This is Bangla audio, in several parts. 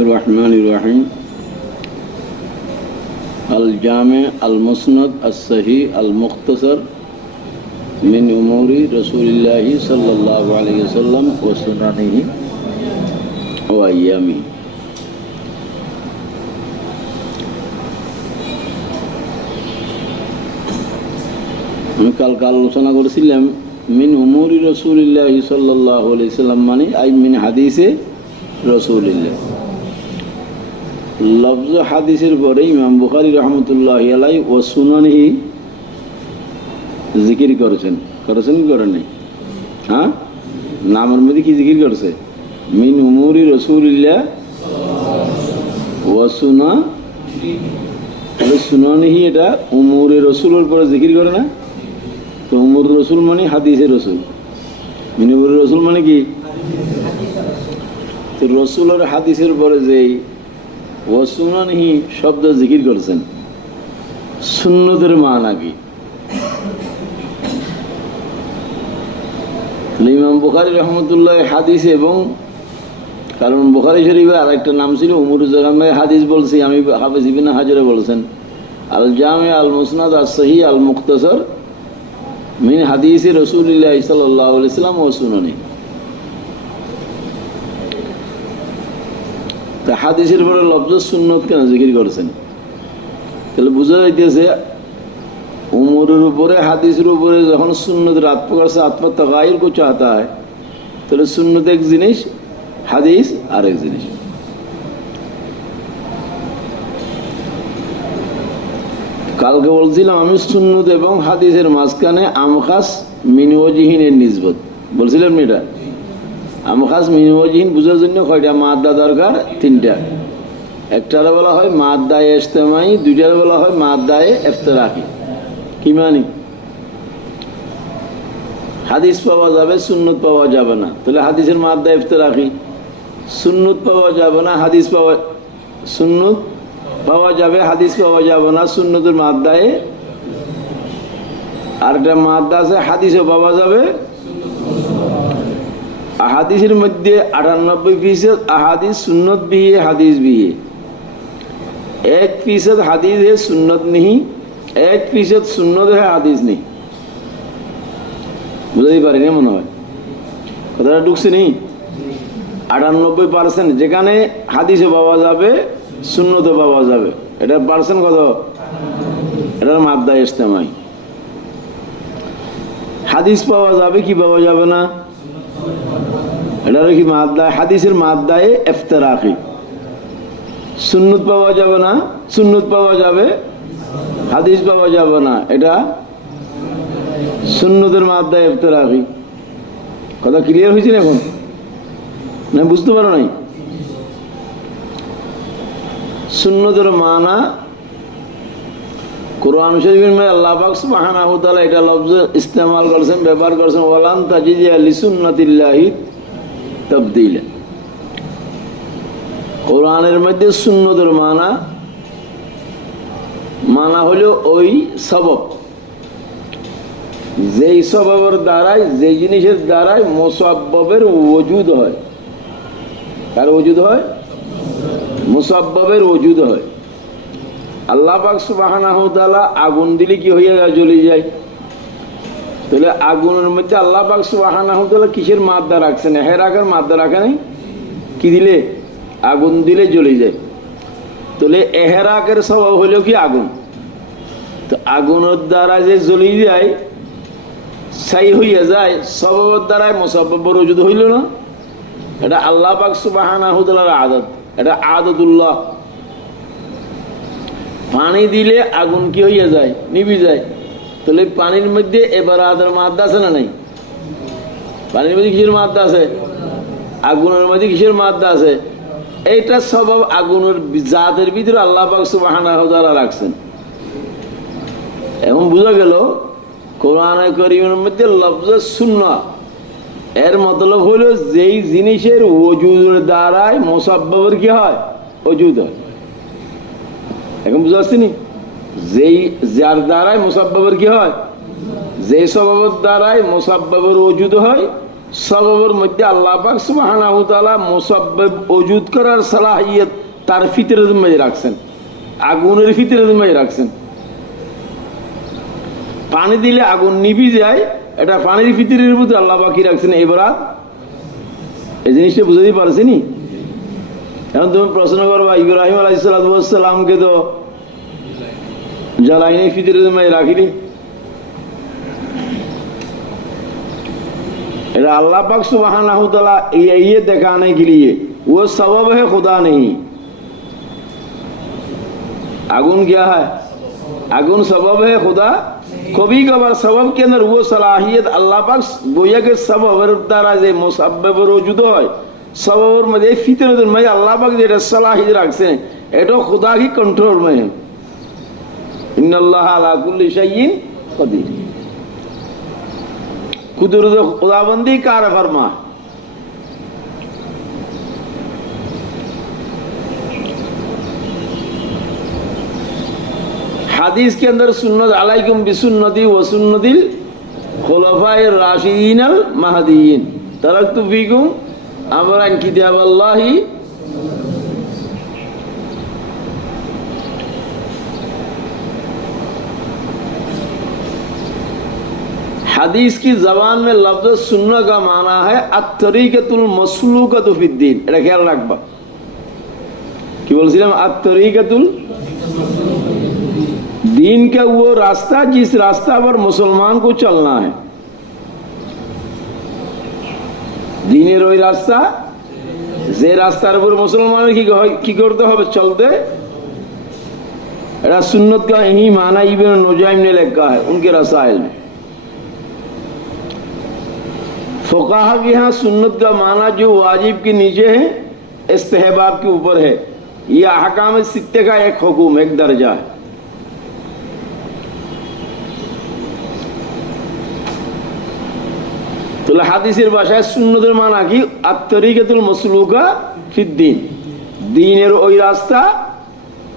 الرحمن الرحيم الجامع المسند الصحيح المختصر من أمور رسول الله صلى الله عليه وسلم وسننه وأيامه আমি কালকে আলোচনা করেছিলাম মিন উমুরি রসুলিল্লাহি সাল্লাল্লাহু আলাইহি সাল্লাম মানে আই মিন হাদিসে রসুলিল্লাহ। লফজ হাদিসের পরে ইমাম বুখারী রহমতুল্লাহি আলাইহি ও সুনানিহি জিকির করেছেন কি করেন নাই? হ্যাঁ, নামের মধ্যে কি জিকির করেছে? মিন উমুরি রসুলিল্লাহ ও সুনানিহি, এটা উমুরে রসুলের পরে জিকির করে না? তো উমর রসুল মানে হাদিসের রসুল, মিনুর রসুল মানে কি? তো রসুলের হাদিসের পরে যে ওয়াসুনানহি শব্দ জিকির করেছেন, সুন্নতের মানা কি? ইমাম বুখারী রহমতুল্লাহ হাদিস, এবং কারণ বুখারী শরীফে আর একটা নাম ছিল উমর জামে হাদিস, বলছি আমি, হাফেজ ইবনে হাজারে বলেছেন আল জামে আল মুসনাদ আস সহিহ আল মুখতাসার মিন হাদিসে রসুলিল্লাহ সাল্লাল্লাহু আলাইহি সাল্লাম ও সুনানি। তা হাদিসের পরে লফজ সুন্নত কেন জিকির করেছেন? তাহলে বোঝা যাইতেছে উমরের উপরে হাদিসের উপরে যখন সুন্নতের আত্মা তাগায়ুর কো চাহতা হয়, তাহলে সুন্নত এক জিনিস, হাদিস আরেক জিনিস। কালকে বলছিলাম আমি সুন্নত এবং হাদিসের মাঝখানে আমখাস মিনওয়াজিহিনের নিসবত বলছিলাম। এটা আমখাস মিনওয়াজিহিন বোঝার জন্য কয়টা মাদ্দা দরকার? তিনটা। একটারে বলা হয় মাদ্দায়ে ইজতিমাই, দুইটারে বলা হয় মাদ্দায়ে ইফতিরাকি। কি মানে? হাদিস পাওয়া যাবে, সুন্নত পাওয়া যাবে না, তাহলে হাদিসের মাদ্দা ইফতিরাকি। সুন্নত পাওয়া যাবে না, হাদিস পাওয়া, সুন্নত পাওয়া যাবে, হাদিস পাওয়া যাবে না, সুন্নতের মাদ্দায়ে। আর একটা মাদ্দা আছে হাদিসও পাওয়া যাবে। আহাদিসের মধ্যে 98% আহাদিস সুন্নত বিহি হাদিস বিহি, 1% হাদিস है सुन्नत नहीं, 1% सुन्नत है হাদিস নেই। বুঝতেই পারি না মনে হয়, কথাটা ঢুকছে নি? 98% যেখানে হাদিসে পাওয়া যাবে, সুন্নতে পাওয়া যাবে, এটার পার্সেন্ট কত? এটার মাদ্দা ইজতিমাই। হাদিস পাওয়া যাবে কি পাওয়া যাবে না? এটার কি মাদ্দা, হাদিসের মাদ্দায়ে ইফতিরাকি। সুন্নত পাওয়া যাবে না, সুন্নত পাওয়া যাবে, হাদিস পাওয়া যাবে না, এটা সুন্নতের মাদ্দায়ে ইফতিরাকি। কথা ক্লিয়ার হয়েছে এখন না? বুঝতে পারো নাই? সুন্নতের মানা কুরআন শরীফের মধ্যে আল্লাহ পাক সুবহানাহু ওয়া তাআলা এটা লফজ ইস্তেমাল করেছেন, ব্যবহার করেছেন, ওয়ালান তাজিদা লিসুন্নাতিল্লাহি তাবদীলা। কোরআনের মধ্যে সুন্নতের মানা হলো ওই সবব, যেই সববের দ্বারাই, যে জিনিসের দ্বারাই মুসাব্ববের ওজুদ হয়। কার ওজুদ হয়? মুসাব্ববের ওজুদ হয়। আল্লাহ পাক সুবহানাহু ওয়া তাআলা আগুন দিলে কি হয়ে যায়? জ্বলে যায়। তাহলে আগুনের মধ্যে আল্লাহ পাক সুবহানাহু ওয়া তাআলা কিসের মাদ্দা রাখছেন? এহরাকের মাদ্দা রাখে নাই? কি দিলে? আগুন দিলে জ্বলে যায়। তাহলে এহরাকের স্বভাব হলো কি? আগুন। তো আগুনের দ্বারা যে জ্বলে যায়, ছাই হইয়া যায়, স্বভাবের দ্বারাই মুসাব্ববের ওজুদ হইল না? এটা আল্লাহ পাক সুবহানাহু ওয়া তাআলার আদত, এটা আদতুল্লাহ। পানি দিলে আগুন কি হইয়া যায়? নিভে যায়। তাহলে পানির মধ্যে এবার আদার মাদ্দা আছে না নাই? পানির মধ্যে কিসের মাদ্দা আছে? আগুনের মধ্যে কিসের মাদ্দা আছে? এইটা স্বভাব আগুনের জাতের ভিতরে আল্লাহ পাক সুবহানাহু ওয়া তাআলা রাখছেন। এখন বোঝা গেল কোরআনে কারীমের মধ্যে লফজ সুন্নাহ এর মতলব হলো যেই জিনিসের ওজুদের দ্বারাই মুসাব্ববের কি হয়? ওজুদ হয়। এখন বুঝতে পারছি নি? যেই যার দ্বারাই মুসাব্ববের কি হয়? যেই সববের দ্বারাই মুসাব্ববের ওজুদ হয়, সববের মধ্যে আল্লাহ পাক সুবহানাহু ওয়া তাআলা মুসাব্বিব ওজুদ করার সালাহিয়ত তার ফিতরের মধ্যে রাখছেন, আগুনের ফিতরের মধ্যে রাখছেন। পানি দিলে আগুন নিভি যায়, এটা পানির ফিতরের মধ্যে আল্লাহ পাক কি রাখছেন। এবার এই জিনিসটা বুঝাতে পারছেনি? এখন তুমি প্রশ্ন করবা ইব্রাহিম আলাইহিস সালামকে তো জ্বালাইনি ফিতরের মধ্যে রাখিনি, अल्लाह पाक सुब्हानहू तआला ये दिखाने के लिए वो सबब है, खुदा नहीं। आगुन क्या है? आगुन सबब है, खुदा कभी कभार सबब के अंदर वो सलाहियत अल्लाह पाक गोया के सबब द्वारा जे मुसाब्बिब वजूद হয় सबबের মধ্যে ফিতরতের মধ্যে আল্লাহ পাক যেটা সলাহিয়ত রাখছেন এটা खुदा की कंट्रोल में है। इन्नल्लाह अला कुल्ली शैइन कदीर। कुदरत खुदाबंदी कार फरमा। हदीस के अंदर सुन्नत अलैकुम बिसुन्नती व सुन्नतिल खुलफाए राशिदीन अल महदीयीन तरक्तु फीकुम अमरन किताबल्लाहि हदीस की जबान में लफ्ज सुन्ना का माना है अत-तरीक़तुल मसलूक़तु फिद्दीन। এটা খেয়াল রাখবা। কি বলছিলাম? अत-तरीक़तुल दीन का वो रास्ता जिस रास्ता पर मुसलमान को चलना है। दीनेर ওই রাস্তা যে রাস্তার উপর মুসলমানের কি করতে হবে? चलते। এটা सुन्नत का यही माना इब्न नुजाइम ने लिखा है उनके रसाइल में। फुकाहा के यहाँ सुन्नत का माना जो वाजिब के नीचे है, इस्तेहबाब के ऊपर है। ये अहकाम सित्ते का एक हुक्म, एक दर्जा है। तो हादिसेर भाषाয় सुन्नतेर माना কি? আত-তরিকাতুল মাসলুকা ফিদ্দীন। দ্বীনের ওই রাস্তা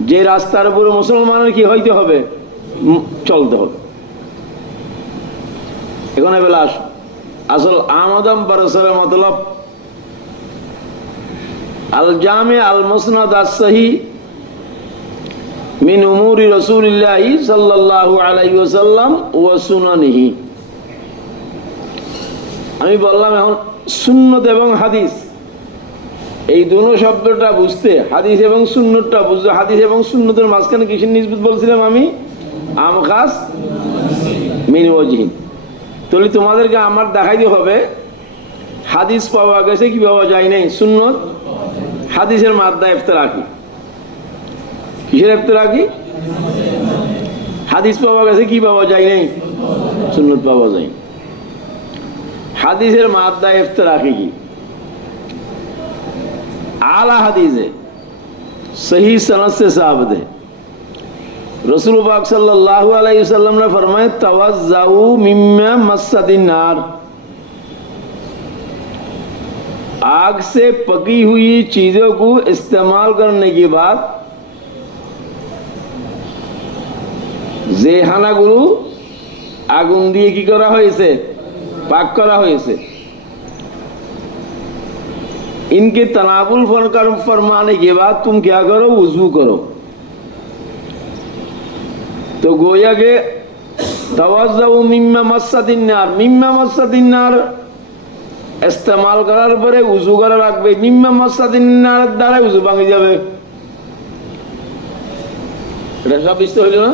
যে রাস্তার উপর মুসলমানের কি হইতে হবে? চলতে হবে। এখানে বেলা আসো असल आमदम बरसर मतलब अल जामे अल मुस्नद अस्सही मिन उमूरी रसूलिल्लाहि सल्लल्लाहु अलैहि वसल्लम व सुननिही। আমি বললাম এখন সুন্নত এবং হাদিস এই দুটো শব্দটা বুঝতে, হাদিস এবং সুন্নতটা বুঝতে, হাদিস এবং সুন্নতের মাঝখানে কিসের নিসবত বলছিলাম আমি? আম খাস মিন ওয়াজহিন। তাহলে তোমাদেরকে আমার দেখাইতে হবে হাদিস পাওয়া গেছে কি পাওয়া যায় নাই? সুন্নত হাদিসের মাদ্দা ইফতিরাকি। কিসের ইফতিরাকি? হাদিস পাওয়া গেছে কি পাওয়া যায় নাই? সুন্নত পাওয়া যায়। হাদিসের মাদ্দা ইফতিরাকি কি? आला हदीस है, सही सनद से साबित है। रसूल पाक सल्लल्लाहु अलैहि वसल्लम ने फरमाया तवज़्ज़ऊ मिम्मा मस्सदिन नार। आग से पकी हुई चीजों को इस्तेमाल करने के बाद जेहानाগুলো আগুন দিয়ে কি করা হয়েছে? পাক করা হয়েছে। इनके तनावुल फरमाने के बाद तुम क्या करो? वुजू करो। तो गोया के तवज़्ज़ऊ मिम्मा मस्सदिन नार, मिम्मा मस्सदिन नार इस्तेमाल करार परे वुजू करा राखबे। मिम्मा मस्सदिन नार द्वारा वुजू भांगे जाबे। এটা সব বুঝতে হইল না?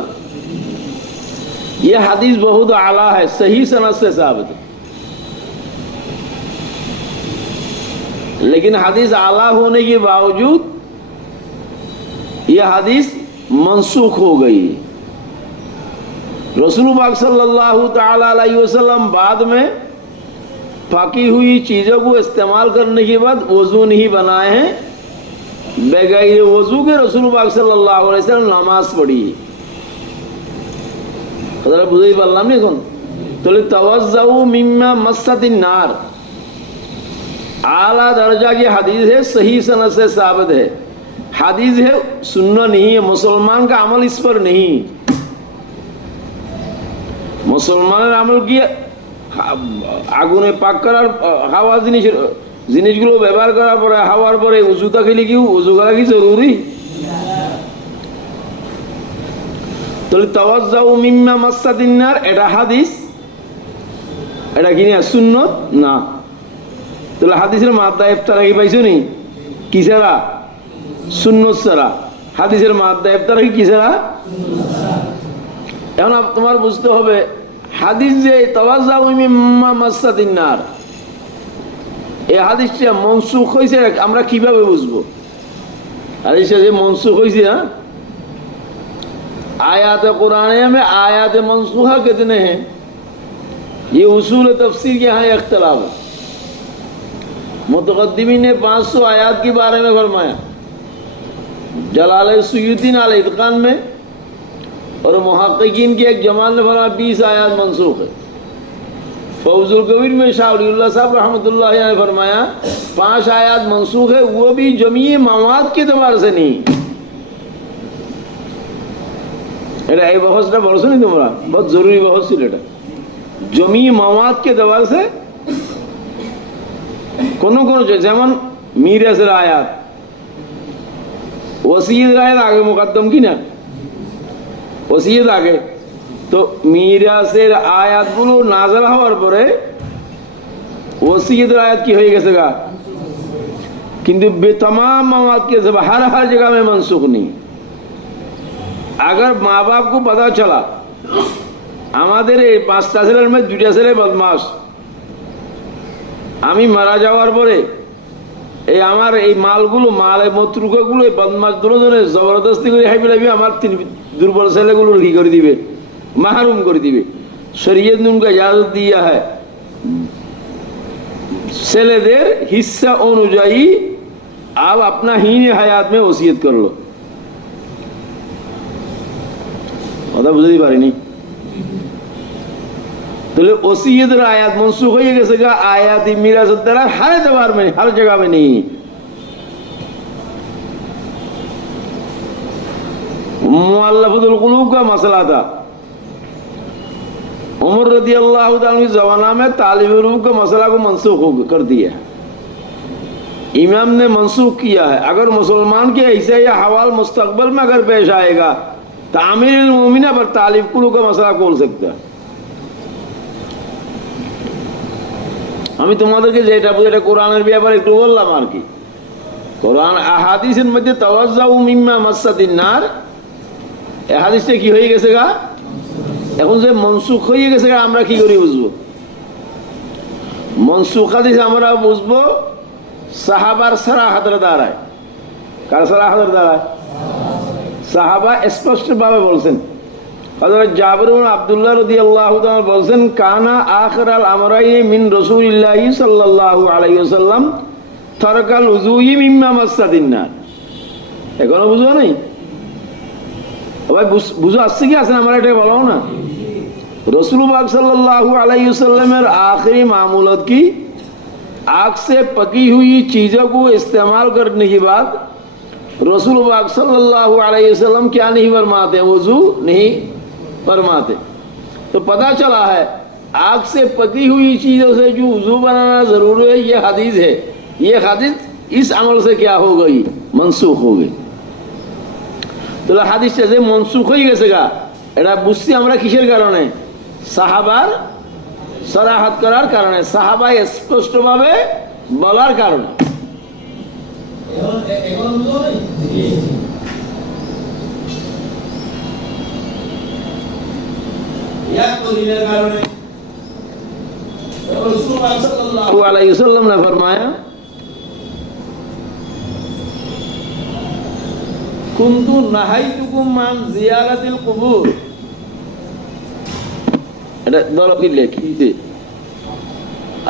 ये हदीस बहुत आला है, सही सनद से साबित है। लेकिन हदीस आला होने के बावजूद यह हदीस मनसूख हो गई। रसूल पाक सल्लल्लाहु ताला अलैहि वसल्लम बाद में पाकी हुई चीजों को इस्तेमाल करने के बाद वजू नहीं बनाए हैं, बगैर वजू के रसूल पाक सल्लल्लाहु अलैहि वसल्लम नमाज पढ़ी। কথাটা বুঝাই পারলাম না এখন? তাহলে तवज़्ज़ऊ मिम्मा मस्सदिन नार आला दर्जा की हदीस है, सही सनद से साबित है। हदीस है, सुन्ना नहीं है। मुसलमान का अमल इस पर नहीं। मुसलमान अमल किया আগুনে পাক করার হাওয়া জিনিসগুলো ব্যবহার করার পরে হাওয়ার পরে উজু থাকলে কি উজু করা কি জরুরি? তাহলে তাওয়াজ্জাউ মিম্মা মাসসাতিন নার এটা হাদিস, এটা কি না সুন্নত না? তাহলে হাদিসের মাদ্দা ইফতারা কি পাইছো নি? কি ছাড়া? সুন্নত ছাড়া। হাদিসের মাদ্দা ইফতারা কি ছাড়া? এখন তোমার বুঝতে হবে হাদিস যে তাওয়াজ্জাউ মিম্মা মাসসাতিন নার, এই হাদিসটা মনসুখ হয়েছে আমরা কিভাবে বুঝবো? হাদিসটা যে মনসুখ হয়েছে, হ্যাঁ, आयात कुरान में आयात मनसूखा कितने हैं? ये उसूल तफसीर के यहाँ इख्तलाफ है। मुतक़द्दिमीन ने 500 आयात के बारे में फरमाया, जलाल सुयूती अल इत्क़ान में, और मुहक्किकीन के एक जमात ने फरमाया 20 आयात मनसूख है। फौजुल कबीर में शाह वलीउल्लाह साहब रहमतुल्लाह अलैह ने फरमाया 5 आयात मनसूख है, वो भी जमी मवाद के एतबार से नहीं। এটা এই বহসটা বলছো নি তোমরা? বহুত জরুরি বহস ছিল এটা। জমি মাওয়াত কে দেওয়ার সে কোন কোন, যেমন মিরাসের আয়াত, ওসিয়তের আয়াত আগে মুকদ্দম কি না? ওসিয়ত আগে। তো মিরাসের আয়াতগুলো নাযিল হওয়ার পরে ওসিয়তের আয়াত কি হয়ে গেছে গা, কিন্তু बेतमाम मवाद के हर जगह में मनसूख नहीं। अगर माँ बाप को पता चला আমাদের এই 5টা ছেলের মধ্যে 2টা ছেলে বদমাশ, আমি মারা যাওয়ার পরে এই আমার এই মালগুলো মতরুকাগুলো এই বদমাশ দুজনে জবরদস্তি করে খাই ফেলাবি, আমার 3 দুর্বল ছেলেগুলো কি করে দিবে? মাহরুম করে দিবে। শরীয়ত ने उनको इजाजत दिया है ছেলেদের হিस्सा অনুযায়ী आप अपना हीन हयात में वसीयत कर लो। কথা বুঝতে পারিনি? তাহলে ওসিয়তের আয়াত মনসুখ হয়ে গেছে গা, আয়াত মিরাসের দ্বারা हर एतबार में हर जगह में नहीं। मुअल्लफतुल कुलूब का मसला था, उमर रदियल्लाहु ताला के ज़माना में तालिबुल इल्म का मसला को मनसूख कर दिया, इमाम ने मनसूख किया है। अगर मुसलमान के ऐसे या हवाल मुस्तकबल में अगर पेश आएगा तो आमिरुल मोमिनीन पर तालिब कुलू का मसला खोल सकता है। আমি তোমাদেরকে যেটা বুঝে এটা কোরআনের ব্যাপারে একটু বললাম আর কি। কোরআন আহাদিসের মধ্যে তাওয়াজ্জাউ মিম্মা মাসসাতিন নার, এই হাদিসটা কি হয়ে গেছে গা? এখন যে মনসুখ হয়ে গেছে গা, আমরা কি করে বুঝবো? মনসুখ হাদিস আমরা বুঝবো সাহাবার সারাহাতের দ্বারায়। কার সারাহাতের দ্বারায়? সাহাবা স্পষ্টভাবে বলছেন। হযরত জাবির ইবনে আব্দুল্লাহ রাদিয়াল্লাহু তাআলা বলেন, কানা আখিরাল আমরাইনি মিন রাসূলিল্লাহি সাল্লাল্লাহু আলাইহি ওয়াসাল্লাম তারাকাল উযুই মিম্মা মাসসাতিন নার। এখনো বুঝো নাই? ভাই বুঝো আসছে কি আসে না? আমার এটা বলো না। रसूल पाक सल्लल्लाहु अलैहि वसल्लम आखिरी मामूलत की आग से पकी हुई चीज़ों को इस्तेमाल करने के बाद रसूल पाक सल्लल्लाहु अलैहि वसल्लम क्या नहीं फरमाते? वजू नहीं फरमाते। तो पता चला है आग से पकी हुई चीज़ों से जो वजू बनाना ज़रूरी है, ये हदीस है। ये हदीस इस अमल से क्या हो गई? मनसूख हो गई। तो হাদিস যে মনসুখ হয়ে গেছে গা, এটা বুঝছি আমরা কিসের কারণে? সাহাবার সরাহাত করার কারণে, সাহাবাই স্পষ্টভাবে বলার কারণে। রাসূলুল্লাহ সাল্লাল্লাহু আলাইহি ওয়াসাল্লাম ने फरमाया, कुन्तु नहाइतुकुम मान जियारतिल कुबूर। এটা বলো কি লিখি?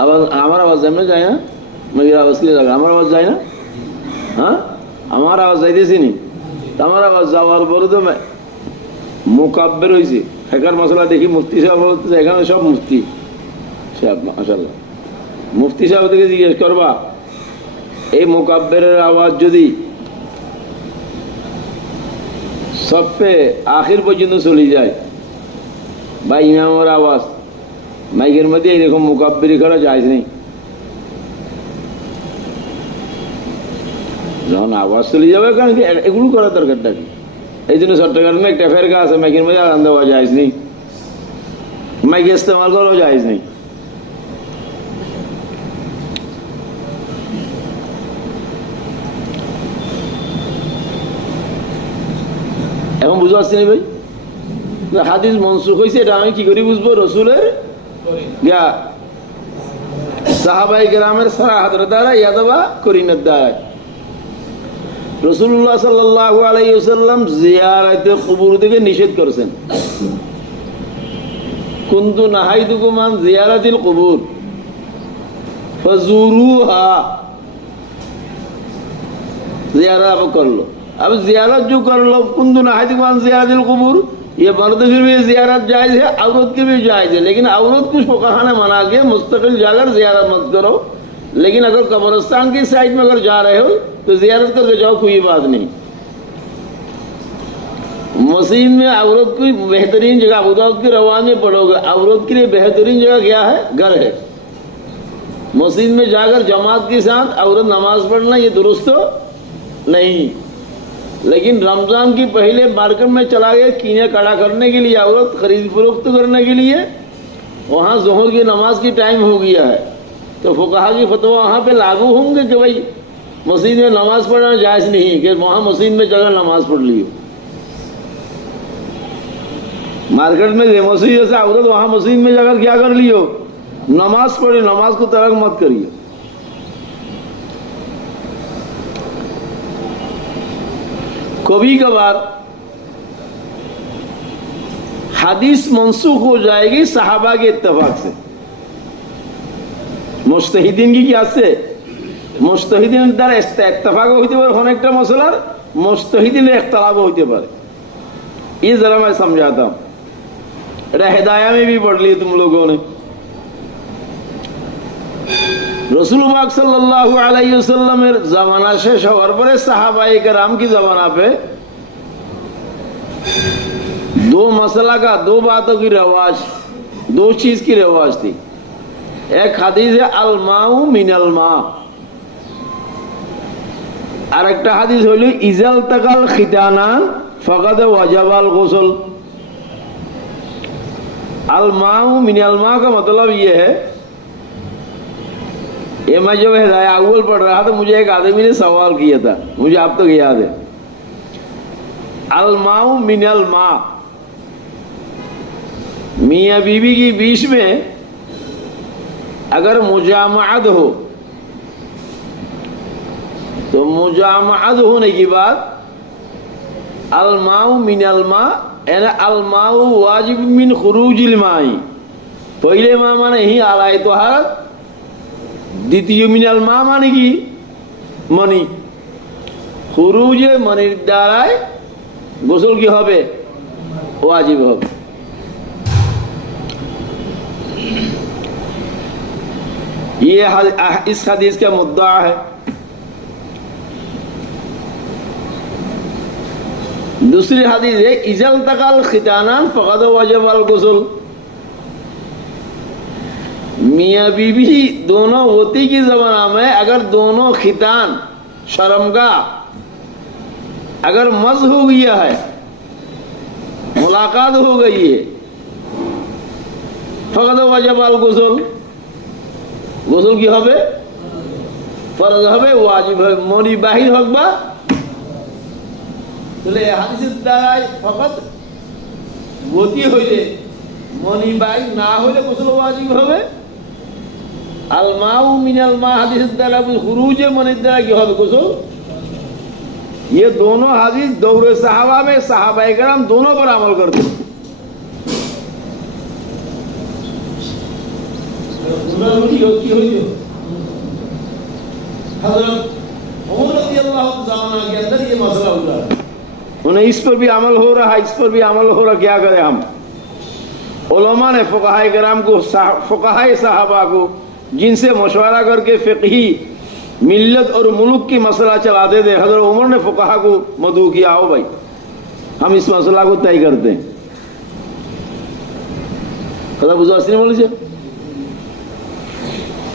আওয়াজ আমার আওয়াজ জানা যায় না? মেয়ের আওয়াজ কি লাগে? আমার আওয়াজ যায় না? হ্যাঁ, আমার আওয়াজ যাইতেছি নি? আমার আওয়াজ যাওয়ার পরে তো মুকাব্বির হইছে। হেকার মশলা দেখি মুফতি সাহেব বলতেছে, এখানে সব মুফতি সাহেব, মাশাআল্লাহ। মুফতি সাহেব থেকে জিজ্ঞেস করবা, এই মুকাব্বিরের আওয়াজ যদি সফে আখির পর্যন্ত চলে যায় বা ইমামের আওয়াজ, মাইকের মধ্যে এইরকম মুকাব্বিরি করা যায় নেই। যখন আওয়াজ চলে যাবে, কারণ কি এগুলো করার দরকারটা কি? এই জন্য চট্টগ্রামে একটা ফেরকা আছে, মাইকের মধ্যে আজান দেওয়া যায় নেই, মাইক ইস্তেমাল করাও যায় নেই। এখন বুঝতে পারছি না ভাই, হাদিস মনসুখ হয়েছে, এটা আমি কি করে বুঝবো? রসুলের সাহাবাই কেরামের সারাহাতের দ্বারা ইয়াদবা করিনের দ্বারা। রাসূলুল্লাহ সাল্লাল্লাহু আলাইহি ওয়াসাল্লাম জিয়ারাতে কুবুর থেকে নিষেধ করেছেন। কুনতু নাহাইতুকুম আন জিয়ারাতিল কুবুর ফাজুরুহা, জিয়ারত করলো। अब जियारत जो कर लो, कुंदू नाहाइतुकुम आन जियारतिल कुबूर, ये मर्द की भी जियारत जायज है, औरत की भी जायज है, लेकिन औरत कुछ फुक़हा ने मना के मुस्तकिल जाकर जियारत मत करो। लेकिन अगर कब्रिस्तान की साइड में अगर जा रहे हो तो जियारत करके जाओ, कोई बात नहीं। मस्जिद में औरत की बेहतरीन जगह, अबू दाऊद की रवायत में पढ़ोगे, औरत के लिए बेहतरीन जगह क्या है? घर है। मस्जिद में जाकर जमात के साथ औरत नमाज पढ़ना ये दुरुस्त नहीं। लेकिन रमजान की पहले मार्केट में चला गया कीने कड़ा करने के लिए, औरत खरीद फरोख्त करने के लिए, वहाँ ज़ोहर की नमाज की टाइम हो गया है, तो फुक़हा की फतवा वहाँ पे लागू होंगे कि भाई मस्जिद में नमाज पढ़ना जायज़ नहीं, कि वहाँ मस्जिद में जगह नमाज पढ़ लियो। मार्केट में मस्जिद जैसे औरत वहाँ मस्जिद में जाकर क्या कर लियो? नमाज पढ़ी, नमाज को तर्क मत करिए। कभी कभार हदीस मनसूख हो जाएगी सहाबा के इत्तेफाक से। मुज्तहिदीन की क्या से? मुज्तहिदीन द्वारा इत्तेफाक होते पारे अनेकटा मसलार, मुज्तहिदीনের इख्तिलाफ होते पारे। ये जरा मैं समझाता हूँ, এটা हिदाया में भी पढ़ लिया तुम लोगों ने। रसूल पाक सल्लल्लाहु अलैहि वसल्लम जमाना शेष होने पर सहाबाए कराम की जमाना पे दो मसला का, दो बातों की रवाज, दो चीज की रवाज थी। एक हदीस है अल माउ मिनल मा, और एक हदीस हलो इजल तकल खितानान फकद वजबाल गुस्ल। अल माउ मिनल मा का मतलब ये है, ये मैं जब हिदाया अव्वल पढ़ रहा था, मुझे एक आदमी ने सवाल किया था, मुझे आप तक याद है। अल माउ मिनल मा, मियाँ बीवी के बीच में अगर मुजामअत हो तो मुजामअत होने की बाद अल माउ मिनल मा, यानी अल माउ वाजिब मिन खुरूजिल माई। पहले मा माने ही आलाए तोहारत, द्वितीय मिनाल मा माने की मनी, खुरूजे मनिर द्वाराय गोसल की होबे वाजिब होबे। ये इस हदीस का मुद्दा है। दूसरी हदीस है इजल तकल खितानान फकद वजबल गुस्ल। मियाँ बीवी दोनों होती की जमाना में अगर दोनों खितान शर्मगाह अगर मज़ हो गया है, मुलाकात हो गई है, फकद वजबल गुस्ल, गुस्ल की হবে फर्ज হবে वाजिब है, मनी बाहिर হকবা। তাহলে হাদিসের দ্বারাই ফকত গতি হইলে মনি বাহির না হইলে গোসল ওয়াজিব হবে। अल माउ मिनल मा हदीस द्वारा खुरूज मनी द्वारा की होबे गोसल। ये दोनों हदीस दौरे सहाबा में सहाबाए कराम दोनों पर अमल करते हैं। ये मसला उठा, उन्हें इस पर भी अमल हो रहा है, इस पर भी अमल हो रहा, क्या करें हम? उलमा ने फुक़हाए कराम को, फुक़हाए सहाबा को जिनसे मशवरा करके फ़िक़ही मिल्लत और मुल्क की मसला चलाते थे, हज़रत उमर ने फुक़हा को मदऊ किया, आओ भाई हम इस मसला को तय करते हैं। কথা বুঝতে পারছি না বলেছে?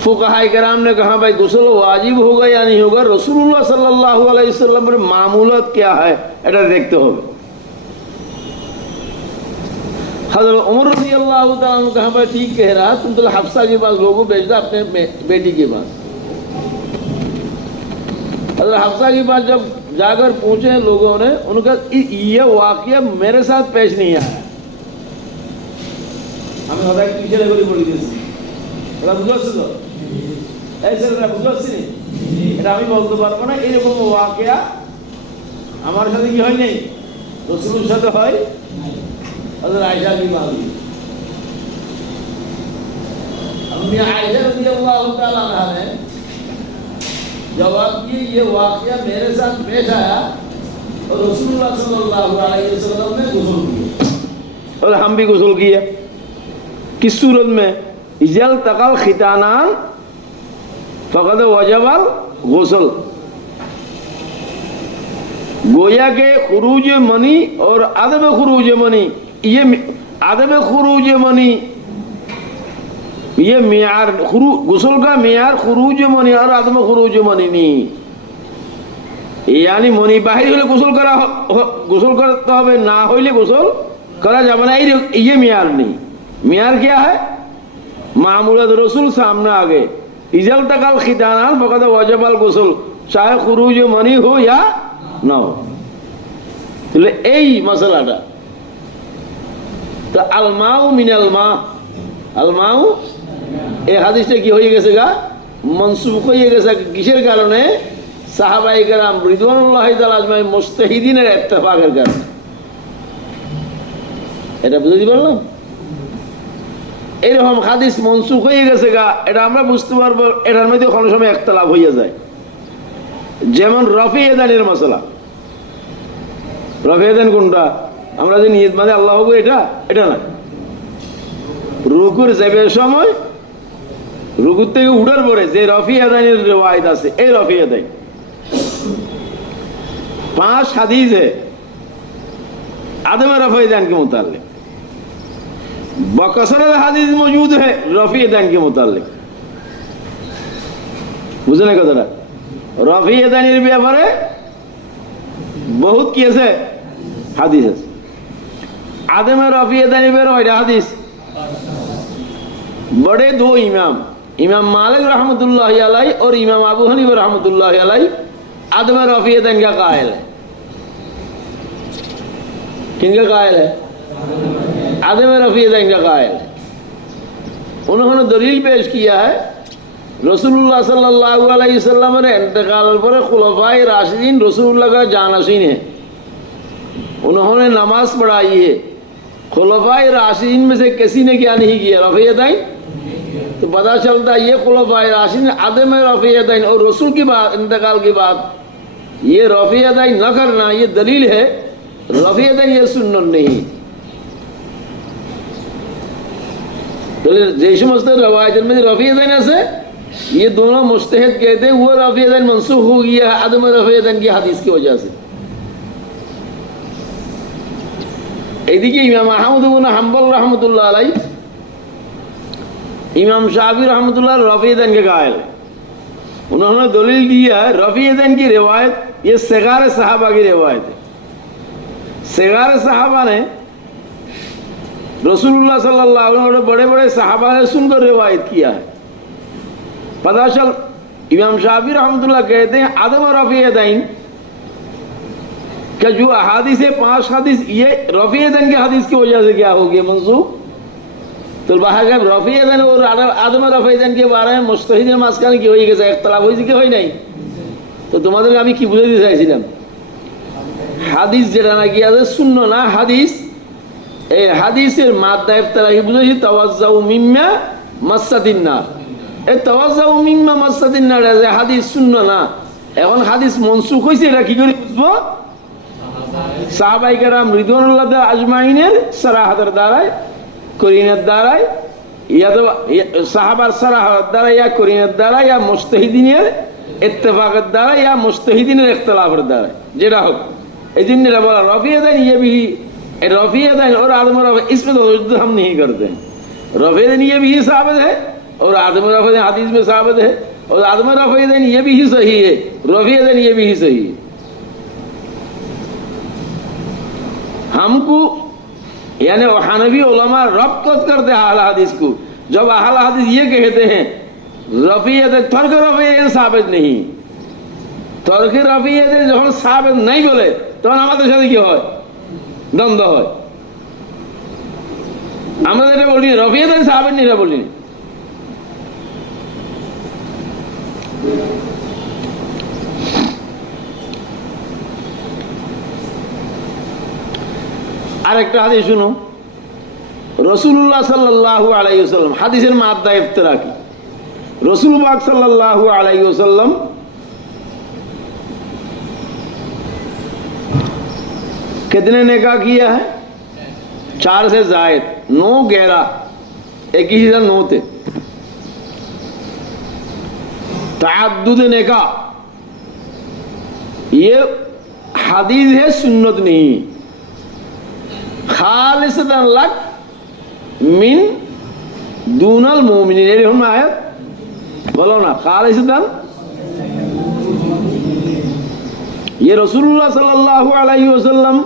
फुकहाए कराम ने कहा भाई गुस्ल वाजिब होगा या नहीं होगा, रसूलुल्लाह सल्लल्लाहु अलैहि वसल्लम पर मामूलत क्या है এটা দেখতে হবে। हज़रत उमर रज़ियल्लाहु ताला अन्हु कहा भाई ठीक कह रहा, तुम तो हफ्सा के पास लोगों भेज दो अपने बेटी के पास। हज़रत हफ्सा के पास जब जाकर पूछे लोगों ने, उनका ये वाकया मेरे साथ पेश नहीं आया। हमें होता है पीछे लगोरी बोली थी এটা বুঝতে পারছো তো? এই ছেলেরা বুঝতে পারছি নি? এটা আমি বলতে পারবো না। এরকম ওয়াকিয়া আমার সাথে কি হয় নাই, রাসূলের সাথে হয়। হযরত আয়েশা কি মালি अम्मी आयशा रज़ियल्लाहु ताला अन्हा ने जवाब दिया ये वाकया मेरे साथ पेश आया और रसूलुल्लाह सल्लल्लाहु अलैहि वसल्लम ने गुस्ल किया और हम भी गुस्ल किया। किस सूरत में? इजल तकल खितानान फकद वजबल गुस्ल, गोया के खुरूज मनी और अदब खुरूज मनी, ये अदब खुरूज मनी ये मियार गुस्ल का मियार खुरूज मनी और अदब खुरूज मनी नहीं, यानी मनी बाहिर হলে গোসল করতে হবে, না হইলে গোসল করা যাবে না, ये मियार नहीं। मियार क्या है? मामूलत रसूल सामने आ गए, इजल तकल खितानान फकद वजबल गुस्ल, चाहे खुरूज मनी हो या ना हो। তাহলে এই মশলাটা তো আলমাউ মিনাল মা, আলমাউ এই হাদিসটা কি হয়ে গেছে গা, মনসুখ হয়ে গেছে। কিসের কারণে? সাহাবায়ে কেরাম রিদওয়ানুল্লাহি তাআলা আজমাইন মুজতাহিদিনের ইত্তেফাকের কারণে। এটা বুঝতে পারলাম? এরকম হাদিস মনসুখ হয়ে গেছে গা, এটা আমরা বুঝতে পারবো এটার মধ্যে কোনো সময় ইখতিলাফ হয়ে যায়। যেমন রফি এদানের মশলা, রফি এদান কোনটা? আমরা যে নিয়ত মানে আল্লাহ আকবার এটা এটা না, রুকুর যাবার সময় রুকুর থেকে উঠার পরে যে রফি এদানের রিওয়ায়াত আছে, এই রফি এদান 5 হাদিস है आदम रफ़ी एदान के मुताल्लिक़, बकसरत हादीस मौजूद है रफ़ी एदान के मुताल्लिक़। বুঝলেন কথাটা? রফি এদানের ব্যাপারে বহুত কি আছে? হাদিস আছে। आदम रफ़ी एदानी बेर हादीस बड़े दो इमाम, इमाम मालिक रहमतुल्लाहि अलैहि और इमाम अबू हनीफा रहमतुल्लाहि अलैहि आदम रफ़ी एदान का कायल है। किनका कायल है? आदम रफ़ी एदान का कायल है। उन्होंने दलील पेश किया है रसूलुल्लाह सल्लल्लाहु अलैहि वसल्लम ने इंतकाल पर खुलफाए राशिदीन रसूलुल्लाह का जानशीन है, उन्होंने नमाज पढ़ाई है। खुलफाए राशिदीन में से किसी ने क्या नहीं किया? रफ़ी एदाइन। तो पता चलता है ये खुलफाए राशिदीन आदम रफ़ी एदाइन और रसूल की बात इंतकाल की बात, ये रफ़ी एदाइन न करना ये दलील है, रफ़ी एदाइन ये सुन्नत नहीं। যে সমস্ত রवायत में रफ़ी एदाइन আছে ये दोनों मुस्तहिद कहते हैं वो रफ़ी एदाइन मनसूख हो गया है आदम रफ़ी एदाइन की हदीस की वजह से। এদিকে ইমাম আহমদ ইবনে হাম্বল रहमतुल्लाह अलैहि, इमाम शाफी रहमतुल्लाह रफ़ी एदाइन के कायल, उन्होंने दलील दिया है रफ़ी एदाइन की रिवायत ये सिगार सहाबा की रिवायत है। सिगार सहाबा ने रसूलुल्लाह सल्लल्लाहु अलैहि वसल्लम बड़े बड़े सहाबा से सुनकर रिवायत किया है। पता चल इमाम शाफी रहमतुल्लाह कहते हैं आदम रफ़ी एदाइन का जो अहादीस है 5 हदीस ये रफ़ी एदाइन के हदीस की वजह से क्या हो गया मंसूख। तो बाहर रफ़ी एदाइन और आदम रफ़ी एदाइन के बारे में मुजतहिদের মাঝখানে কি হয়ে গেছে? ইখতিলাফ হয়েছে কি হয় নাই? তো তোমাদেরকে আমি কি বুঝাতে চাইছিলাম, হাদিস যেটা নাকি আছে শূন্য না হাদিস, এই হাদিসের মাদ্দা ইফতিলাহি বুঝাইছি তাওয়াজ্জাউ মিম্মা মাসাদিন নার। এই তাওয়াজ্জাউ মিম্মা মাসাদিন নার যে হাদিস শূন্য না, এখন হাদিস মনসুখ হয়েছে এটা কি করে বুঝবো? সাহাবায়ে কেরাম রিদওয়ানুল্লাহ আজমাইনের সারাহাতের দ্বারায় করিনের দ্বারায় ইয়া তো সাহাবার সারাহাতের দ্বারা ইয়া করিনের দ্বারা ইয়া মুজতাহিদিনের ইত্তেফাকের দ্বারা ইয়া মুজতাহিদিনের ইখতিলাফের দ্বারা যেটা হোক, এই জন্য এটা বলা रफ़ी एदाइन ये भी रफ़ी एदाइन और आदम रफ़ी इसमें तो हम नहीं करते हैं। रफ़ी एदाइन ये भी साबित है और आदम रफ़ीदैन हदीस में साबित है, और आदम रफ़ीदैन ये भी ही सही है, रफ़ीदैन ये भी ही सही है। हमको यानी हनफी उलमा रब्त करते हैं अहल हदीस को। जब अहल हदीस ये कहते हैं रफ़ीदैन तर्क रफ़ीदैन साबित नहीं, तर्क रफ़ीदैन যখন সাবিত নাই বলে তখন আমাদের সাথে কি হয়? দ্বন্দ্ব হয়। আমরা এটা বলি রফিয়াদান সাহাবের নিরা বলি। আরেকটা হাদিস শুনো, রাসূলুল্লাহ সাল্লাল্লাহু আলাইহি ওয়াসাল্লাম, হাদিসের মাদ্দা ইফতিরা কি? রাসূল পাক সাল্লাল্লাহু আলাইহি ওয়াসাল্লাম कितने निकाह किया है? 4 से जायद, 9 11, एक ही 9 थे। तअद्दुद निकाह ये हदीस है, सुन्नत नहीं। खालिसतन लक मिन दूनल मोमिनीन, ये हम आयत बोलो ना, खालिसतन। ये रसूलुल्लाह सल्लल्लाहु अलैहि वसल्लम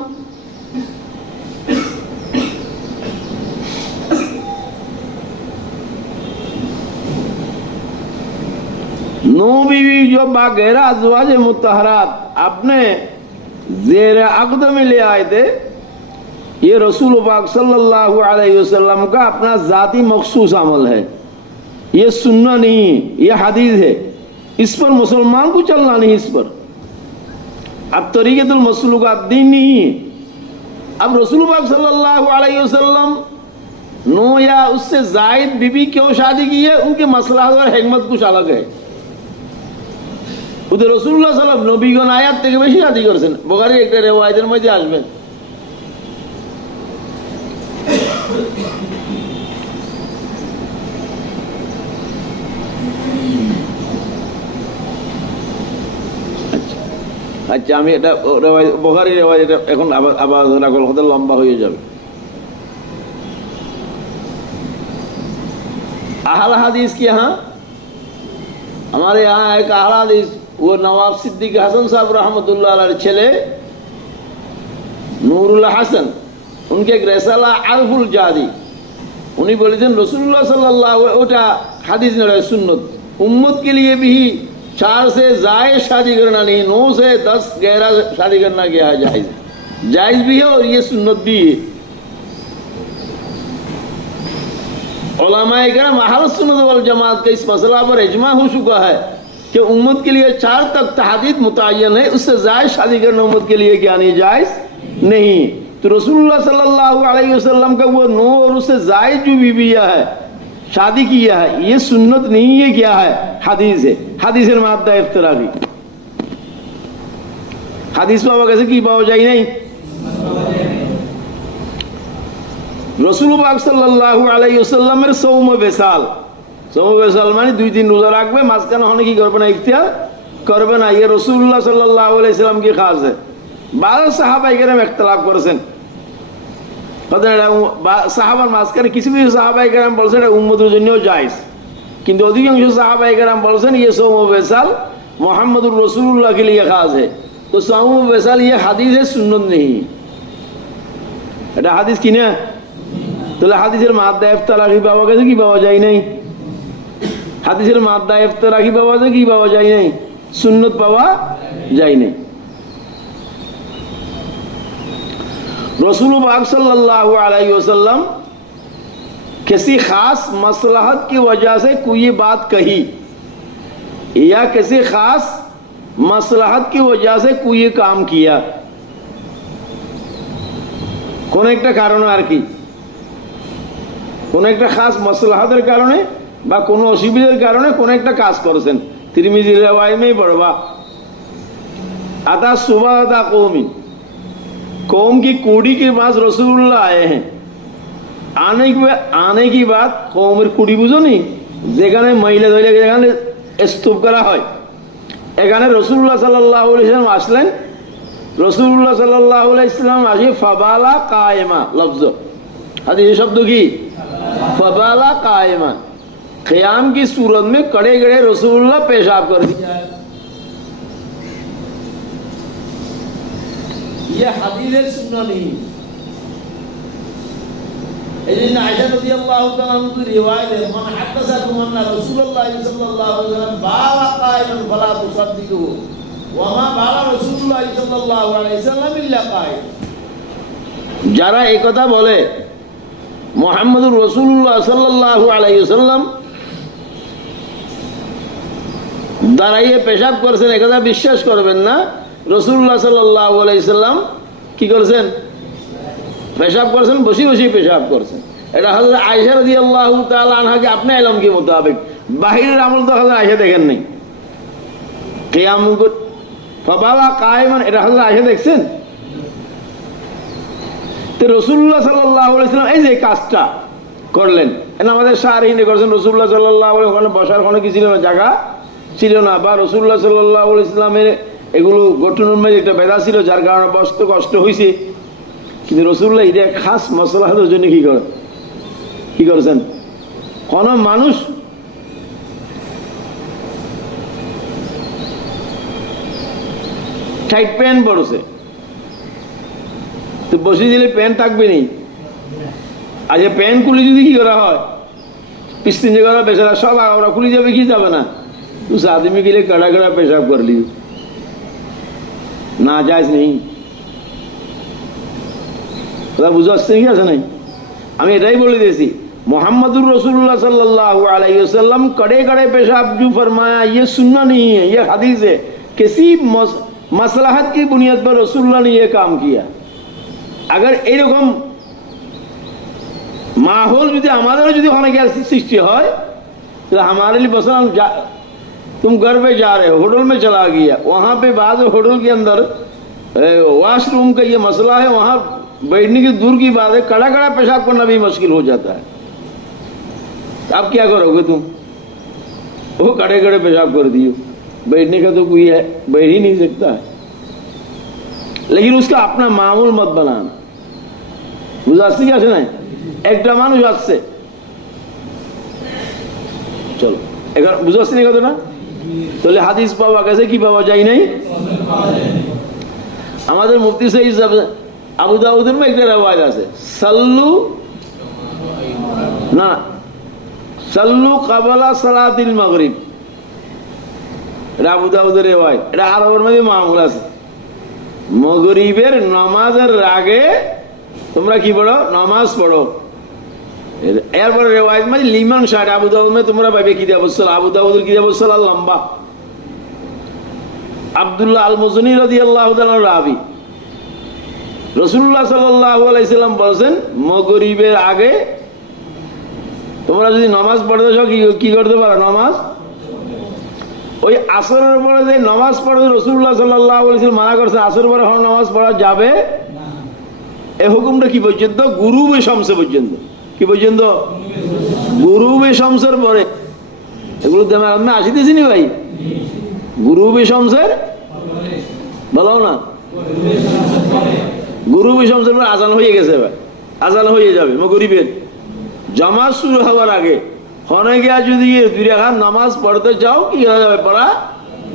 नो बीवी जो बागैरा अज़वाज मुतहरात अपने ज़ेर अक़द में ले आए थे, ये रसूल पाक सल्लल्लाहु अलैहि वसल्लम का अपना ज़ाती मखसूस अमल है। ये सुन्ना नहीं, ये हदीस है। इस पर मुसलमान को चलना नहीं, इस पर अब तरीक़तुल मसलूक़ात दीन नहीं। अब रसूल पाक सल्लल्लाहु अलैहि वसल्लम 9 या उससे ज़ायद बीबी क्यों शादी की है, उनके मसलाहत और हिकमत कुछ अलग है। ওদের রাসূলুল্লাহ সাল্লাল্লাহু আলাইহি ওয়াসাল্লাম নবীগণ আয়াত থেকে বেশি শাদী করেছেন। বুখারীর একটা রিওয়ায়াতের মধ্যে আসবে। আচ্ছা আমি এটা বুখারীর রিওয়ায়াত, এটা এখন আবার রাখল কথা লম্বা হয়ে যাবে। अहल हदीस के यहाँ, हमारे यहाँ एक अहल हदीस, वो नवाब सिद्दीक हसन साहब रहमतुल्लाह अलैह छेले नूरुल हसन, उनके एक रिसाला अरफुल जादी, उन्हीं बोले थे रसूलुल्लाह सल्लल्लाहु अलैहि वसल्लम, ओटा हदीस नहीं, सुन्नत। उम्मत के लिए भी 4 से ज़ायद शादी करना नहीं, 9 से 10 11 शादी करना क्या है, जायज़, जायज़ भी है और ये सुन्नत भी है। उलमाए किराम अहल सुन्नत वल जमात का इस मसला पर इजमा हो चुका है कि उम्मत के लिए 4 तक तहदीद मुतय्यन है, उससे जायज़ शादी करना उम्मत के लिए क्या नहीं, जायज़ नहीं। तो रसूलुल्लाह सल्लल्लाहु अलैहि वसल्लम का वो 9 और उससे जायज़ जो बीवियाँ है शादी किया है, ये सुन्नत नहीं है, क्या है, हदीस है। हदीसेर माद्दा इफ्तिरा की हदीस पावा कैसे की पावा যায় नहीं। रसूल पाक सल्लल्लाहु अलैहि वसल्लमेर सौम बेसाल, सौम बेसाल माने 2 दिन रोजा রাখবে, মাঝখানে হনে কি করবে না, ইখতিয়ার করবে না। ये रसूलुल्लाह सल्लल्लाहु अलैहि वसल्लम की खास है। बाद সাহাবায়ে কেরাম ইখতিলাফ করেছেন, সাহাবার মাঝখানে কিছু কিছু সাহাবায়ে কেরাম বলেছেন এটা উম্মতের জন্যও জায়েজ, কিন্তু অধিকাংশ সাহাবায়ে কেরাম বলেছেন ये सौम बेसाल मुहम्मदुर रसूलुल्लाह के लिए खास है। तो सौम बेसाल ये हदीस है, सुन्नत नहीं। এটা হাদিস কি না? তাহলে হাদিসের মাদ্দা ইফতিরা কি পাওয়া গেছে, কি পাওয়া যায় নাই? হাদিসের মাদ্দা ইফতিরা কি পাওয়া যায়, কি পাওয়া যায় নাই? সুন্নত পাওয়া যায় নাই। रसूल पाक सल्लल्लाहु अलैहि वसल्लम किसी खास मसलहत की वजह से कोई बात कही या किसी खास मसलहत की वजह से कोई काम किया, কোন একটা কারণে আর কি, কোন একটা খাস মসলাহাতের কারণে বা কোন অসুবিধার কারণে কোন একটা কাজ করেছেন। তিরমিজির रिवायत में पढ़वा आता सुबह आता कौम की कुड़ी के पास रसूलुल्लाह आए हैं। आने की बात कौमेर कुड़ी बुझो नी, যেখানে মহিলা ধরে যেখানে স্তূপ করা হয়, এখানে রসুল্লাহ সাল্লাল্লাহু আলাইহি ওয়াসাল্লাম আসলেন। রসুল্লাহ সাল্লাল্লাহু আলাইহি ওয়াসাল্লাম আসি ফাবালা কায়েমা, লফজ হাদিস শব্দ কি ফাবালা কায়েমা, क़याम की सूरत में कड़े गड़े रसूलुल्लाह पेशाब कर दिया है। ये हदीस सुनना नहीं। आयशा रज़ियल्लाहु ताला अन्हा की रिवायत है, मन हद्दसकुम अन्ना रसूलुल्लाह सल्लल्लाहु अलैहि वसल्लम बाला कायमन फला तुसद्दिकू व मा बाला रसूलुल्लाह सल्लल्लाहु अलैहि वसल्लम इल्ला कायम। যারা এই কথা বলে মুহাম্মদুর রাসূলুল্লাহ সাল্লাল্লাহু আলাইহি ওয়াসাল্লাম দাঁড়িয়ে পেশাব করেছেন, এই কথা বিশ্বাস করবেন না। রাসূলুল্লাহ সাল্লাল্লাহু আলাইহি ওয়াসাল্লাম কি করেছেন? পেশাব করেছেন, বসে বসে পেশাব করেছেন। এটা হযরত আয়েশা রাদিয়াল্লাহু তাআলা আনহাকে আপনি ইলম কি মোতাবেক বাহিরের আমল তো হযরত আয়েশা দেখেন নাই। কিয়াম ফাবালা কায়মান, এটা হযরত আয়েশা দেখছেন? তো রাসূলুল্লাহ সাল্লাল্লাহু আলাইহি ওয়াসাল্লাম এই যে কাজটা করলেন, এটা আমাদের শারঈনে করেছেন। রাসূলুল্লাহ সাল্লাল্লাহু আলাইহি ওয়াসাল্লাম বসার কোনো কি ছিল না, জায়গা ছিল না, বা রাসূলুল্লাহ সাল্লাল্লাহু আলাইহি ওয়াসাল্লামের এগুলো গঠনের মধ্যে একটা বেদা ছিল, যার কারণে বসতে কষ্ট হয়েছে। কিন্তু রাসূলুল্লাহ এটা খাস মাসলাহাতের জন্য কি করেছেন? কোন মানুষ টাইট প্যান্ট পড়ছে, তো বসে দিলে প্যান্ট থাকবে নি। আজ প্যান্ট খুলে যদি কি করা হয়, পিস্তিন যে করা বেচারা সব আমরা খুলে যাবে, কি যাবে না। उस आदमी के लिए कड़ा कड़ा पेशाब कर लियो, नाजायज नहीं। কথা বুঝে আসছে কি আছে নাই? আমি এটাই বলে দিয়েছি, मोहम्मदुर रसूलुल्लाह सल्लल्लाहु अलैहि वसल्लम कड़े कड़े पेशाब जो फरमाया ये सुन्ना नहीं है, ये हदीस है। किसी मसलहत की बुनियाद पर रसूलुल्लाह ने ये काम किया। अगर एरकम माहौल যদি আমাদের যদি ওখানে গিয়ে সৃষ্টি হয়, तो हमारे लिए मसलन तुम घर पे जा रहे हो, होटल में चला गया, वहाँ पे बाद होटल के अंदर वॉशरूम का ये मसला है, वहाँ बैठने की दूर की बात है, कड़ा कड़ा पेशाब करना भी मुश्किल हो जाता है। अब क्या करोगे तुम? वो कड़े कड़े पेशाब कर दियो, बैठने का तो कोई है, बैठ ही नहीं सकता है। लेकिन उसका अपना मामूल मत बनाना। বুঝে আসছে কি আসে নাই? একটা মানুষ আসছে, চলো এখন বুঝে আসছে না কথাটা? তাহলে হাদিস পাওয়া গেছে, কি পাওয়া যায় নাই? আমাদের মুফতি সাহেব আবু দাউদের মধ্যে একটা রিওয়ায়াত আছে, সাল্লু না সাল্লু কাবলা সালাতিল মাগরিব। এটা আবু দাউদের রিওয়ায়াত, এটা আরবের মধ্যে মামুল আছে। মাগরিবের নামাজের আগে তোমরা কি পড়ো? নামাজ পড়ো। এরপরে রিওয়ায়াত মানে লিমান শাহ আবু দাউদ में তোমরা ভাবে কি দেব সাল আবু দাউদের কি দেব সাল লম্বা। আব্দুল্লাহ আল মুজনি রাদিয়াল্লাহু তাআলা রাবি, রাসূলুল্লাহ সাল্লাল্লাহু আলাইহি সাল্লাম বলেন মাগরিবের আগে তোমরা যদি নামাজ পড়তে চাও কি করতে পারো? নামাজ। ওই আসরের পরে যে নামাজ পড়তে রাসূলুল্লাহ সাল্লাল্লাহু আলাইহি সাল্লাম মানা করেছেন, আসরের পরে নামাজ পড়া যাবে। এই হুকুমটা কি পর্যন্ত? গুরুবে শামস পর্যন্ত। কি পর্যন্ত? গুরুবে শামসের পরে। এগুলো আমি আসিতেছি নি ভাই, গুরুবে শামসের বলো না, গুরুবে শামসের পরে আজান হয়ে গেছে, ভাই আজান হয়ে যাবে মাগরিবের। জামাত শুরু হওয়ার আগে হনে গিয়া যদি দুই রাকাত নামাজ পড়তে চাও কি হয়ে যাবে? পড়া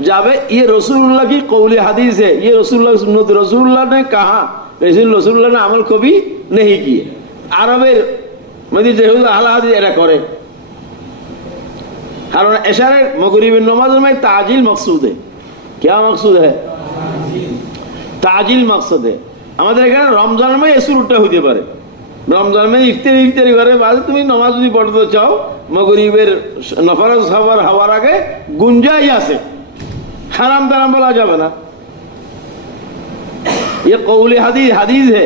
যাবে। ये रसूलुल्लाह की कौल हदीस है, ये रसूलुल्लाह सुन्नत, रसूलुल्लाह ने कहा, रसूलुल्लाह ने अमल कभी नहीं किए। আরবের মধ্যে যেহেতু আহলে হাদিস এরা করে, কারণ এশারের মাগরিবের নামাজের মধ্যে তাজিল মকসুদ है। क्या मकसूद है? তাজিল মকসুদ है। আমাদের এখানে রমজানের মধ্যে শুরুটা হইতে পারে, রমজান में ইফতারি করে বাদে তুমি নামাজ যদি পড়তে চাও মাগরিবের নফরজ হওয়ার আগে গুঞ্জাইশ আছে, হারাম তারাম বলা যাবে না। ये कौल हदीस है,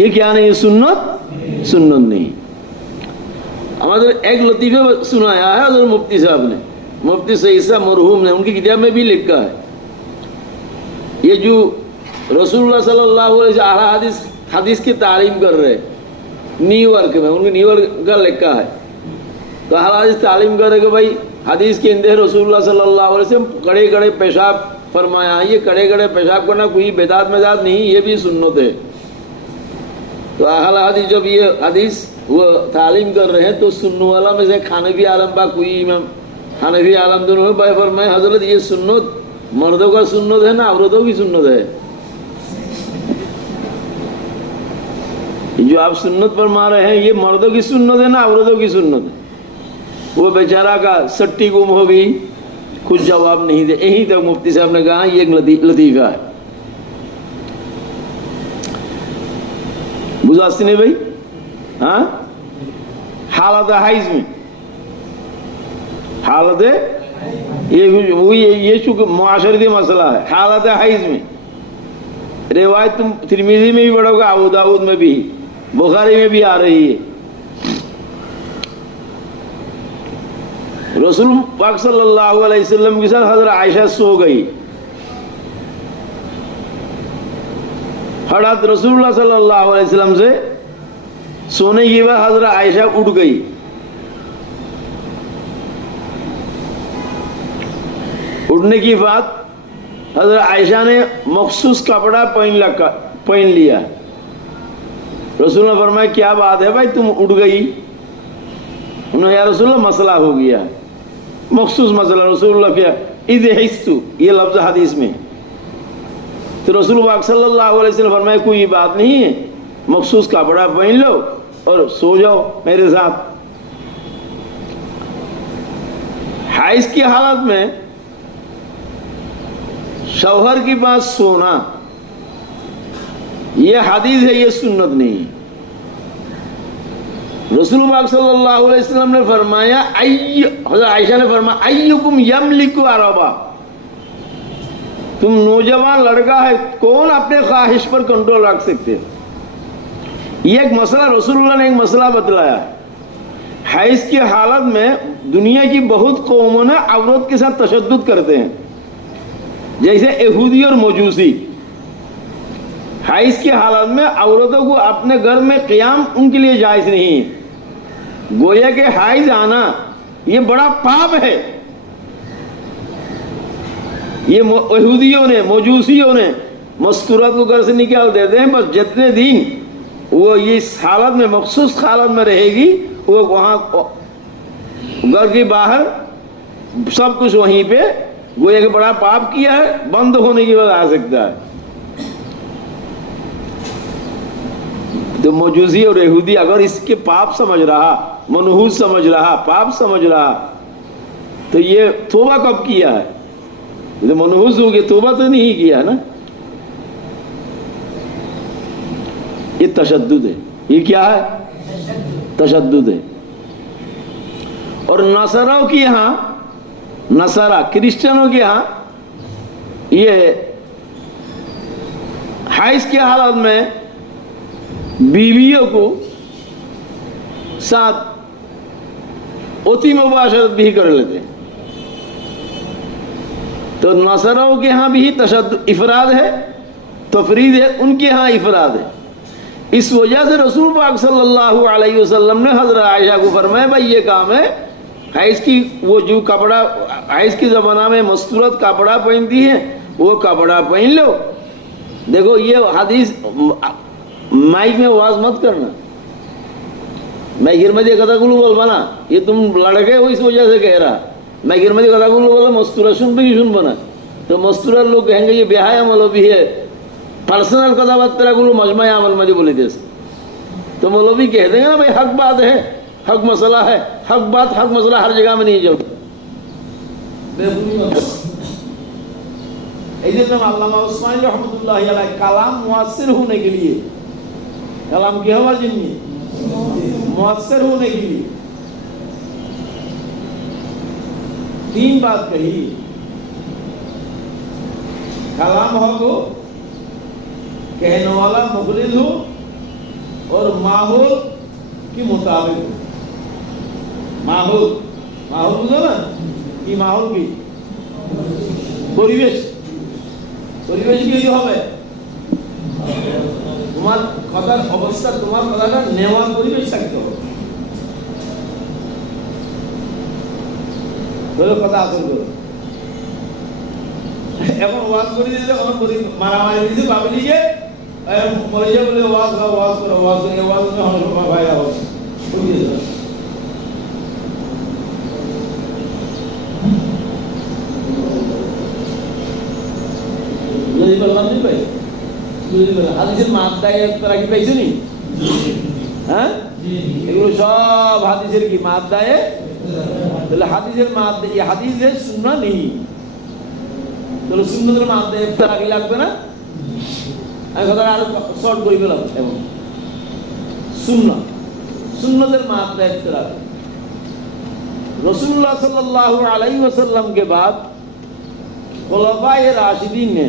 ये क्या नहीं? सुन्नत नहीं। हमारे एक लतीफे सुनाया है हज़रत मुफ्ती साहब ने, मुफ्ती सईद साहब मरहूम ने, उनकी किताब में भी लिखा है, ये जो रसूलुल्लाह सल्लल्लाहु अलैहि वसल्लम हदीस की तालीम कर रहे न्यूयॉर्क में, उनकी न्यूयॉर्क का लिखा है। तो हदीस तालीम कर रहे कि भाई हदीस के अंदर रसूलुल्लाह सल्लल्लाहु अलैहि वसल्लम कड़े कड़े पेशाब फरमाया, ये कड़े कड़े पेशाब करना कोई बेदात नहीं, ये भी सुन्नत है। तो अहले हदीस जब ये हदीस वो तालीम कर रहे हैं तो सुन्नत वाला में से हनफी आलम बा कोई इमाम हनफी आलम दोनों में भाई फरमाए हजरत ये सुन्नत मर्दों का सुन्नत है ना औरतों की सुन्नत है? जो आप सुन्नत फरमा रहे हैं ये मर्दों की सुन्नत है ना औरतों की सुन्नत है? वो बेचारा का सट्टी गुम हो गई, कुछ जवाब नहीं दे। यहीं तक मुफ्ती साहब ने कहा ये एक लतीफा है। बुझाती नहीं भाई? हाँ, हालत हाइज में हालत ये चूंकि मुआशरती मसला है। हालत हाइज में रिवायत तुम तिरमिजी में भी पढ़ोगे, अबू दाऊद में भी, बुखारी में भी आ रही है। रसूल पाक सल्लल्लाहु अलैहि वसल्लम के साथ हजरत आयशा सो गई। हठात रसूलुल्लाह सल्लल्लाहु अलैहि वसल्लम से सोने की बाद हजरत आयशा उठ गई। उठने की बाद हजरत आयशा ने मखसूस कपड़ा पहन लिया। रसूल ने फरमाया क्या बात है भाई तुम उठ गई? उन्होंने या रसूल मसला हो गया, मखसूस मसला। रसूल क्या इज़ ये लफ्ज हदीस में। तो रसूल पाक सल्लल्लाहु अलैहि वसल्लम फरमाया कोई बात नहीं है, मखसूस कपड़ा पहन लो और सो जाओ मेरे साथ। हाइज की हालत में शौहर के पास सोना ये हदीस है, ये सुन्नत नहीं है। रसूल पाक सल्लल्लाहु अलैहि वसल्लम ने फरमाया हज़रत आयशा ने फरमाया अय्युकुम यमलिकु अरबा, तुम नौजवान लड़का है, कौन अपने ख्वाहिश पर कंट्रोल रख सकते हो? ये एक मसला रसूलुल्लाह ने एक मसला बतलाया। हैज की हालत में दुनिया की बहुत कौमों ने औरत के साथ तशद्दुद करते हैं, जैसे यहूदी और मजूसी। हैज की हालत में औरतों को अपने घर में क़ियाम उनके लिए जायज़ नहीं है। गोया के हैज आना ये बड़ा पाप है। ये यहूदियों ने मजूसियों ने मस्तूरत को घर से निकाल देते हैं। बस जितने दिन वो ये इस हालत में मखसूस हालत में रहेगी वो वहाँ घर के बाहर सब कुछ वहीं पे गोया के बड़ा पाप किया है, बंद होने की वजह आ सकता है। तो मजूसी और यहूदी अगर इसके पाप समझ रहा, मनहूस समझ रहा, पाप समझ रहा, तो ये तौबा कब किया है? तो मनहूस हो गया, तौबा तो नहीं किया ना। ये तशद्दुद है। ये क्या है? तशद्दुद है। और नसराओं की यहां, नसरा क्रिश्चियनों के यहां ये हाइज की हालत में बीवियों को साथ अति मुबाशरत भी कर लेते हैं। तो नसराओं के यहां भी तशद्दुद इफराद है, तफरीद है, उनके यहां इफराद है। इस वजह से रसूल पाक सल्लल्लाहु अलैहि वसल्लम ने हजरत आयशा को फरमाया भाई ये काम है, हैज की वो जो कपड़ा हैज की ज़माना में मस्तूरत कपड़ा पहनती है वो कपड़ा पहन लो। देखो ये हदीस माइक में आवाज मत करना, मैं गिरमती कथाकुलू बोल बना, ये तुम लड़के हो इस वजह से कह रहा। मैं गिरमती कथाकुलू बोला मस्तूरा सुन पे सुन बना, तो मस्तूरा लोग कहेंगे ये बेहाय अमल भी है, पर्सनल कथाबार्ता गुलो मजमा अमल मजी बोले देश। तो मौलवी कह देंगे ना भाई हक बात है, हक मसला है, हक बात हक मसला हर जगह में नहीं चलता। अल्लामा उस्मानी रहमतुल्लाह अलैह कलाम मुअस्सिर होने के लिए, कलाम की हवा जिनमें मुअस्सिर होने के लिए 3 बात कही। कलाम हो को कहने वाला मुखलिस हो और माहौल के मुताबिक हो। माहौल माहौल बुझो ना कि माहौल की পরিবেশ পরিবেশ কি হবে তোমার কথার অবস্থা, তোমার কথাটা নেওয়ার পরিবেশ থাকতে হবে। বলো কথা আসল করো। এখন ওয়াজ করে দিলে তখন মারামারি দিতে পাবলি যে মরে বলে ওয়াজ করো, ওয়াজ করে ওয়াজ করে ভাইরা হবে হাদিসের মাদ্দায় তারা কি পাইছো নি? হ্যাঁ, এগুলো সব হাদিসের কি মাদ্দায়? তাহলে হাদিসের মাদ্দা, এই হাদিসের সুন্নাহ নেই, তাহলে সুন্নতের মাদ্দায় তারা কি লাগবে না? আমি কথা আরো শর্ট করে গেলাম। এবং সুন্নাহ, সুন্নতের মাদ্দায় তারা रसूलुल्लाह सल्लल्लाहु अलैहि वसल्लम के बाद खुलफाए राशिदीन ने,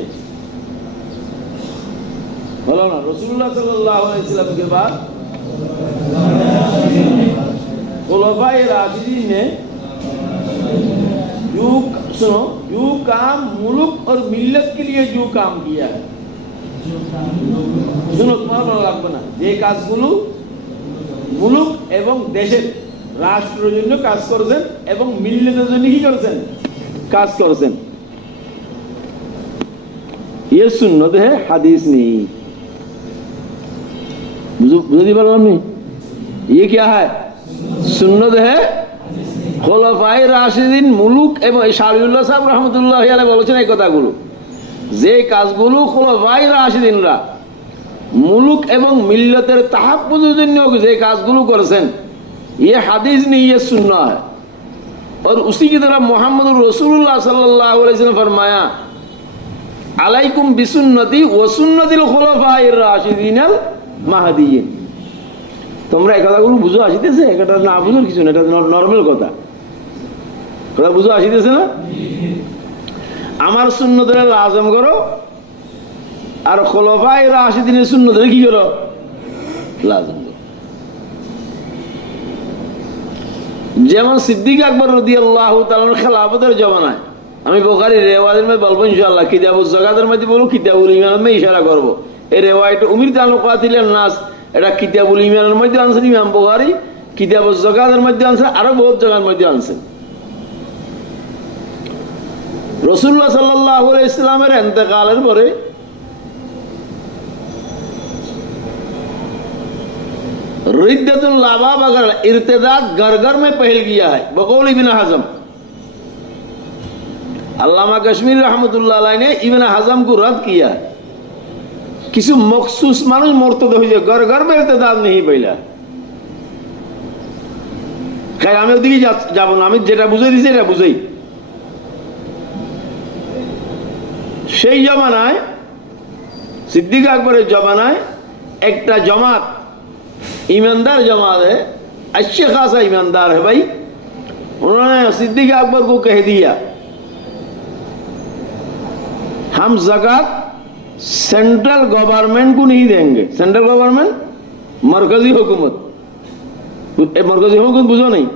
बोलो ना, रसूलुल्लाह सल्लल्लाहु अलैहि वसल्लम के बाद खुलफाए राशिदीन ने जो, सुनो, जो काम मुल्क और मिल्लत के लिए जो काम किया है, सुनो तुम्हारा ভালো লাগবে না, যে কাজগুলো মুলুক এবং দেশের রাষ্ট্রের জন্য কাজ করেছেন এবং মিল্লাতের জন্য কি করেছেন? কাজ করেছেন। ये सुन्नत है, हदीस नहीं। बुझी पारलाम नहीं? ये क्या है? सुन्नत है। খুলাফায়ে রাশিদিন মুলুক এবং শাবিউল্লাহ সাহেব রহমতুল্লাহি আলাইহি বলেছেন এই কথাগুলো, যে কাজগুলো খুলাফায়ে রাশিদিনরা মুলুক এবং মিল্লাতের তাহাফ্ফুজের জন্য যে কাজগুলো করেছেন, ये हदीस नहीं, ये सुन्ना है। और उसी की तरह मोहम्मद रसूलुल्लाह सल्लल्लाहु अलैहि वसल्लम फरमाया, अलैकुम बिसुन्नती व सुन्नतिल खुलाफाए राशिदीनिल মাহদিয়িন। তোমরা এই কথাগুলো বুঝো আসিতেছে? এটা না বুঝোর কিছু না, এটা নরমাল কথা, কথা বুঝো আসিতেছে না? আমার সুন্নতের লাজম করো আর খুলাফায়ে রাশিদিনের সুন্নতের কি করো? লাজম। যেমন সিদ্দিক আকবর রাদিয়াল্লাহু তাআলার খেলাফতের জমানায়, আমি বুখারী রিওয়ায়াতের মধ্যে বলবো ইনশাআল্লাহ, কিতাবুজ যাকাতের মধ্যে বলবো, কিতাবুল ঈমানের মধ্যে ইশারা করব। এই রিওয়ায়াতটা উমির তালুকাতিলেন নাস, এটা কিতাবুল ঈমানের মধ্যে আনছেন ইমাম বুখারী, কিতাবুজ যাকাতের মধ্যে আনছেন, আরো বহুত জায়গার মধ্যে আনছেন। রাসূলুল্লাহ সাল্লাল্লাহু আলাইহি ওয়াসাল্লামের ইন্তেকালের পরে रिद्दतुल लाबाब अगर इर्तिदाद घर घर में पहल किया है बकौल इब्न हजम। अल्लामा कश्मीरी रहमतुल्लाह अलैह ने इब्न हजम को रद्द किया। किसी मखसूस मानुष मुर्तद हो जाए, घर घर में इर्तिदाद नहीं पहला। खैर আমি ওদিকে যাব না, আমি যেটা বুঝাই দিছি এটা বুঝাই। সেই জমানায় সিদ্দিক আকবরের জমানায় একটা জমাত, ईमानदार जमात है, अच्छे खासा ईमानदार है भाई, उन्होंने सिद्दीक अकबर को कह दिया, हम ज़कात सेंट्रल गवर्नमेंट को नहीं देंगे। सेंट्रल गवर्नमेंट मरकजी हुकूमत, मरकजी हुकूमत बुझो नहीं,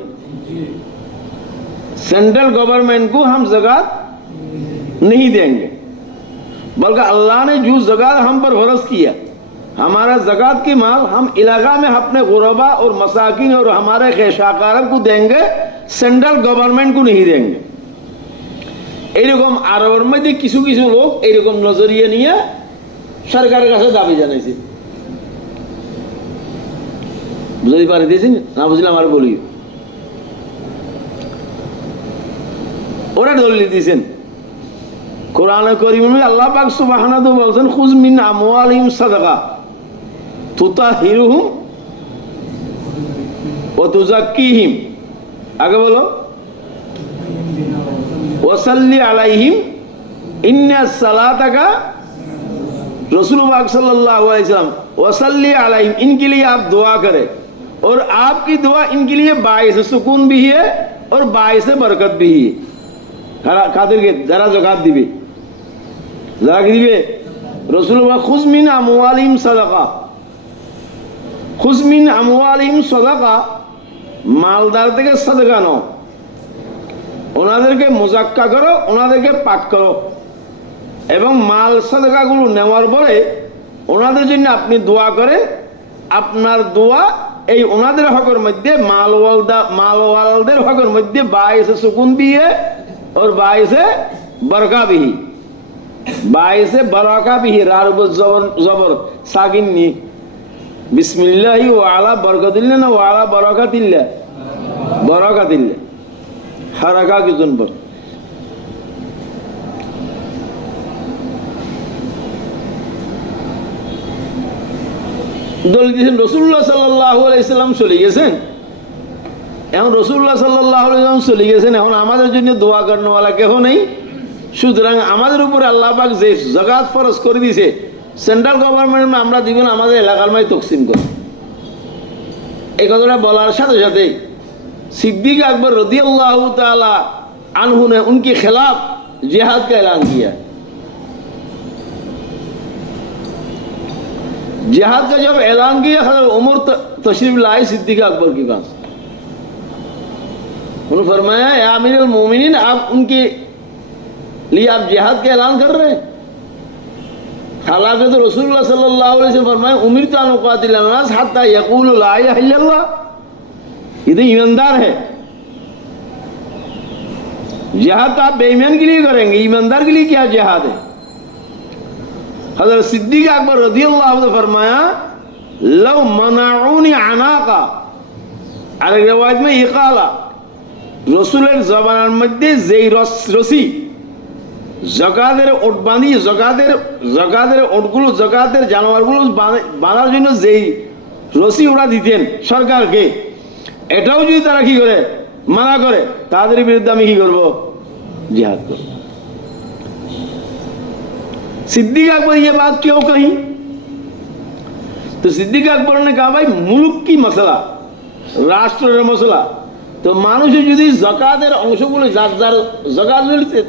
सेंट्रल गवर्नमेंट को हम ज़कात नहीं देंगे, बल्कि अल्लाह ने जो ज़कात हम पर फर्ज किया, हमारा ज़कात की माल हम इलाका में अपने गुरबा और मसाकिन और हमारे खेशाकार को देंगे, सेंट्रल गवर्नमेंट को नहीं देंगे। এরকম আরবের মধ্যে কিছু কিছু লোক এরকম নজরিয়া নিয়ে সরকারের কাছে দাবি জানাইছে। বুঝতে পারে দিয়েছেন না? বুঝলাম আর বলি, ওরা দলিল দিয়েছেন। কোরআনে কারীমে আল্লাহ পাক সুবহানাহু বলছেন, খুয মিন আমওয়ালিহিম সাদাকা তুতাহিরুহুম ওয়া তুযাক্কিহিম, আগে বলো ওয়াসাল্লি আলাইহিম इन्ना सलाता का रसूल पाक सल्लल्लाहु अलैहि वसल्लम वसल्ली अलैहिम, इनके लिए आप दुआ करें और आपकी दुआ इनके लिए बाइस सुकून भी है और बाइस बरकत भी है। खातिर के जरा ज़कात दिबे, जरा की दिबे रसूल पाक खुज़ मिन अमवालिहिम सदका, खुज़ मिन अमवालिहिम सदका, মালদার থেকে সাদকা নাও, ওনাদেরকে মুজাক্কা করো, ওনাদেরকে পাক করো এবং মাল সাদকাগুলো নেওয়ার পরে ওনাদের জন্য আপনি দোয়া করেন। আপনার দোয়া এই ওনাদের হকের মধ্যে মালওয়ালদের হকের মধ্যে বাইসে সুকুন দিয়ে और বাইসে বরকা বিহি, বাইসে বরকা বিহি, রার উপর জবর সাকিন নি বিসমিল্লাহি ওয়া আলা বরকাতিল্লাহ না ওয়া আলা বারাকাতিল্লাহ? বারাকাতিল্লাহ। হারাকা কিজন পর দল দিয়েছেন। রাসূলুল্লাহ সাল্লাল্লাহু আলাইহি সাল্লাম চলে গেছেন। এখন রাসূলুল্লাহ সাল্লাল্লাহু আলাইহি সাল্লাম চলে গেছেন, এখন আমাদের জন্য দোয়া করানোওয়ালা কেউ নেই। সুতরাং আমাদের উপরে আল্লাহ পাক যে যাকাত ফরজ করে দিয়েছে, সেন্ট্রাল গভর্নমেন্ট আমরা দিবেন আমাদের এলাকার মাঝে তকসিম করে। এই কথাটা বলার সাথে সাথে सिद्दीक अकबर रज़ियल्लाहु ताला अन्हु ने उनके खिलाफ जिहाद का ऐलान किया। जिहाद का जब ऐलान किया, हज़रत उमर तशरीफ लाए सिद्दीक अकबर के पास। उन्होंने फरमाया, या अमीरुल मोमिनीन, आप उनके लिए आप जिहाद का ऐलान कर रहे हैं? हालांकि तो रसूलुल्लाह सल्लल्लाहु अलैहि वसल्लम फरमाए, उमिरतु अन उक़ातिल अन्नास हत्ता यक़ूलू ला इलाहा इल्लल्लाह। ये तो ईमानदार है। जिहाद तो आप बेईमान के लिए करेंगे, ईमानदार के लिए क्या जिहाद है? हज़रत सिद्दीक अकबर रज़ियल्लाहु अन्हु ने फरमाया, लौ मनाऊनी अनाका, আরেক রিওয়ায়াত में ইকালা, রসুলের জবানের মধ্যে যেই রশি যাকাতের ওট বাঁধি, যাকাতের ওটগুলো, যাকাতের জানোয়ারগুলো বাঁধার জন্য যেই রশি ওরা দিতেন সরকারকে, এটাও যদি তারা কি করে মানা করে, তাদের বিরুদ্ধে আমি কি করবো? जिहाद करो। सिद्दीक अकबर ये बात क्यों कही? तो सिद्दीक अकबर ने कहा, भाई मुल्क की मसला, राष्ट्र मसला, तो মানুষ যদি যাকাতের অংশগুলো যার যাকাত মিলছে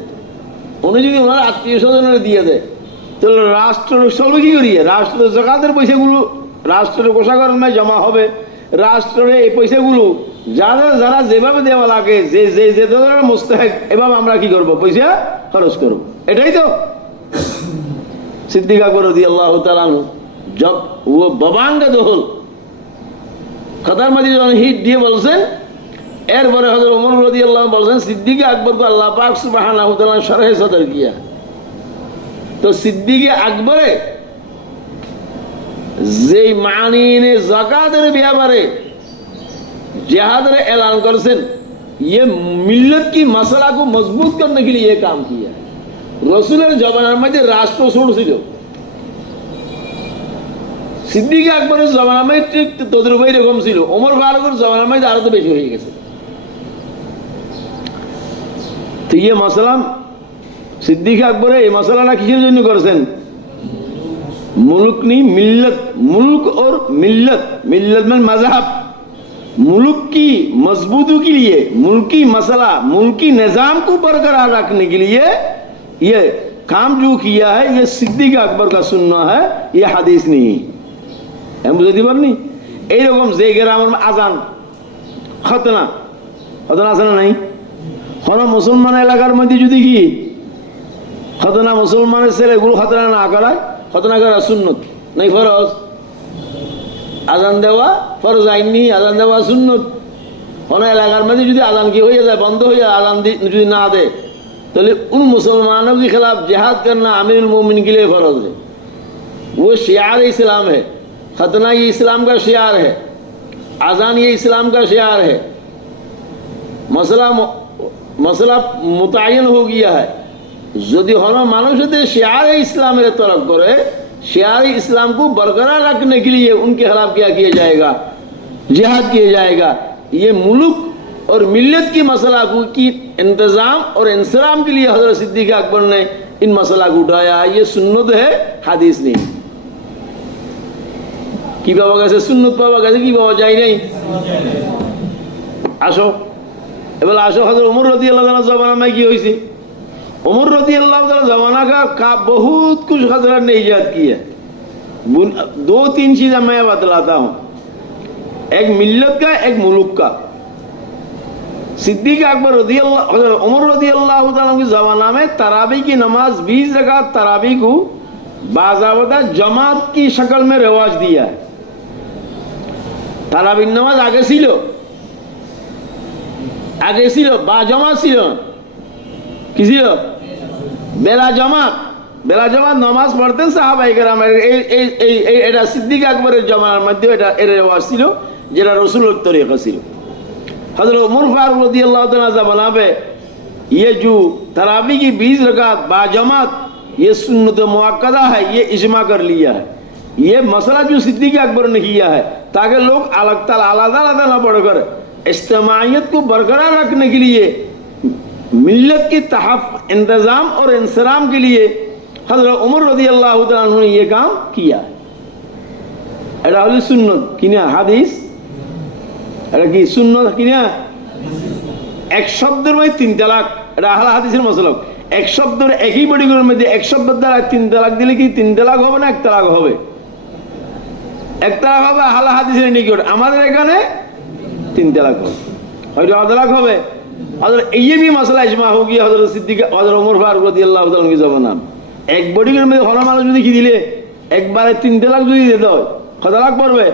উনি যদি ওনার আত্মীয় স্বজনের দিয়ে দেয়, তাহলে রাষ্ট্র চলবে কি করিয়ে? রাষ্ট্র যাকাতের পয়সাগুলো রাষ্ট্রের কোষাগারের মধ্যে জমা হবে। রাষ্ট্রের এই পয়সাগুলো যারা যেভাবে দেওয়া লাগে, যে ধরনের মুস্তাহিক, এভাবে আমরা কি করবো? পয়সা খরচ করবো। এটাই তো সিদ্দীক আকবর রাদিয়াল্লাহু তাআলা আনহু जब वो बबांग दोहल खतर मदी যখন হিট দিয়ে বলছেন, এরপরে হযরত ওমর রাদিয়াল্লাহু আনহু বলছেন, সিদ্দীক আকবর को अल्लाह पाक सुब्हानाहु व तआला शरह सदर किया। तो सिद्दीक আকবরে যে মানিনে যাকাতের ব্যাপারে जिहाद ऐलान कर ये मिल्लत की मसला को मजबूत करने के लिए ये काम किया। रसूलेर जमानार मध्य राष्ट्र छोड़ छिलो, सिद्दीक আকবরের जमानार में ठीक तद्रुप एरकम छिलो, उमर फारूकेर जमानार में आरो तो बेशी हये गेছে। तो ये मसला सिद्दीक আকবরে এই মসলাটা কিসের জন্য করেছেন? मुल्क नहीं, मिल्लत, मुल्क और मिल्लत, मिल्लत में मजहब, मुल्क की मजबूती के लिए, मुल्की मसला, मुल्की निजाम को बरकरार रखने के लिए ये काम जो किया है, ये सिद्दीक আকবর का सुनना है, ये हदीस नहीं। हम बुझते पारनी এই রকম যে গ্রামের আজান খতনা আছে না নাই? কোন মুসলমান এলাকার মধ্যে যদি কি খতনা মুসলমানের ছেলেগুলো খতনা না করায়, খতনা করা সুন্নত নাই ফরজ। আজান দেওয়া ফরজ আইনি, আজান দেওয়া সুন্নত। কোন এলাকার মধ্যে যদি আজান কি হয়ে যায়, বন্ধ হয়ে যায়, আজান যদি না दे, तो उन मुसलमानों के खिलाफ जिहाद करना अमीरुल मोमिनीन के लिए फर्ज है। वो शियार इस्लाम है। खतना ये इस्लाम का शियार है, आजान ये इस्लाम का शियार है। मसला मुतयन हो गया है। यदि हर मानुष शियार इस्लाम तरफ करे, शियार इस्लाम को बरकरार रखने के लिए उनके खिलाफ क्या किया जाएगा? जिहाद किया जाएगा। ये मुल्क और मिल्लत की मसला को की इंतजाम और इंसराम के लिए हज़रत सिद्दीक আকবর ने इन मसला को उठाया। ये सुन्नत है, हादीस नहीं। কি পাওয়া গেছে? সুন্নত পাওয়া গেছে, কি পাওয়া যায় নাই? আসো এবার আসো, হযরত ওমর রাদিয়াল্লাহু তাআলা জমানা में কি হইছে? उमर रज़ियल्लाहु ताला ज़माना का बहुत कुछ हज़रत ने ईजाद किया। 2-3 चीज़ें मैं बतलाता हूँ, एक मिल्लत का, एक मुल्क का। सिद्दीक আকবর उमर रज़ियल्लाहु ताला के ज़माना में तरावी की नमाज 20 रकात तरावी को बाज़ाबता जमात की शक्ल में रिवाज दिया है। तरावी नमाज आगे ছিল বা জমাত ছিল, কি ছিল? বেলা জমাত বেলা জামাত নামাজ পড়তেন সাহাবায়ে কেরামের। এটা সিদ্দিক আকবরের জামানার মধ্যে এটা এর রেওয়াজ ছিল, যেটা রসুলের তরিকা ছিল। हज़रत उमर फारूक रज़ियल्लाहु ताला ज़माना पे ये जो तरावी की 20 रकात बाजमात ये सुन्नत मुअक्कदा है, ये इज्मा कर लिया है। ये मसला जो सिद्दीक़ अकबर ने किया है ताकि लोग अलग-अलग ना पढ़कर इज्तिमाइयत को बरकरार रखने के लिए, मिल्लत की तहफ़्फ़ुज़, इंतज़ाम और इंसराम के लिए हज़रत उमर रज़ियल्लाहु ताला ने ये काम किया है। এটা হলো সুন্নত কিনা হাদিস, এটা কি সুন্নত কিনা? এক শব্দের মধ্যে 3 তালাক, এটা আহলে হাদিসের মাসলাক। এক শব্দের একই বডিগুলোর মধ্যে এক শব্দের দ্বারা 3 তালাক দিলে কি 3 তালাক হবে না 1 তালাক হবে? 1 তালাক হবে আহলে হাদিসের নিকট। আমাদের এখানে 3 তালাক হবে, হয়তো 2 তালাক হবে। হযরত ये भी मसला इजमा हो गया हज़रत सिद्दीक़ हज़रत उमर फारूक রাদিয়াল্লাহু তাআলা की ज़माना। এক বডিগুলোর মধ্যে হলো মানুষ যদি কি দিলে একবারে 3 তালাক যদি দিতে হয়, কত তালাক পড়বে?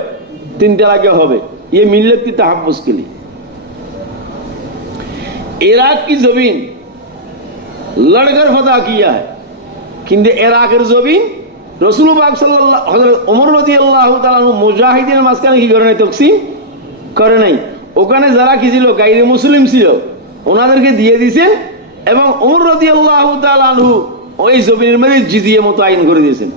3 তালাকে হবে। ये मिल्लत की तहफ़्फ़ुज़ के लिए। इराक की जमीन लड़कर फतह किया है, किंतु इराकेर जमीन रसूल पाक सल्लल्लाहु हज़रत उमर রাদিয়াল্লাহু তাআলা মুজাহিদের মাঝখানে কি করে নাই? তকসিম করে নাই। ওখানে যারা কি ছিল গায়রে মুসলিম ছিল ওনাদেরকে দিয়ে দিয়েছেন, এবং উমর রাদিয়াল্লাহু তাআলা আনহু ওই জমিনের মধ্যে জিজিয়া মুতায়িন করে দিয়েছেন।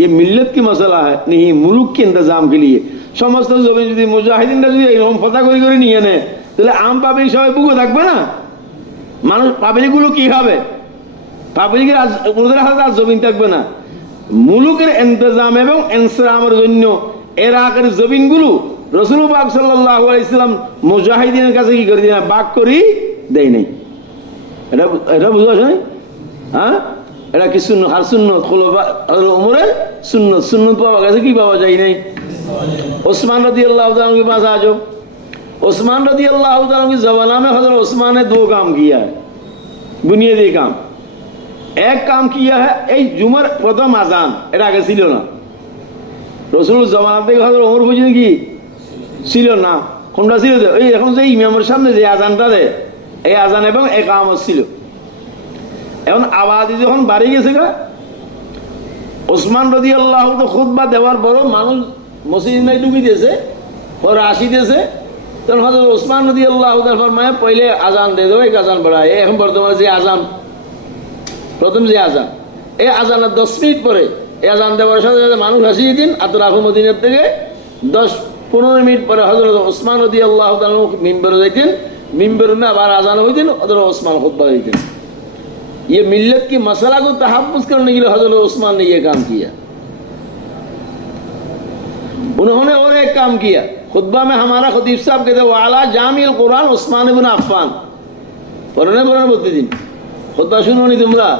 ये मिल्लत की मसला है, नहीं मुल्क के इंतजाम के लिए। সমস্ত জমি যদি মুজাহিদিনরা যদি এরকম ফতা করে নিয়ে নেয়, তাহলে আম পাবলিক সবাই বুকে থাকবে না? মানুষ পাবলিকগুলো কি হবে? পাবলিকের ওদের হাতে আর জমিন থাকবে না। মুলুকের ইন্তজাম এবং ইনসরামের জন্য ইরাকের জমিনগুলো রাসূল পাক সাল্লাল্লাহু আলাইহি সাল্লাম মুজাহিদিনের কাছে কি করে দিলেন? ভাগ করে দেয় নাই। এটা বুঝা যায়? হ্যাঁ, এটা কি সুন্নাত? আর সুন্নাত খুলাফা উমরের সুন্নাত। সুন্নাত পাওয়া গেছে, কি পাওয়া যায় নাই? उस्मान रज़ियल्लाहु ताला के पास आ जाओ। उस्मान रज़ियल्लाहु ताला की ज़माना में हज़रत उस्मान ने 2 काम किया है, बुनियादी काम। एक काम किया है এই জুমার প্রথম আযান, এটা আগে ছিল না। রাসূল জামানা থেকে হযরত ওমর পর্যন্ত কি ছিল না? কোনটা ছিল? এই এখন যে ইমামের সামনে যে আযানটা দেয়, এই আযান এবং ইকামত ছিল। এখন আওয়াজ যখন বাড়ি গেছে গা, উসমান রাদিয়াল্লাহু তো খুতবা দেওয়ার পর মানুষ মসজিদ में ঢুকে দিয়েছে और আসিতেছে, তখন হযরত উসমান রাদিয়াল্লাহু তাআলা ফরমায় পহলে আযান দে দাও, এক আযান বাড়ায়। এখন বর্তমানে যে আযান, প্রথম যে আযান, এই আযানের 10 মিনিট পরে এই আযান দেওয়ার সাথে সাথে মানুষ আসিয়ে দিন আতরাফ মদিনার থেকে 10-15 মিনিট পরে হযরত উসমান রাদিয়াল্লাহু তাআলা মিম্বরে যাইতেন, মিম্বরে में আবার আযান হইতেন, হযরত উসমান খুতবা দিতেন। ये मिल्लत की मसला को तहफ़्फ़ुज़ करने के लिए हज़रत उस्मान ने ये काम किया। उन्होंने और एक काम किया, खुतबा में हमारा खतीब साहब कहते हैं वाला जामिल कुरान उस्मान इब्न अफ़्फ़ान पढ़ने बोलते दिन खुतबा सुनो नहीं तुमरा,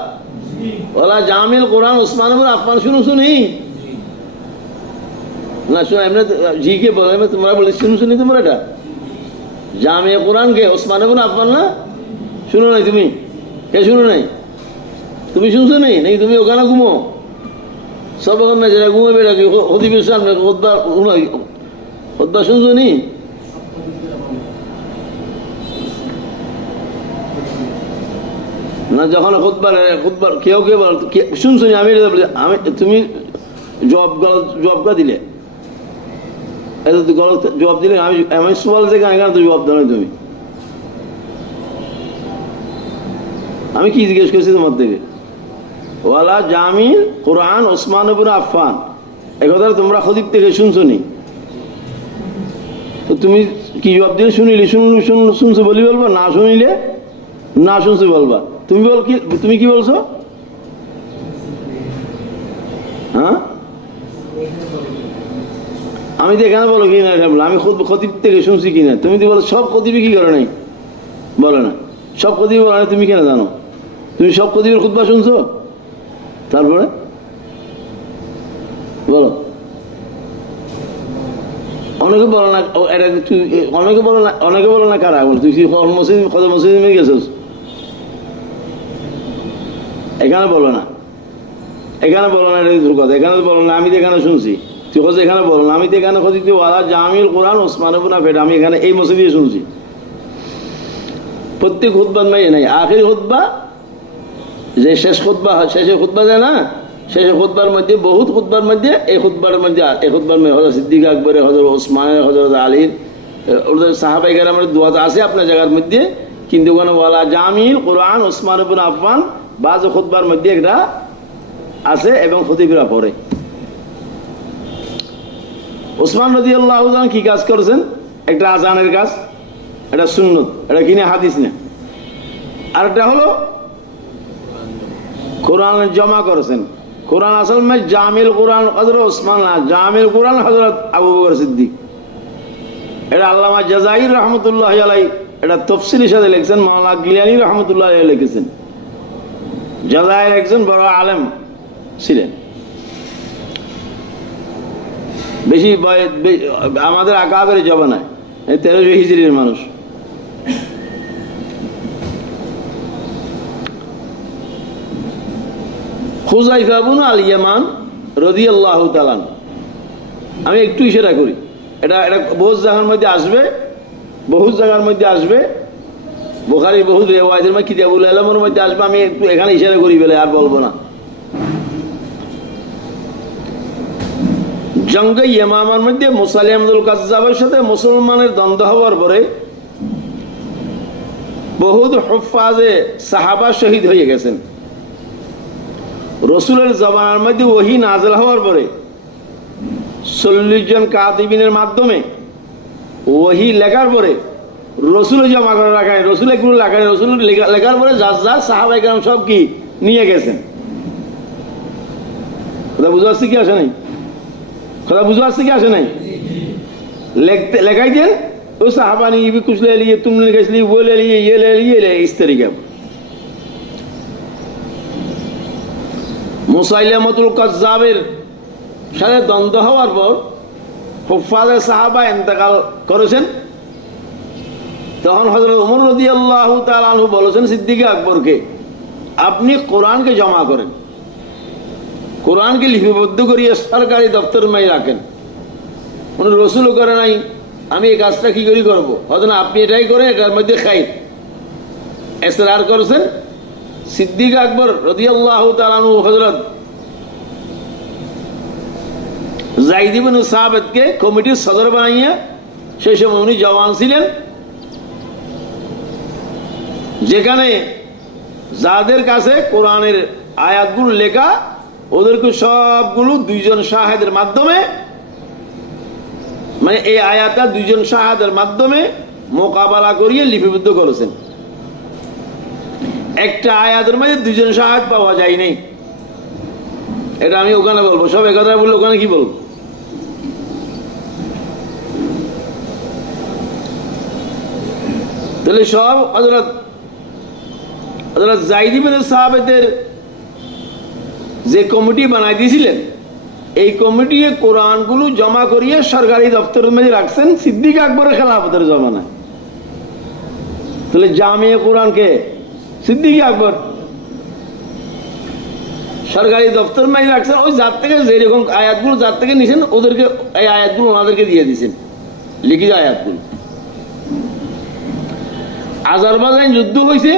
वाला जामिल कुरान उस्मान इब्न अफ़्फ़ान सुनी ना? सुनो हमने जी के बोले में तुम्हारा बोले सुनी तुम्हारा था जामिल कुरान के उस्मान इब्न अफ़्फ़ान ना सुनो नहीं? तुम्हें क्या सुनो नहीं? তুমি শুনছো নেই নাকি? তুমি ওখানে ঘুমো সব ওখানে না, যারা ঘুমে বেড়া খতিবের সামনে খুতবা শুনছো নি? না, যখন খুতবা কেউ কেউ শুনছো নি? আমি তুমি জবাব দিলে, জবাব দিলে আমি সওয়াল থেকে এখানে তো জবাব দাও তুমি। আমি কি জিজ্ঞেস করছি তোমার থেকে? ওয়ালা জামিল কুরআন উসমান ইবনে আফফান, এই কথা তোমরা খতিব থেকে শুনছো নি? তো তুমি কি জবাব দিলে? শুনছো বলি বলবা, না শুনিলে না শুনছো বলবা। তুমি কি বলছো? হ্যাঁ, আমি তো এখানে বলো কি না এটা বলো, আমি খতিব থেকে শুনছি কিনা। তুমি তো বলো সব খতিবই কি করে নাই, বলে না। সব খতিব বলে না, তুমি কেন জানো? তুমি সব খতিবের খুতবা শুনছো? তারপরে বলো। অনেকে বলো না, অনেকে বলো না কারা বল, তুই মসজিদ কত মসজিদে গেছিস? এখানে বলো না, এখানে বলো না, এটা কথা। এখানে বলো না, আমি তো এখানে শুনছি। তুই কথা এখানে বলো না, আমি তো এখানে খতিব ওয়ালা জামিল কুরআন উসমান ইবনে আফফান, আমি এখানে এই মসজিদে শুনছি। প্রত্যেক খুতবা নাই, আখির খুতবা যে শেষ খুতবা হয়, শেষে খুতবা দেয় না, শেষে খুতবার মধ্যে বহুত খুতবার মধ্যে এই খুতবার মধ্যে হযরত সিদ্দিক আকবরের, হযরত ওসমানের, হযরত আলীর, ওদের সাহাবায়ে কেরামের দোয়া আছে আপনার জায়গার মধ্যে, কিন্তু কোনো ওয়ালা জামিল কোরআন ওসমান ইবনে আফফান বাজ খুতবার মধ্যে একটা আছে এবং খতিবরা পড়ে। ওসমান রাদিয়াল্লাহু তাআলা কি কাজ করেছেন? একটা আজানের কাজ, এটা সুন্নত, এটা কিনে হাদিস না। আরেকটা হলো কোরআন জমা করেছেন। কোরআন আসল মে জামিল কোরআন হযরত ওসমান না, জামিল কোরআন হযরত আবু বকর সিদ্দিক। এটা আল্লামা জাযাইর রহমতুল্লাহি আলাইহি এটা তফসিলের সাথে লিখছেন, মাওলানা গিলানী রহমতুল্লাহি আলাইহি লিখেছেন। জাযাইর একজন বড় আলেম ছিলেন, বেশি আমাদের আকাবের জমানায় 1300 হিজরির মানুষ। হুযায়ফা ইবনে আল ইয়ামান রাদিয়াল্লাহু তাআলা, আমি একটু ইশারা করি, এটা বহুত জায়গার মধ্যে আসবে, বহুত জায়গার মধ্যে আসবে, বুখারীর বহুত রিওয়ায়াতের মধ্যে, কিতাবুল ইলমের মধ্যে আসবে। আমি একটু এখানে ইশারা করি বলে আর বলবো না। জঙ্গে ইয়ামামার মধ্যে মুসাইলামাতুল কাজ্জাবের সাথে মুসলমানের দ্বন্দ্ব হওয়ার পরে বহুত হুফাজে সাহাবা শহীদ হয়ে গেছেন। রসুলের জমানার মধ্যে ওহী নাযিল হওয়ার পরে 40 জন কাতিবিনের মাধ্যমে ওহী লেখার পরে রসুল জমা করে রাখায়, রসুল এগুলো লেখায়, রসুল লেখার পরে যার যার সাহাবায়ে কেরাম সব কি নিয়ে গেছেন। কথা বুঝতে পারছি কি আসে নাই? কথা বুঝতে পারছি কি আসে নাই? লেখাই দেন ও সাহাবা ने ये भी कुछ ले लिए, तुमने कैसे लिए, वो ले लिए, ये ले लिए, इस तरीके। মুসাইলামাতুল কাজ্জাবের সাথে দ্বন্দ্ব হওয়ার পর হুফাজে সাহাবা ইন্তেকাল করেছেন। তখন হযরত ওমর রাদিয়াল্লাহু তাআলা আনহু বলেছেন সিদ্দিক আকবরকে, আপনি কোরআনকে জমা করেন, কোরআনকে লিপিবদ্ধ করিয়ে সরকারি দপ্তরের মধ্যে রাখেন। উনি রসুলও করে নাই, আমি এই কাজটা কি করি করবো, হয়তো না আপনি এটাই করেন, এটার মধ্যে খাই এসরার করেছেন। সিদ্দিক আকবর রাদিয়াল্লাহু তাআলা আনহু হযরত যায়েদ ইবনে সাবিতকে কমিটির সদর বানাইয়া, সেই সময় উনি জওয়ান ছিলেন, যেখানে যাদের কাছে কোরআনের আয়াতগুলো লেখা ওদেরকে সবগুলো 2 জন শাহেদের মাধ্যমে, মানে এই আয়াতটা 2 জন শাহেদের মাধ্যমে মোকাবেলা করিয়ে লিপিবদ্ধ করেছেন। একটা আয়াতের মধ্যে 2 জন শাহেদ পাওয়া যায় নাই, এটা আমি ওখানে বলবো, সব একথা বললে ওখানে কি বলবো? তাহলে সব হযরত যায়েদ ইবনে সাবিতের যে কমিটি বানাই দিয়েছিলেন, এই কমিটি কোরআনগুলো জমা করিয়ে সরকারি দপ্তরের মধ্যে রাখছেন সিদ্দিক আকবরের খেলাফতের জমানায়। তাহলে জামিয়ে কোরআনকে সিদ্দিক আকবর সরকারি দপ্তরের মধ্যে রাখছেন। ওই যার থেকে যেরকম আয়াতগুলো যার থেকে নিছেন ওদেরকে এই আয়াতগুলো ওনাদেরকে দিয়ে দিয়েছেন, লিখিত আয়াতগুলো। আজারবাইজান যুদ্ধ হয়েছে,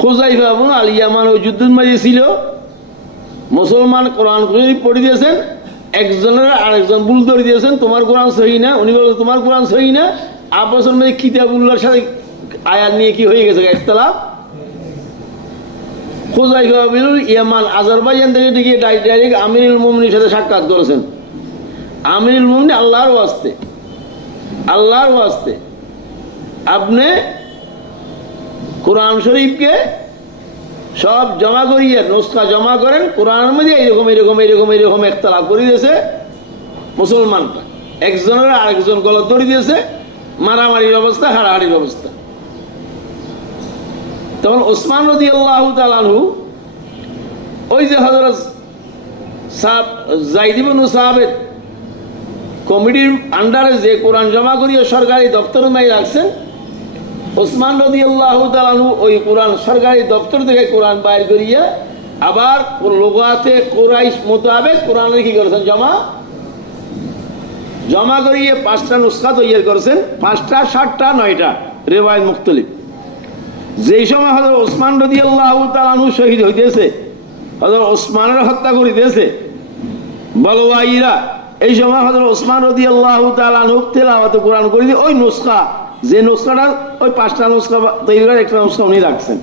হুযায়ফা ইবনে আল ইয়ামান ওই যুদ্ধের মাঝে ছিল। মুসলমান কোরআন পড়ে দিয়েছেন, একজনের আরেকজন ভুল ধরে দিয়েছেন, তোমার কোরআন সহি না, উনি বলছেন তোমার কোরআন সহি না। আপসের মধ্যে কিতাবুল্লাহর সাথে আয়াত নিয়ে কি হয়ে গেছে ইখতিলাফ। হুযায়ফা ইবনে ইয়ামান আজারবাইজান থেকে গিয়ে ডাইরেক্ট আমিরুল মুমিনের সাথে সাক্ষাৎ করেছেন। আমিরুল মুমিন আল্লাহর ওয়াস্তে আপনি কোরআন শরীফকে সব জমা করিয়ে নুসখা জমা করেন, কোরআনের মধ্যে এইরকম এইরকম এইরকম এইরকম ইখতিলাফ করে দিয়েছে মুসলমানটা, একজনের আরেকজন গলত ধরে দিয়েছে, মারামারির অবস্থা, হাড়াহাড়ির অবস্থা। তখন ওসমান রাদিয়াল্লাহু তাআলা আনহু ওই যে হযরত যায়েদ ইবনে সাবিত কমিটির আন্ডারে যে কোরআন জমা করিয়ে সরকারি দপ্তরের মধ্যে রাখছেন, ওসমান রাদিয়াল্লাহু তাআলা আনহু ওই কোরআন সরকারি দপ্তর থেকে কোরআন বাইর করিয়া আবার লুগাতে কুরাইশ মোতাবেক কোরআনের কি করেছেন, জমা করিয়ে 5টা নুসখা তৈরি করেছেন, 5টা 7টা 9টা রিওয়ায়াত মুখতলিফ। যেই সময় হযরত ওসমান রাদিয়াল্লাহু তাআলা আনহু শহীদ হইতেছে, হযরত ওসমানের হত্যা করিতেছে বলওয়াইরা, এই সময় হযরত ওসমান রাদিয়াল্লাহু তাআলা আনহু তেলাওয়াত কোরআন করে দিয়ে ওই নুসখা, যে নুসখাটা ওই 5টা নুসখা তৈরি করে একটা নুসখা উনি রাখছেন,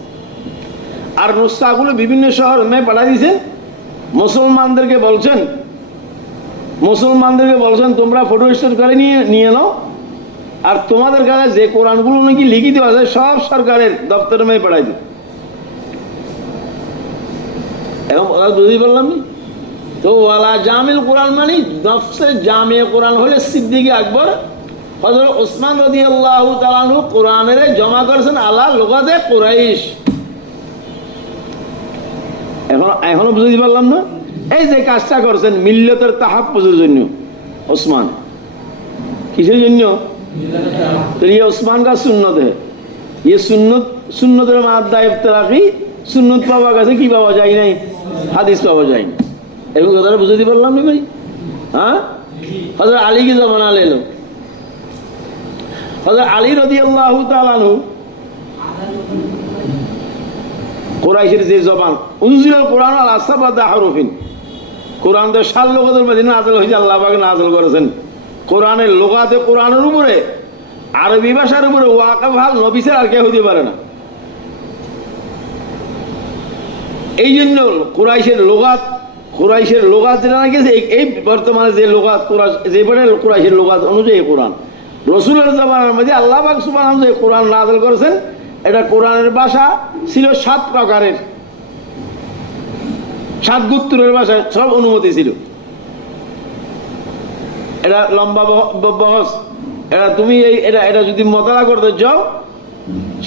আর নুসখাগুলো বিভিন্ন শহর মে পাঠাই দিয়েছেন। মুসলমানদেরকে বলছেন তোমরা ফটো স্টোর করে নিয়ে নাও, আর তোমাদের কাছে যে কোরআনগুলো নাকি লিখিত আছে সব সরকারের দপ্তরে মে পাঠাই দিও। এখন বুঝতেই পারলাম নি তো, ওয়ালা জামিল কোরআন মানে নফসে জামিয়া কোরআন হলে সিদ্দিকে আকবর হযরত ওসমান রাদিয়াল্লাহু তাআলা আনহু কোরআনের জমা করেছেন আলা লুগাতে কুরাইশ। এখনো বুঝতে পারলাম না, এই যে কাজটা করছেন মিল্লাতের তাহাফ্ফুজের জন্য ওসমান, কিসের জন্য? ये उस्मान का सुन्नत है, ये सुन्नत माद्दा इफ्तिराकी, सुन्नत पाওয়া গেছে কি পাওয়া যায় নাই? হাদিস পাওয়া যায় না। এই কথাটা বুঝতে পারলাম না ভাই? হ্যাঁ, হযরত আলী কি জমানা এলো, হযরত আলী রাদিয়াল্লাহু তাআলা আনহু কুরাইশের যে জবান উনজিলাল কোরআন আলা সাবাতা হরফিন, কোরআন তো 7 লুগাতের মধ্যে নাযিল হয়েছে, আল্লাহ পাক নাযিল করেছেন কোরআনের লুগাতে, কোরআনের উপরে আরবি ভাষার উপরে ওয়াকিফ হাল নবী ছাড়া আর কেউ হইতে পারে না। এই জন্য কুরাইশের লুগাত যেটা নাকি এই বর্তমানে যে লুগাত যে কুরাইশের লুগাত অনুযায়ী কোরআন রাসূলের জামানার মধ্যে আল্লাহ পাক সুবহানাহু যে কোরআন নাযিল করেছেন, এটা কোরআনের ভাষা ছিল 7 প্রকারের, 7 গোত্রের ভাষা সব অনুমতি ছিল। এটা লম্বা বহস, এটা তুমি এটা যদি মোতালা করতে যাও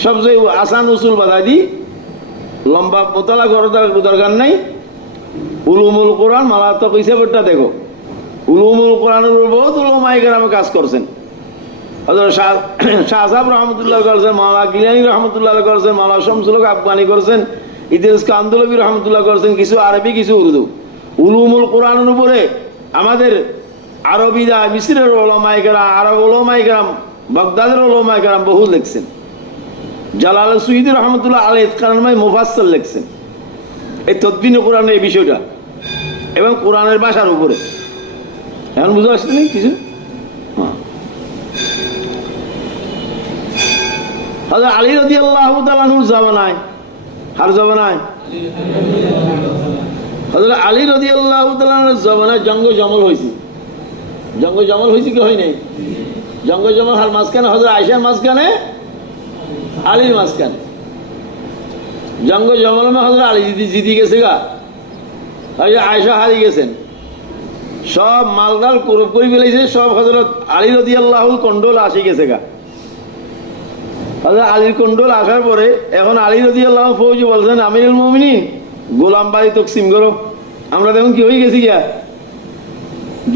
সবচেয়ে আসান উসুল বাধাই দি, লম্বা মোতালা করার দরকার নাই। উলুমুল কোরআন মালাত্মক হিসেবেটা দেখো, উলুমুল কোরআনের উপর বহুত উলামায়ে কেরাম কাজ করছেন। হযরত শাহ সাহেব রহমতুল্লাহ করেছেন, মাওলানা গিলানী রহমতুল্লাহ করেছেন, মাওলানা শামসুল হক আফগানি করেছেন, ইদ্রিস কান্দলবী রহমতুল্লাহ করেছেন, কিছু আরবি কিছু উর্দু। উলুমুল কোরআনের উপরে আমাদের আরবিরা, মিসরের ওলামায়ে কেরাম, আরব ওলামায়ে কেরাম, বাগদাদের ওলামায়ে কেরাম বহু লিখছেন। জালাল সুয়ুতী রহমতুল্লাহ আলাইহি ইতকানুল মুফাসসাল লিখছেন এই তদবিন কোরআনের এই বিষয়টা এবং কোরআনের ভাষার উপরে। এখন বুঝতে পারছেন কিছু? হযরত আলী রাদিয়াল্লাহু তাআলা আনহুর জামানায়, আর জামানায় হযরত আলী রাদিয়াল্লাহু তাআলা আনহুর জামানায় জঙ্গ জমল হয়েছে। জঙ্গ জমল হয়েছে কি হয় নাই? জঙ্গ জমল হার মাঝখানে হযরত আয়েশার মাঝখানে, আলীর মাঝখানে। জঙ্গ জমল মে হযরত আলী জিতি গেছে গা, আয়েশা হারিয়ে গেছেন, সব মালদাল করে ফেলেছে, সব হযরত আলী রাদিয়াল্লাহু কন্ডোল আসি গেছে গা। হযরত আলীর কন্ডোল আসার পরে এখন আলী রাদিয়াল্লাহু ফৌজি বলছেন, আমিরুল মুমিনিন গোলাম বাড়ি তকসিম করো। আমরা দেখুন কি হয়ে গেছি গিয়া,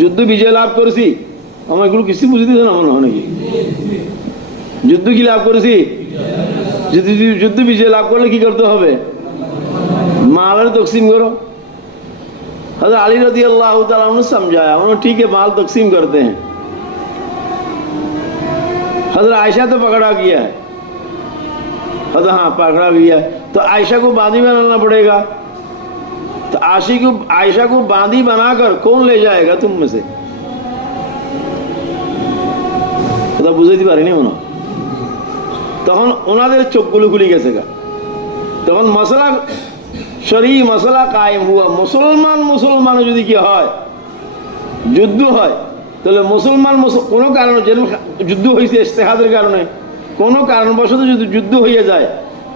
যুদ্ধ বিজয় লাভ করেছি, আমার এগুলো কিছু বুঝতেছে না মনে হয় নাকি? যুদ্ধ কি লাভ করেছি? যুদ্ধ বিজয় লাভ করলে কি করতে হবে? মালের তকসিম করো। हज़रत अली रज़ी अल्लाह तआला अन्हु समझाया, उन्होंने ठीक है माल तकसीम करते हैं। हज़रत आयशा तो पकड़ा गया है, हज़रत हाँ पकड़ा गया है, तो आयशा को बांदी बनाना पड़ेगा। तो आयशा को बांदी बनाकर कौन ले जाएगा तुम में से? কথা বুঝাইতে পারিনি মনে। তখন ওনাদের চোখগুলো খুলে গেছে গা। তখন মশলা শরী মশলা কায়েম হুয়া, মুসলমান যদি কি হয় যুদ্ধ হয়, তাহলে মুসলমান কোনো কারণে যেন যুদ্ধ হয়েছে ইজতিহাদের কারণে, কোনো কারণবশত যদি যুদ্ধ হয়ে যায়,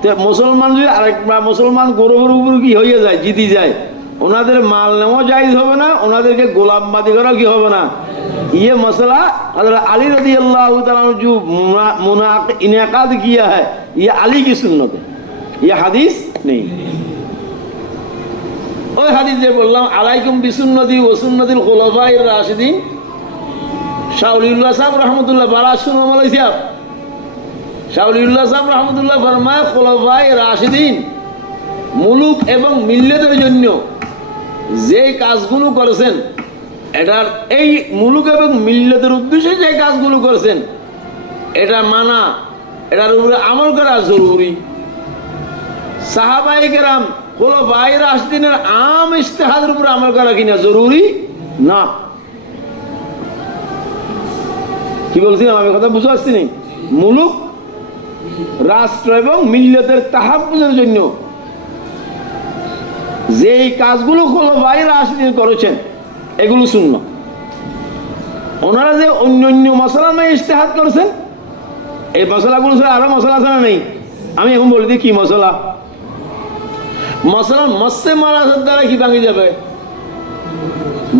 তো মুসলমান যদি আরেক মুসলমান গৌরবের উপর কি হয়ে যায়, জিতি যায়, ওনাদের মাল নেওয়া জায়েজ হবে না, ওনাদেরকে গোলামবাদী করা কি হবে না। ये मसला हज़रत अली रज़ी अल्लाह तआला अन्हु जो इनेकाद किया है, ये अली की सुन्नत है, ये हदीस नहीं। ওই হাদিসে বললাম আলাইকুম বিসুন্নতি ওয়া সুন্নাতিল খুলাফায়ে রাশিদিন, শাউলিউল্লাহ সাহেব রহমতুল্লাহ বারা শুনো মালাই সাহেব, শাউলিউল্লাহ সাহেব রহমতুল্লাহ ফরমায় খুলাফায়ে রাশিদিন মুলুক এবং মিল্লাতের জন্য যে কাজগুলো করেছেন, এটার এই মুলুক এবং মিল্লাতের উদ্দেশ্যে যে কাজগুলো করেছেন, এটা মানা, এটার উপরে আমল করা জরুরি। সাহাবায়ে কেরাম খুলাফায়ে রাশিদিনের আম ইজতিহাদের উপর আমল করা কিনা জরুরি না। কি বলছিলাম আমি, কথা বুঝতে পারছি নি? মুলুক, রাষ্ট্র এবং মিল্লাতের তাহাফুজের জন্য যেই কাজগুলো খুলাফায়ে রাশিদিন করেছেন এগুলো সুন্নাহ। ওনারা যে অন্য অন্য মশলা নিয়ে ইজতিহাদ করেছেন, এই মশলাগুলো ছাড়া আরো মশলা আছে না নেই? আমি এখন বলি দিই কি মশলা। মশলা মৎস্যে মারাজের দ্বারা কি ভাঙি যাবে?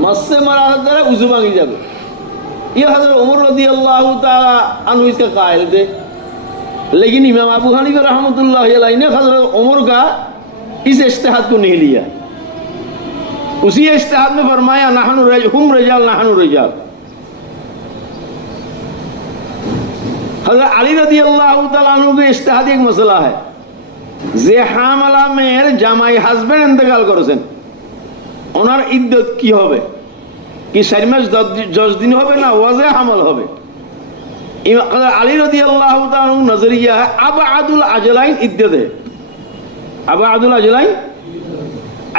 মৎস্যে মারাজের দ্বারা উজু ভাঙি যাবে। ये हज़रत उमर रज़ियल्लाहु ताला अन्हु इसका कायल थे, लेकिन इमाम अबू हनीफा रहमतुल्लाह अलैहि ने हज़रत उमर का इस इज्तिहाद को नहीं लिया। उसी इज्तिहाद में फरमाया हुम रिजाल नहनु रिजाल। हज़रत अली रज़ियल्लाहु ताला अन्हु के इज्तिहाद एक मसला है, जे हामला मेर জামাই হাজবেন্ড ইন্তেকাল করেছেন, ওনার ইদ্দত কি হবে? কি 4 মাস 10 দিন হবে না ওয়াজে হামল হবে? আলী রাদিয়াল্লাহু তাআলা নজরিয়া है আবআদুল আজলাইন इद्दत है। আবআদুল আজলাইন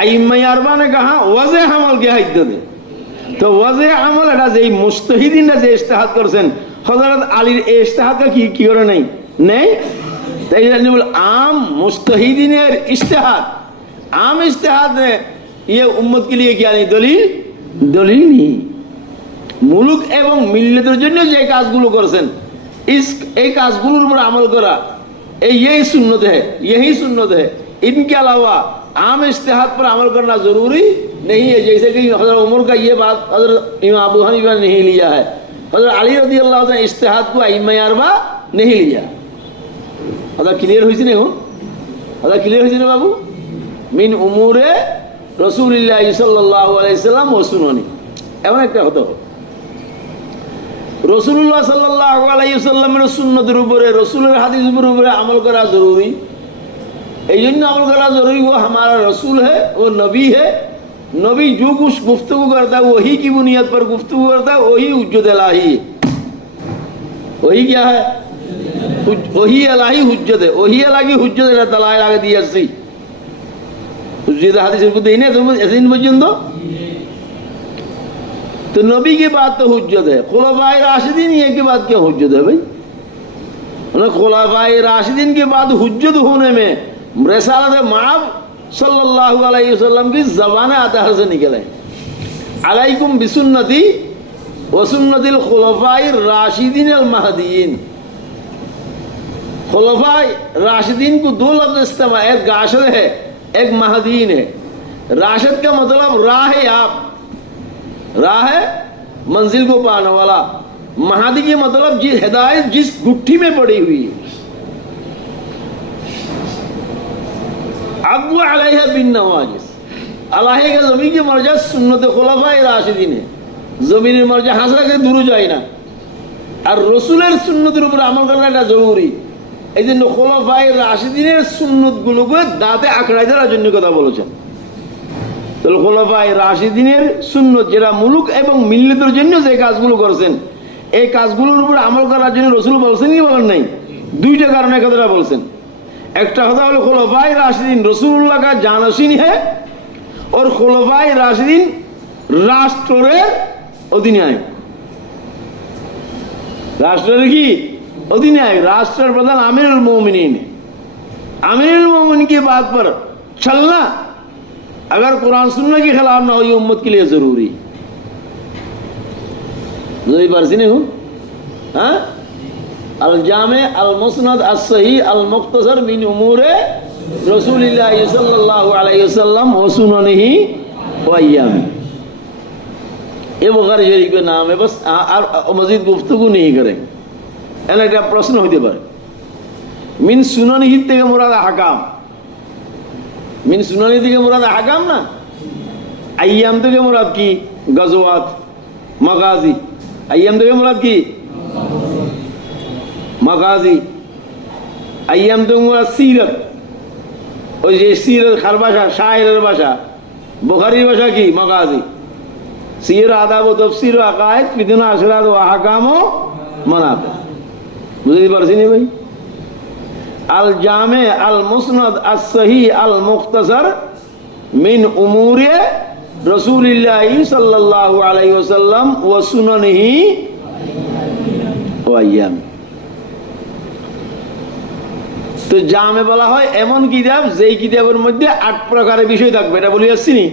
আইম্মা আরবা ने कहा ওয়াজে হামল क्या इद्दत है। তো ওয়াজে হামল এটা যেই মুজতাহিদিনরা যে ইজতিহাদ করেছেন, হযরত আলীর এই ইজতিহাদটা কি করে নেই নেই। তাই জন্য বল आम মুজতাহিদিনের ইজতিহাদ, आम इज्तिहाद है, ये उम्मत के लिए क्या नहीं दलील দলিল নেই। মুলুক এবং মিল্লাতের জন্য যে কাজগুলো করেছেন এই কাজগুলোর উপর আমল करा यही सुन्नत है, यही सुन्नत है। इनके अलावा आम इज्तिहाद पर अमल करना जरूरी नहीं है। जैसे कि हज़रत उमर का ये बात हज़रत इमाम अबू हनीफा ने नहीं लिया है, हज़रत अली रज़ियल्लाहु ने इज्तिहाद को आइम्मा अरबा नहीं लिया। अदा क्लियर হইছে না? अदा क्लियर হইছে না বাবু? মিন উমুরে রাসূলুল্লাহ সাল্লাল্লাহু আলাইহি সাল্লাম ও সুন্নানি। এমন একটা হতো রাসূলুল্লাহ সাল্লাল্লাহু আলাইহি সাল্লামের সুন্নতের উপরে, রাসূলের হাদিসের উপরে আমল করা জরুরি। এই জন্য আমল করা জরুরি, वो हमारा रसूल है, वो नबी है। नबी जो कुछ गुफ्तगू करता है वही की बुनियाद पर गुफ्तगू करता है, वही हुज्जत इलाही है। वही क्या है? वही इलाही हुज्जत है। वही इलाही हुज्जत है। दलाइल आगे दिया सी हुज्जत हादिस को देने तो ऐसे इन पर्যন্ত तो नबी के बाद तो हुज्जत है। खुलाफाए राशिदीन ये के बाद क्या हुज्जत है भाई? खुलाफाए राशिदीन के बाद हुज्जत होने में रिसालत माब सल्लल्लाहु अलैहि वसल्लम की ज़बान अतहर से निकले, अलैकुम बिसुन्नती व सुन्नतिल खुलाफाए राशिदीन अल महदीन। खुलाफाए राशिदीन को दो लफ्ज इस्तेमाल, एक गाशिद है एक महदीन है। राशिद का मतलब राह है, आप राह है मंजिल को पाने वाला। महदी के मतलब जिस हिदायत जिस गुट्ठी में पड़ी हुई है। अबू अलैहा बिन नवाजिस, अल्लाह का जमीन की मर्जा सुन्नत खुलाफाए राशिदीन है। जमीনের মর্যাদা হাসরা করে দূরে যায় না, আর রাসূলের সুন্নতের উপর আমল করাটা জরুরি। এই জন্য খুলাফায়ে রাশিদিনের সুন্নতগুলোকে দাঁতে আঁকড়ায় ধরার জন্য কথা বলেছেন। তাহলে খুলাফায়ে রাশিদিনের সুন্নত যেটা মুলুক এবং মিল্লাতের জন্য যে কাজগুলো করেছেন, এই কাজগুলোর উপর আমল করার জন্য রাসূল বলছেন কি বলেন নাই? দুইটা কারণে কথাটা বলছেন। একটা কথা হলো খুলাফায়ে রাশিদিন রাসূলুল্লাহ का जानशीन है और खुलाफाए राशिदीन রাষ্ট্রের অধিনায়ক। राष्ट्र की अधिनायक, राष्ट्र प्रधान आमिरुल मोमिनीन। आमिरुल मोमिनीन की बात पर चलना अगर कुरान सुन्नत के खिलाफ ना हो, ये उम्मत के लिए जरूरी। अल जामे अल मुस्नद अस सही अल मुख्तसर मिन उमूरे रसूलिल्लाह सल्लल्लाहु अलैहि वसल्लम व सुननिही व अय्यामी। ये बुखारी शरीफ के नाम है। बस मजीद गुफ्तगू नहीं करेंगे। এখানে একটা প্রশ্ন হইতে পারে, মিন সুনানিহি থেকে মুরাদ আহকাম, মিন সুনানি থেকে মুরাদ আহকাম না, আইয়াম থেকে মুরাদ কি? গজওয়াত, মাগাজি। আইয়াম থেকে মুরাদ কি? মাগাজি। আইয়াম থেকে মুরাদ সিরাত, ওই যে সিরাত খার ভাষা, শায়েরের ভাষা। বুখারীর ভাষা কি? মাগাজি। সির আদাব ও তাফসীর ও আকায়েদ ফিতনা আসরার ও আহকাম ও মানাকিব। বুঝতে পারছি না ভাই? আল জামে আল মুসনাদ আস সহি আল মুখতাসার মিন উমুরি রাসূলিল্লাহ সাল্লাল্লাহু আলাইহি ওয়াসাল্লাম ওয়া সুনানিহি ওয়া আইয়াম। তো জামে বলা হয় এমন কিতাব যেই কিতাবের মধ্যে 8 প্রকারের বিষয় থাকবে, এটা বলি আসছি নি?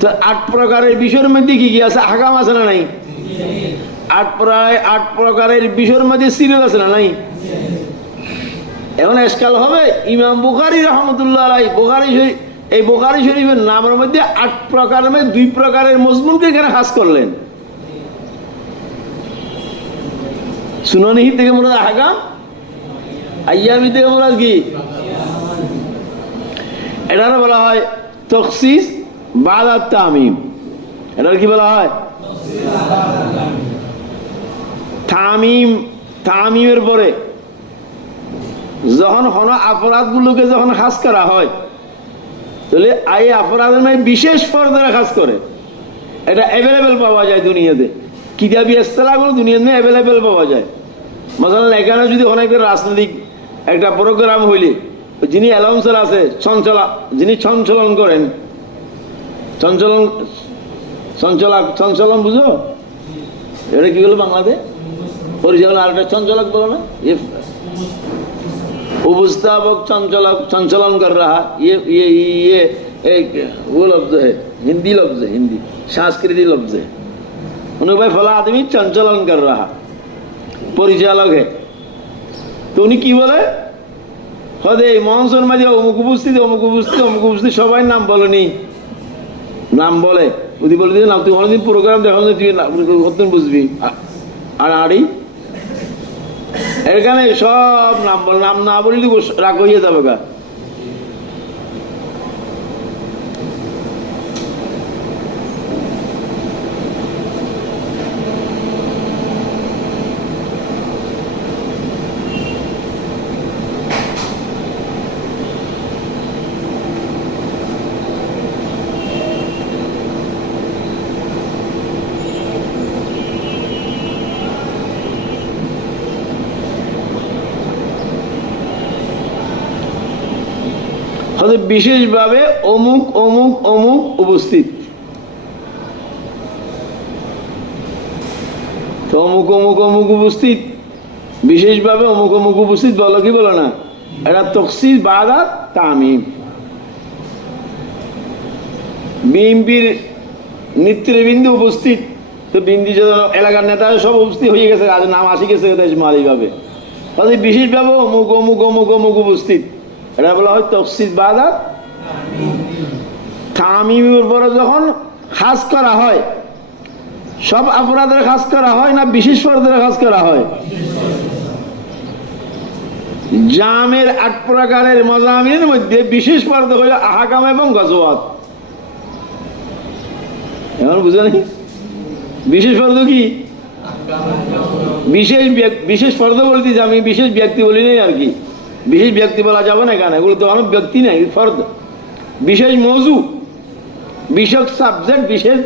তো 8 প্রকারের বিষয়ের মধ্যে কি কি আছে? আহকাম আছে না নাই? 8 প্রকারের বিষয়ের মধ্যে সিরিয়াল আছে না নাই? এখন এসকাল হবে ইমাম বুখারী রাহমাতুল্লাহ আলাইহি এই বুখারী শরীফের নামের মধ্যে 8 প্রকারের মধ্যে 2 প্রকারের মজমুনকে কেন খাস করলেন? সুনানিহি থেকে মুরাদ আহকাম, আইয়ামি থেকে মুরাদ কি? এটার বলা হয় তখসিস বাদা তামিম। এটার কি বলা হয়? তামিমের পরে যখন কোন অপরাধ গুলোকে যখন খাস করা হয় তাহলে এই অপরাধের মধ্যে বিশেষ পর্দারা খাস করে। এটা অ্যাভেলেবেল পাওয়া যায় দুনিয়াতে, কিতাবি ইসতিলাহগুলো দুনিয়াতে অ্যাভেলেবেল পাওয়া যায়। মাসালান এখানে যদি অনেকটা রাজনৈতিক একটা প্রোগ্রাম হইলে যিনি অ্যালাউন্সার আছে যিনি সঞ্চালন করেন, সঞ্চালন বুঝো? এটা কি বলো বাংলাতে? পরিচালনা আর একটা সঞ্চালক বলো না? उपस्थापक संचालन कर रहा, ये वो लफ्ज है, हिंदी लफ्ज है, हिंदी सांस्कृतिक लफ्ज है। उन्हें भाई फला आदमी संचालन कर रहा, परिचालक है। तो उन्हें की बोले हदे মঞ্চের মাঝে অমুক উপস্থিত সবাই নাম বলেনি, নাম বলে যদি বলে দিন নাম, তুই অনেকদিন প্রোগ্রাম দেখো তুই কতদিন বুঝবি। আর আড়ি এখানে সব নাম না বলি রাগ হইয়া যাবে গা। বিশেষভাবে অমুক অমুক অমুক উপস্থিত, তো অমুক অমুক অমুক উপস্থিত, বিশেষভাবে অমুক অমুক উপস্থিত বলো কি বলো না? এটা তখসিস বাদা তামিম। বিএনপির নেতৃবৃন্দ উপস্থিত, তো বিএনপি এলাকার নেতা সব উপস্থিত হয়ে গেছে, আজ নাম আসি গেছে মালিকভাবে, বিশেষভাবে অমুক অমুক অমুক অমুক উপস্থিত, এটা বলা হয় তখসিস বাদা তামিমের উপরে যখন খাস করা হয়, সব অপরাধের খাস করা হয় না বিশেষ পর্দার খাস করা হয়? জামের 8 প্রকারের মজামিনের মধ্যে বিশেষ পর্দা হইল আহকাম এবং গজওয়াত। এখন বুঝে নাকি বিশেষ পর্দা কি? বিশেষ পর্দা বলতে আমি বিশেষ ব্যক্তি বলি নাই আর কি, বিশেষ ব্যক্তি বলা যাবে না কেন, এগুলো তো অনেক ব্যক্তি নাই, ফর্দ বিশেষ মৌজু, বিশেষ সাবজেক্ট, বিশেষ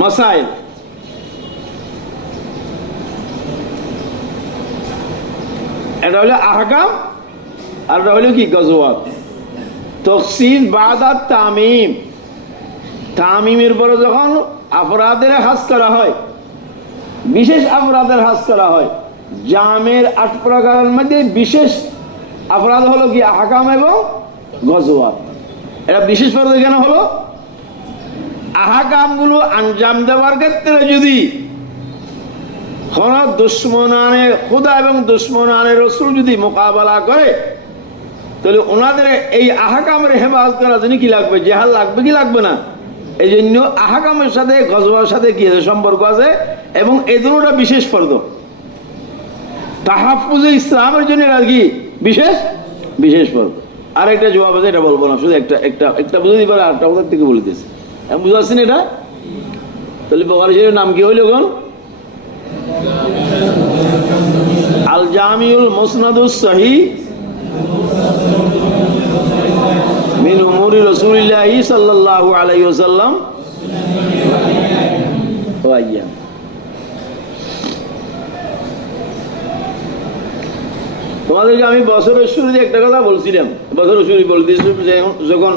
মাসাইল। এটা হলো আহকাম আর এটা হলো কি? গজওয়াত। তখসিস বাদা তামিম, তামিমের পরে যখন অপরাধের খাস করা হয়, বিশেষ অপরাধের হ্রাস করা হয়। জামের 8 প্রকারের মধ্যে বিশেষ অপরাধ হলো কি? আহকাম এবং গজওয়াত। এটা বিশেষ পর্দা কেন হলো? আহকাম গুলো আঞ্জাম দেওয়ার ক্ষেত্রে যদি দুশ্মনানে খুদা এবং দুশ্মনানে রসুল যদি মোকাবেলা করে, তাহলে ওনাদের এই আহকামের হেফাজত করার জন্য কি লাগবে? জেহাদ লাগবে কি লাগবে না? এই জন্য আহকামের সাথে গজওয়ার সাথে কি সম্পর্ক আছে, এবং এই দুটোটা বিশেষ পর্দা। তাহাফুজে ইসলামের জন্য আর কি বিশেষ পর্দা। আর একটা জবাব আছে, এটা বলবো না, শুধু একটা বুঝে দিবার, আরেকটা কোথার থেকে বলে দিয়েছে, আমি বুঝতে পারছি না এটা। তাহলে বুখারী শরীফের নাম কি হইল এখন? আল জামিউল মুসনাদুস সহিহ মিন উমুরি রাসূলিল্লাহ সাল্লাল্লাহু আলাইহি ওয়াসাল্লাম ওয়া আইয়াম। তোমাদেরকে আমি বছরের শুরুতে একটা কথা বলছিলাম, বছরের শুরু বলতেছিলাম যখন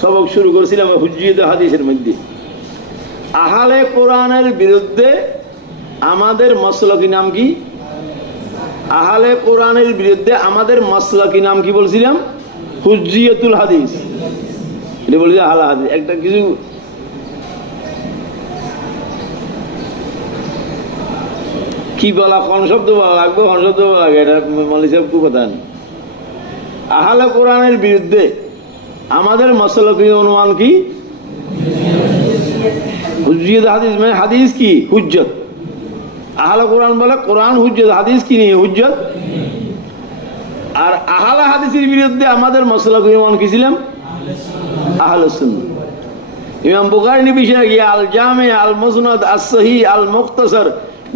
সবক শুরু করেছিলাম হুজ্জিয়ত হাদিসের মধ্যে, আহলে কোরআনের বিরুদ্ধে আমাদের মাসলাকি নাম কি? আহলে কোরআনের বিরুদ্ধে আমাদের মাসলাকি নাম কি বলছিলাম? হুজ্জিয়তুল হাদিস। এটা বলি আহলে হাদিস। একটা কিছু কি বলা, কোন শব্দ বলা লাগবে, কোন শব্দ বলা লাগে, এটা মৌলভী সাহেব খুব কথা নেই। আহলে কোরআনের বিরুদ্ধে আমাদের মাসলাকি অনুমান কি? হুজ্জিয়ত হাদিস। মানে হাদিস কি? হুজ্জত। আহলে কোরআন বলে কোরআন হুজ্জত, হাদিস কি নিয়ে? হুজ্জত। আর আহলে হাদিসের বিরুদ্ধে আমাদের মাসলাকি অনুমান কি ছিলাম? আহলে সুন্নাহ। ইমাম বুখারী নিবিশে গিয়ে আল জামে আল মুসনাদ আস সহিহ আল মুখতাসার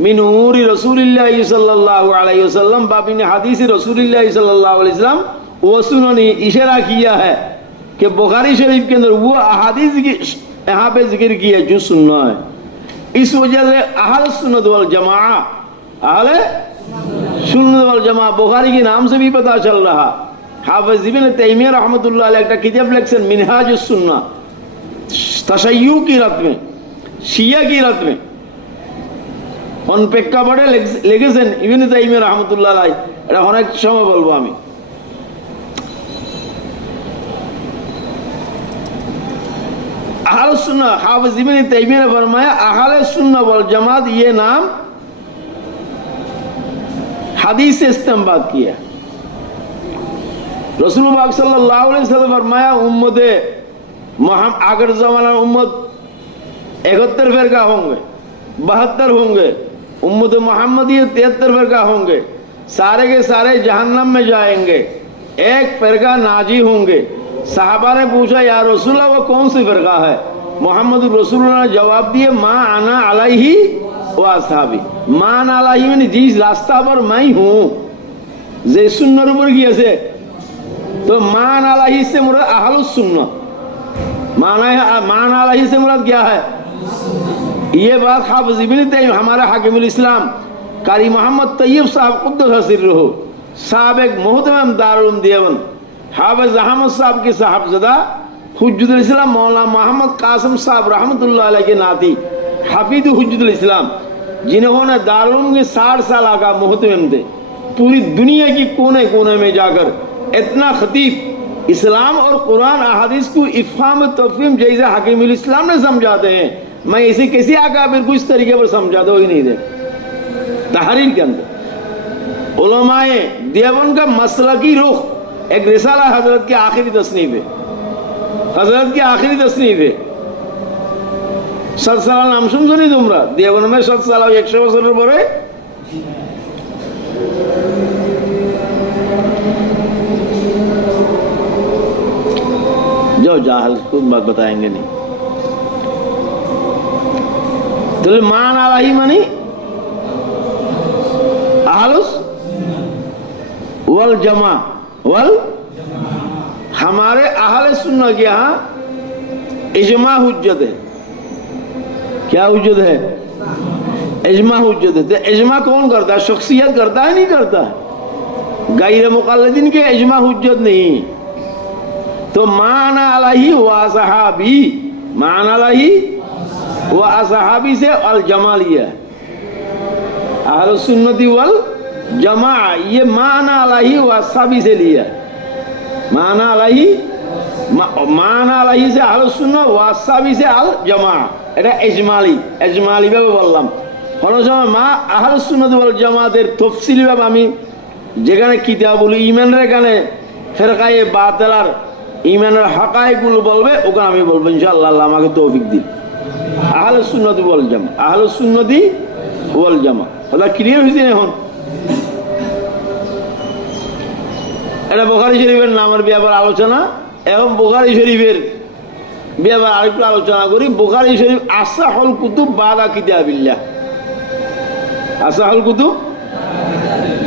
মিন উমুরি রাসূলিল্লাহ সাল্লাল্লাহু আলাইহি वसल्लम बाबिन हदीस रसूलुल्लाह सल्लल्लाहु अलैहि वसल्लम वो सुननी इशारा किया है कि बुखारी शरीफ के अंदर वो अहादीस की यहाँ पे जिक्र किया जो सुन्ना है। इस वजह से अहले सुन्नत वल जमा, अहले सुन्नत वल जमा बुखारी के नाम से भी पता चल रहा। हाफिज इब्न तैमिया रहमतुल्लाह अलैह একটা किताब लिखছেন मिनहाजुस सुन्नाह, तशय्यु की रत में, शिया की रत में অন প্রেক্ষাপটে লিখেছেন ইবনে তাইমিয়া রাহমাতুল্লাহ আলাইহি। এটা অনেক সময় বলবো আমি। আহলে সুন্নাহ, হাফিজ ইবনে তাইমিয়া ने फरमाया अहले सुन्नह वल जमात ये नाम हदीस से इस्तेंबात किया। रसूल पाक सल्लल्लाहु अलैहि वसल्लम फरमाया उम्मते मोहम्मद आखिर ज़माना उम्मत 71 फिरका होंगे, 72 होंगे, उम्मत मोहम्मदी 73 फिरका होंगे, सारे के सारे जहन्नम में जाएंगे, एक फिरका नाजी होंगे। साहबा ने पूछा या रसूलल्लाह वो कौन सी फिरका है? मोहम्मद रसूलुल्लाह ने जवाब दिए मा आना अलैहि व असहाबी। मा आना अलैहि माने जिस रास्ता पर मैं हूँ, जे सुन्नहर ऊपर গিয়েছে, तो मा आना अलैहि से मुराद अहलुस सुन्नह। माना अलैहि से मुराद क्या है? ये बात हाफिज इब्न तैमिया हमारे हाकिमुल इस्लाम कारी मोहम्मद तैयब साहब कुद्दस सिर्रहु साहब एक मोहतरम दारुल देवबंद हाफिज अहमद साहब के साहबजादा हुज्जतुल इस्लाम मौलाना मोहम्मद कासिम साहब रहमतुल्लाह अलैह के नाती हफीद हुज्जतुल इस्लाम, जिन्होंने दारुल के 60 साल का मोहतरम थे, पूरी दुनिया की कोने कोने में जाकर इतना खतीब इस्लाम और कुरान अहादीस को इफ़हाम तफ़हीम जैसे हाकिमुल इस्लाम ने समझाते हैं, मैं इसे किसी अकाबिर को इस तरीके पर समझाता ही नहीं दे। तहरीर के अंदर उलमाए देवबंद का मसलकी रुख एक रिसाला हजरत की आखिरी तसनीफ है, हजरत की आखिरी तसनीफ है। 7 साल नाम सुनছো নি তোমরা? देवबंद में 7 साल 100 বছরের পরে जो जाहल को बात बताएंगे नहीं। तो मान अलैहि मानी अहलुस वल जमा वल, हमारे अहले सुन्नह के यहाँ इजमा हुज्जत है। क्या हुज्जत है? इजमा हुज्जत है। तो इजमा कौन करता है? शख्सियत करता है, नहीं करता है? गैर मुक़ल्लिदीन के इजमा हुज्जत नहीं। तो माना अलैहि व असहाबी, माना अलैहि व असहाबी से अल जमा लिया, अहलुस सुन्नती वल जमा, ये माना अलैहि व असहाबी से लिया। माना अलैहि से अहलुस सुन्नह व असहाबी से अल जमा, এটা ইজমালি ভাবে বললাম। কোনো সময় মা আহলুস সুন্নাত ওয়াল জামাতের তফসিলি ভাবে আমি যেখানে কিতাবুল ঈমানের এখানে ফিরকায়ে বাতিলার ঈমানের হাকায়েকগুলো বলবে, ওখানে আমি বলবো ইনশাআল্লাহ। আল্লাহ আমাকে তৌফিক দিন। আহলুস সুন্নাত ওয়াল জামা, আহলুস সুন্নতি ওয়াল জামা, কথা ক্লিয়ার হয়েছে এখন? এটা বুখারী শরীফের নামের ব্যাপার আলোচনা। এবং বুখারী শরীফের ব্যাপার আরেকটু আলোচনা করি। বুখারী শরীফ আসাহুল কুতুব বাদা কিতাবিল্লাহ, আসাহুল কুতুব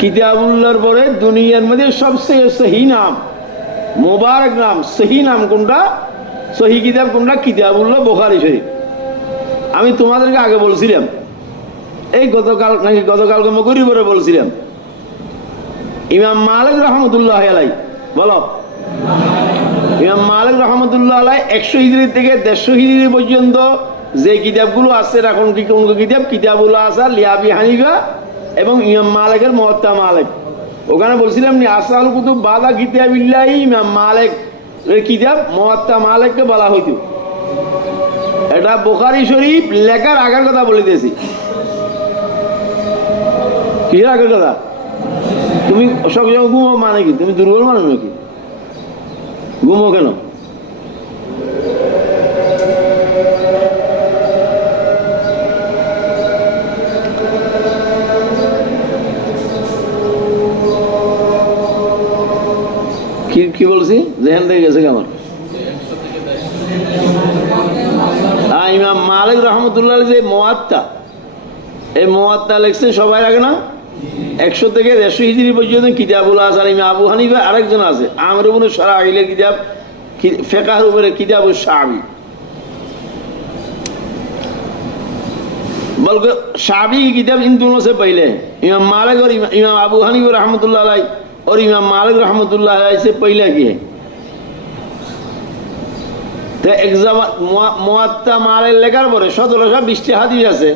কিতাবুল্লাহর পরে দুনিয়ার মধ্যে সবচেয়ে সহি নাম, মোবারক নাম, সহি নাম কোনটা, সহি কিতাব কোনটা? কিতাবুল্লাহ বুখারী শরীফ। আমি তোমাদেরকে আগে বলছিলাম, এই গতকাল নাকি গতকালকে মগরিব পরে বলছিলাম ইমাম মালিক রহমতুল্লাহ আলাই, বলো ইমাম মালিক রহমতুল্লাহ আলাই 100 হিজরি থেকে 150 হিজরি পর্যন্ত যে কিতাবগুলো আছে, এখন কি কোন কিতাবগুলো আছে লিয়াবি হানিফা এবং ইমাম মালিকের মুওয়াত্তা মালিক। ওখানে বলছিলাম নি আসাল কুতুব বাদা কিতাবিল্লাহি ইমাম মালিক এর কিতাব মুওয়াত্তা মালিককে বলা হইতো। এটা বুখারী শরীফ লেখার আগের কথা বলিতেছি। কি আগের কথা? তুমি সবসময় ঘুমো মানে কি? তুমি দুর্বল মানুষ নাকি? ঘুমো কেন? কি বলছি? জেহেন থেকে গেছে কেমন? ইমাম মালিক রহমতুল্লাহ যে মুওয়াত্তা, এই মুওয়াত্তা লিখছেন সবাই আগে না 100 থেকে 150 হিজরি পর্যন্ত কিতাবগুলো আছে। আর ইমাম আবু হানিফা আরেকজন আছে আমর ইবনে শারাহিলের কিতাব ফিকহের উপরে কিতাবুশ শাবি, বলকে शाबी की किताब इन दोनों से पहले इमाम मालिक और इमाम अबू हनीफा रहमतुल्लाह अलैह और इमाम मालिक रहमतुल्लाह अलैह से पहले की है। तो एग्जाम मुआत्ता मालिक लेखार परे 1720টি হাদিস আছে।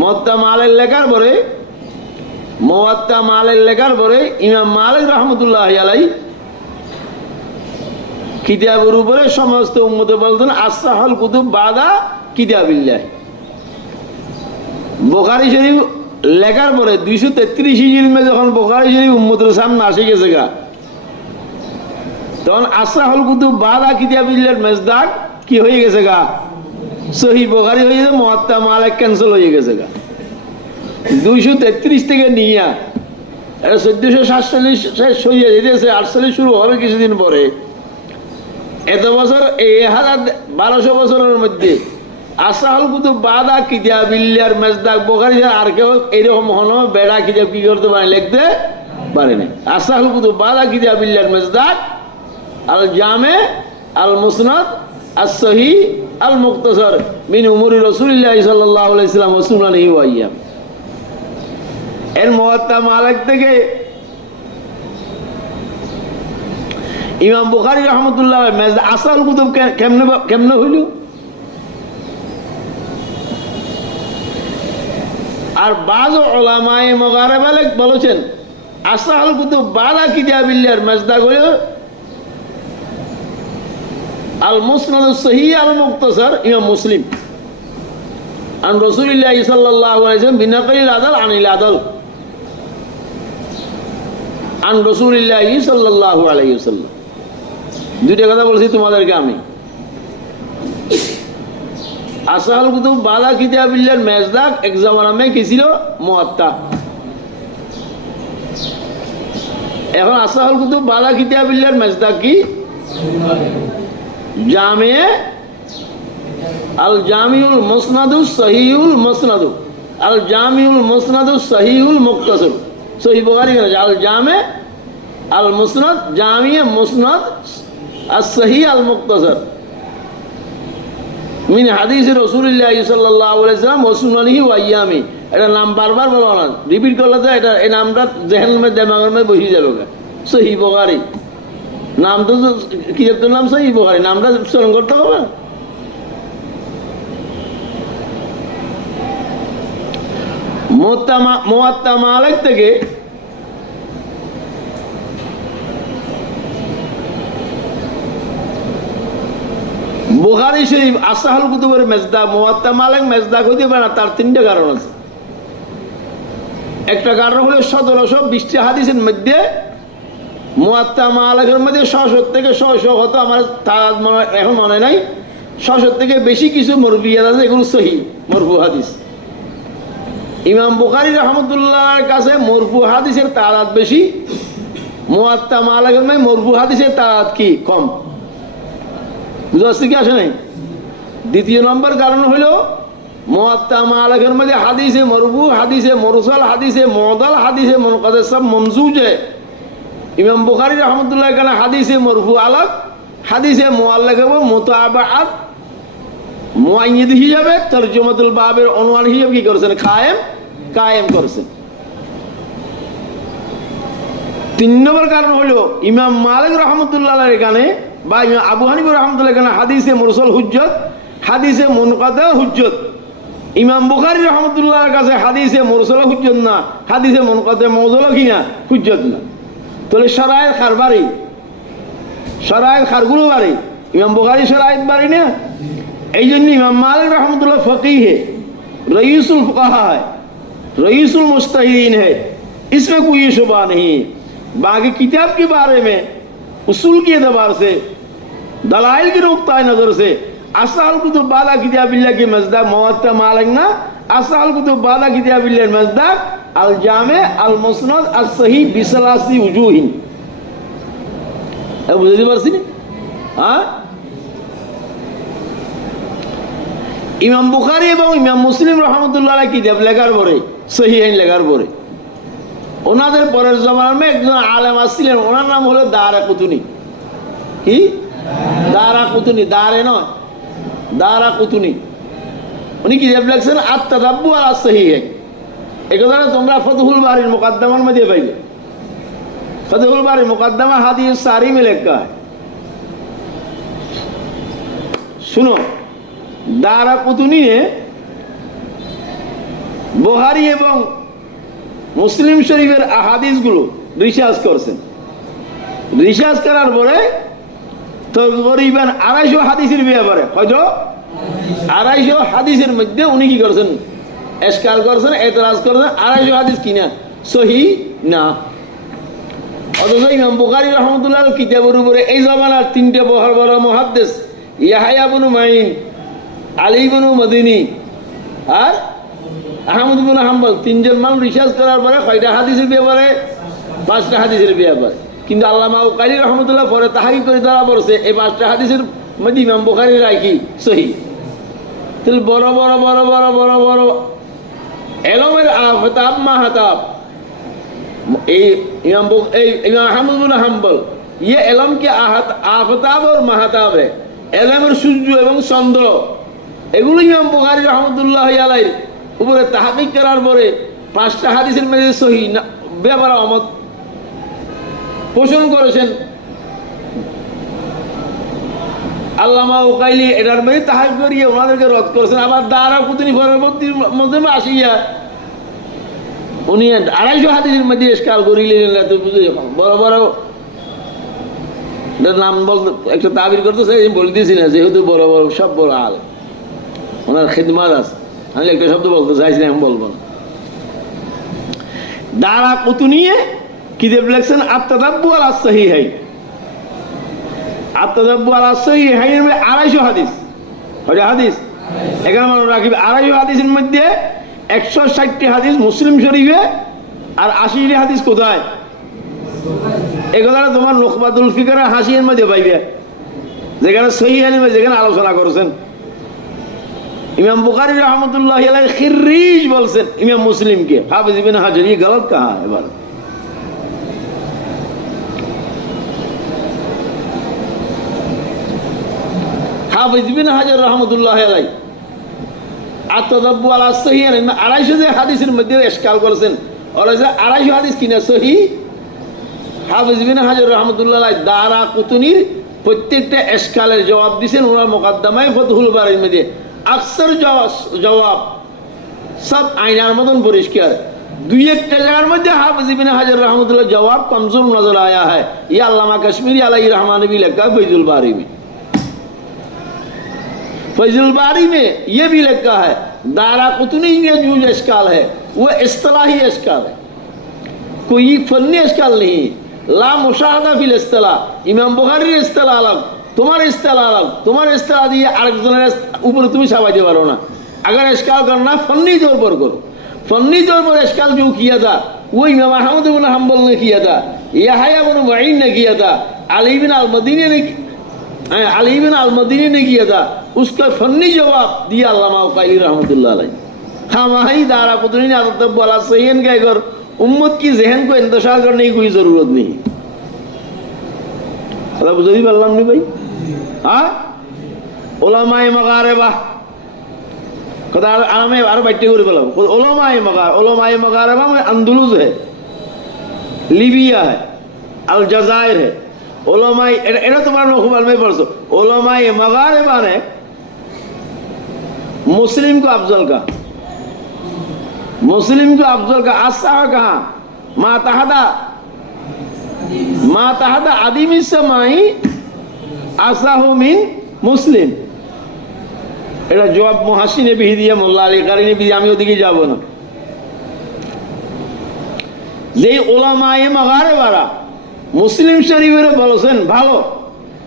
মুআত্তা মালিক লেখার পরে মুআত্তা মালিক লেখার পরে ইমাম মালিক রহমতুল্লাহ আলাইহি কিতাবের উপরে সমস্ত উম্মতে বলতেন আসসাহুল কুতুব বাদা কিতাবিল্লাহ। বুখারী শরীফ লেখার পরে 233 হিজরিতে যখন বুখারী শরীফ উম্মতের সামনে আসে গেছে গা, তখন আসসাহুল কুতুব বাদা কিতাবিল্লাহর মেজদাক কি হয়ে গেছে গা? সহিহ বুখারী হয়ে গেছে, মুআত্তা মালিক ক্যান্সেল হয়ে গেছে গা। 233 থেকে নিয়ে 1447 শেষ হয়ে যেতেছে, 48 শুরু হবে কিছুদিন পরে। এত বছর 1200 বছরের মধ্যে আসসাহুল কুতুব বাদা কিতাবিল্লাহর মেজদাক বুখারী আর কেউ এরকম হনো বেড়া কিতাব কি করতে পারে, লিখতে পারে না। আসসাহুল কুতুব বাদা কিতাবিল্লাহর মেজদাক আল জামে আল মুসনাদ আস সহিহ আল মুখতাসার মিন উমুরি রাসূলিল্লাহ সাল্লাল্লাহু আলাইহি ওয়াসাল্লাম ওয়া সুনানিহি ওয়া আইয়াম। এর মুওয়াত্তা মালিক থেকে ইমাম বুখারী রহমতুল্লাহ মেজদাক আসসাহুল কুতুব কেমনে হইল? আর বাজ উলামায়ে মুগারিবা বলেছেন আসসাহুল কুতুব বাদা কিতাবিল্লাহর মেজদাক হইল আল মুসনাদ সহিহ আল মুখতাসার ইমাম মুসলিম আন রাসূলিল্লাহ সাল্লাল্লাহু আলাইহি ওয়াসাল্লাম বিনাকিল আদাল আনিল আদাল আন রাসূলিল্লাহ সাল্লাল্লাহু আলাইহি ওয়াসাল্লাম। দুইটা কথা বলছি তোমাদেরকে আমি। আসসাহুল কুতুব বাদা কিতাবিল্লাহর মেজদাক এক জামানা মে কি ছিল? মুআত্তা। এখন আসসাহুল কুতুব বাদা কিতাবিল্লাহর মেজদাক কি? জামে আল জামিউল মুসনাদুস সহিহুল মুসনাদু আল জামিউল মুসনাদুস সহিহুল মুখতাসার। সহিহ বুখারী আছে আল জামে আল মুসনাদ জামিয়ে মুসনাদ আস সহিহ আল মুখতাসার মিন হাদিস রাসূলুল্লাহ সাল্লাল্লাহু আলাইহি ওয়াসাল্লাম ওয়া সুনানিহি ওয়া আইয়ামি। এটা নাম বারবার বলা না, রিপিট করলে তো এটা এই নামটা জেহেনের মধ্যে দিমাগের মধ্যে বসে যাবে। সহিহ বুখারী নাম তো কিতাবটার নাম সহিহ বুখারী, নামটা স্মরণ করতে হবে। মুওয়াত্তা মালিক থেকে বুখারী শরীফ আসসাহুল কুতুবের মেজদাক মুওয়াত্তা মালিক মেজদাক হইতে পারে না। তার 3টা কারণ আছে। একটা কারণ হলো 1720টি হাদিসের মধ্যে মুওয়াত্তা মালিকের মধ্যে 600 থেকে 600 হতো, আমার তার এখন মনে নাই, 600 থেকে বেশি কিছু মরফিয়াত আছে, এগুলো সহিহ মরফু হাদিস। ইমাম বুখারী রহমতুল্লাহর কাছে মরফু হাদিসের তাদাদ বেশি, মুওয়াত্তা মালিকের মধ্যে মরফু হাদিসের তাদাদ কি কম। বুঝতে পারছি কি আসে নাই? দ্বিতীয় নম্বর কারণ হলো মুওয়াত্তা মালিকের মধ্যে হাদিসে মরফু, হাদিসে মুরসাল, হাদিসে মুআদাল, হাদিসে মুনকাদির সব মমজুজে। ইমাম বুখারী রহমতুল্লাহ এখানে হাদিসে মরফু আলাগ, হাদিসে মুআল্লাক এবং মুতাবাআত মুআইয়িদ হিসাবে তরজমাতুল বাবের অনওয়ান হিসাবে কি করেছেন? কায়েম করেছেন। তিন নম্বর কারণ হলো ইমাম মালিক রহমতুল্লাহ এখানে বা ইমাম আবু হানিফা রহমতুল্লাহ এখানে হাদিসে মুরসাল হুজ্জত, হাদিসে মুনকাতা হুজ্জত। ইমাম বুখারী রহমতুল্লাহর কাছে হাদিসে মুরসাল হুজ্জত না, হাদিসে মুনকাতা মৌজুল কিনা হুজ্জত না। তাহলে শরায়েত খার বাড়ি, শরায়েত খারগুলো বাড়ি, ইমাম বুখারী শরায়েত বাড়ি না। এই জন্য ইমাম মালিক रहमतुल्लाह फकीह है, रईसुल फुकाहा है, रईसुल मुज्तहिदीन है, इसमें कोई शुबा नहीं। बाकी किताब के बारे में उसूल के एतबार से, दलाइल के नुक्ता नजर से असल कुतुब बाला किताबिल्लाह के मज़दाक मुवत्ता मालिक ना, असल कुतुब बाला किताबिल्लाह मज़दाक अल जामे अल मुस्नद अल सही बिसलासी वजूहिन। अब बुझते पारছি না? হ্যাঁ, ইমাম বুখারী এবং ইমাম মুসলিম রহমতুল্লাহ আলাইহি কিতাব লেখার পরে, সহিহাইন লেখার পরে ওনাদের পরের জমানায় একজন আলেম আসছিলেন, ওনার নাম হলো দারাকুতুনি। কি দারাকুতুনি? দারে নয়, দারাকুতুনি। উনি কিতাব লিখছেন আত-তাদাব্বু আলা সহিহাইন। এই কথাটা তোমরা ফতহুল বারীর মুকদ্দমার মধ্যে পাইবে। ফতহুল বারীর মুকদ্দমা হাদিস সারি में লেখা है। শুনো, দারাকুতুনি বুখারী এবং মুসলিম শরীফের আহাদিসগুলো রিসার্চ করছেন। রিসার্চ করার পরে তকরিবান 250 হাদিসের ব্যাপারে, হয়তো 250 হাদিসের মধ্যে উনি কি করছেন? ইশকাল করছেন, এতরাজ করছেন 250 হাদিস কিনা সহিহ না। অথচ ইমাম বুখারী রহমতুল্লাহ কিতাবের উপরে এই জমানার 3টে বড় বড় মুহাদ্দিস ইয়াহইয়া ইবনে মাইন, আলী ইবনে মদিনী আর আহমদ ইবনে হাম্বল, 3জন মানুষ রিসার্চ করার পরে কয়টা হাদিসের ব্যাপারে? 5টা হাদিসের ব্যাপারে। কিন্তু আল্লামা উকাইলি রহমতুল্লাহ পরে তাহকিক করে ধরা পড়ছে এই 5টা হাদিসের মধ্যে ইমাম বুখারীর রায় কি সহিহ। তাহলে বড় বড় বড় বড় বড় বড় এলমের আফতাব মাহাতাব এই ইমাম আহমদ ইবনে হাম্বল, ये इल्म के आफताब और महताब है, इल्मेर সূর্য এবং চন্দ্র। এগুলো ইমাম বুখারী রহমতুল্লাহ আলাইহি উপরে তাহকিক করার পরে 5টা হাদিসের মধ্যে সহিহ না ব্যাপারে অমত পোষণ করেছেন। আল্লামা উকাইলি এটার মধ্যে তাহকিক করিয়ে ওনাদেরকে রদ করেছেন। আবার দারাকুতুনি পরবর্তীর মধ্যে আসিয়া উনি 250 হাদিসের মধ্যে ইশকাল করিলেন। তো বুঝে বড় বড় নাম বলতে একটা তাবির করতেছে, বলে দিয়েছি না, যেহেতু বড় বড় সব বড় আল ওনার খিদমাত আছে, আমি একটা শব্দ বলতে চাইছি না, আমি বলবো না। দারাকুতুনি কিতাব লিখছেন আত-তাদাব্বু আলা সহিহাইন। আত-তাদাব্বু আলা সহিহাইন 250 হাদিস, কয়টা হাদিস? এখানে মনে রাখবে 250 হাদিসের মধ্যে 160টি হাদিস মুসলিম শরীফে আর 80টি হাদিস কোথায়? এই কথাটা তোমার নুখবাতুল ফিকরের হাসিয়ের মধ্যে পাইবে, যেখানে সহিহাইন যেখানে আলোচনা করেছেন। ইমাম বুখারী রহমতুল্লাহ আলাইহি খিররিজ বলছেন ইমাম মুসলিমকে, হাফিজ ইবনে হাজার। ये गलत कहा है बार। হাফিজ ইবনে হাজার রহমতুল্লাহ আলাইহি আত-তাদাব্বু আলা সহিহাইন 250 যে হাদিসের মধ্যে ইশকাল করেছেন, ওরা 250 হাদিস কিনা সহিহ। হাফিজ ইবনে হাজার রহমতুল্লাহ আলাইহি দারাকুতুনির প্রত্যেকটা ইশকালের জবাব দিয়েছেন ওনার মুকদ্দমায়ে ফতহুল বারীর মধ্যে। अक्सर जवाब सब आईनार मदन परिष्कार। 2-1 জায়গার মধ্যে हाफिज इब्ने हजर रहमतुल्लाह जवाब कमजोर नजर आया है। ये अल्लामा कश्मीरी अलैहि रहमान भी लिखा फैजुल बारी में। फैजुल बारी में ये भी लिखा है दाराकुतनी में जो इश्काल है वो इस्तिलाही इश्काल है, कोई फन्नी इश्काल नहीं। ला मुशाहदा फिल इस्तिलाह, इमाम बुखारी इस्तिलाह अलग, तुम्हारे इस्तिलाह अलग, तुम्हारे इस्तिलाह दिए आरेकजনের ऊपर तुम साबाइते पारो ना। अगर इश्काल करना फन्नी तौर पर करो। फन्नी तौर पर इश्काल जो किया था वो इमाम अहमद इब्न हम्बल ने किया था, यहया इब्न मईन ने किया था, अली इब्न अल-मदीनी ने किया था। उसका फन्नी जवाब दिया अल्लामा उकाइली रहमतुल्लाह अलैहि। हमारी दाराकुतनी ने अत-तदाब्बु अला सहीहाइन का अगर उम्मत की जहन को इंतशार करने की कोई जरूरत नहीं। अल्लाह बुझाई पारलाम नहीं भाई? हाँ, उलमाए मगारिबा कदा आमे आरो বাইটে করে বললাম। उलमाए मगारिबा में अंदलुस है, लीबिया है, আল জাজায়ের है ওলামায়ে এটা তোমরা খুব আলমে পড়ছো ওলামায়ে মাগারিবা ने मुस्लिम को अफजल का आसा कहा माताहदा आदिमी समाई आसाहु मिन मुस्लिम এটা জবাব মুহাসিনে বিহিদিয়া মোল্লা আলী কারিনী বিধি আমি ওদিকে যাব না যে ওলামায়ে মাগারিবারা মুসলিম শরীফের বলেছেন ভালো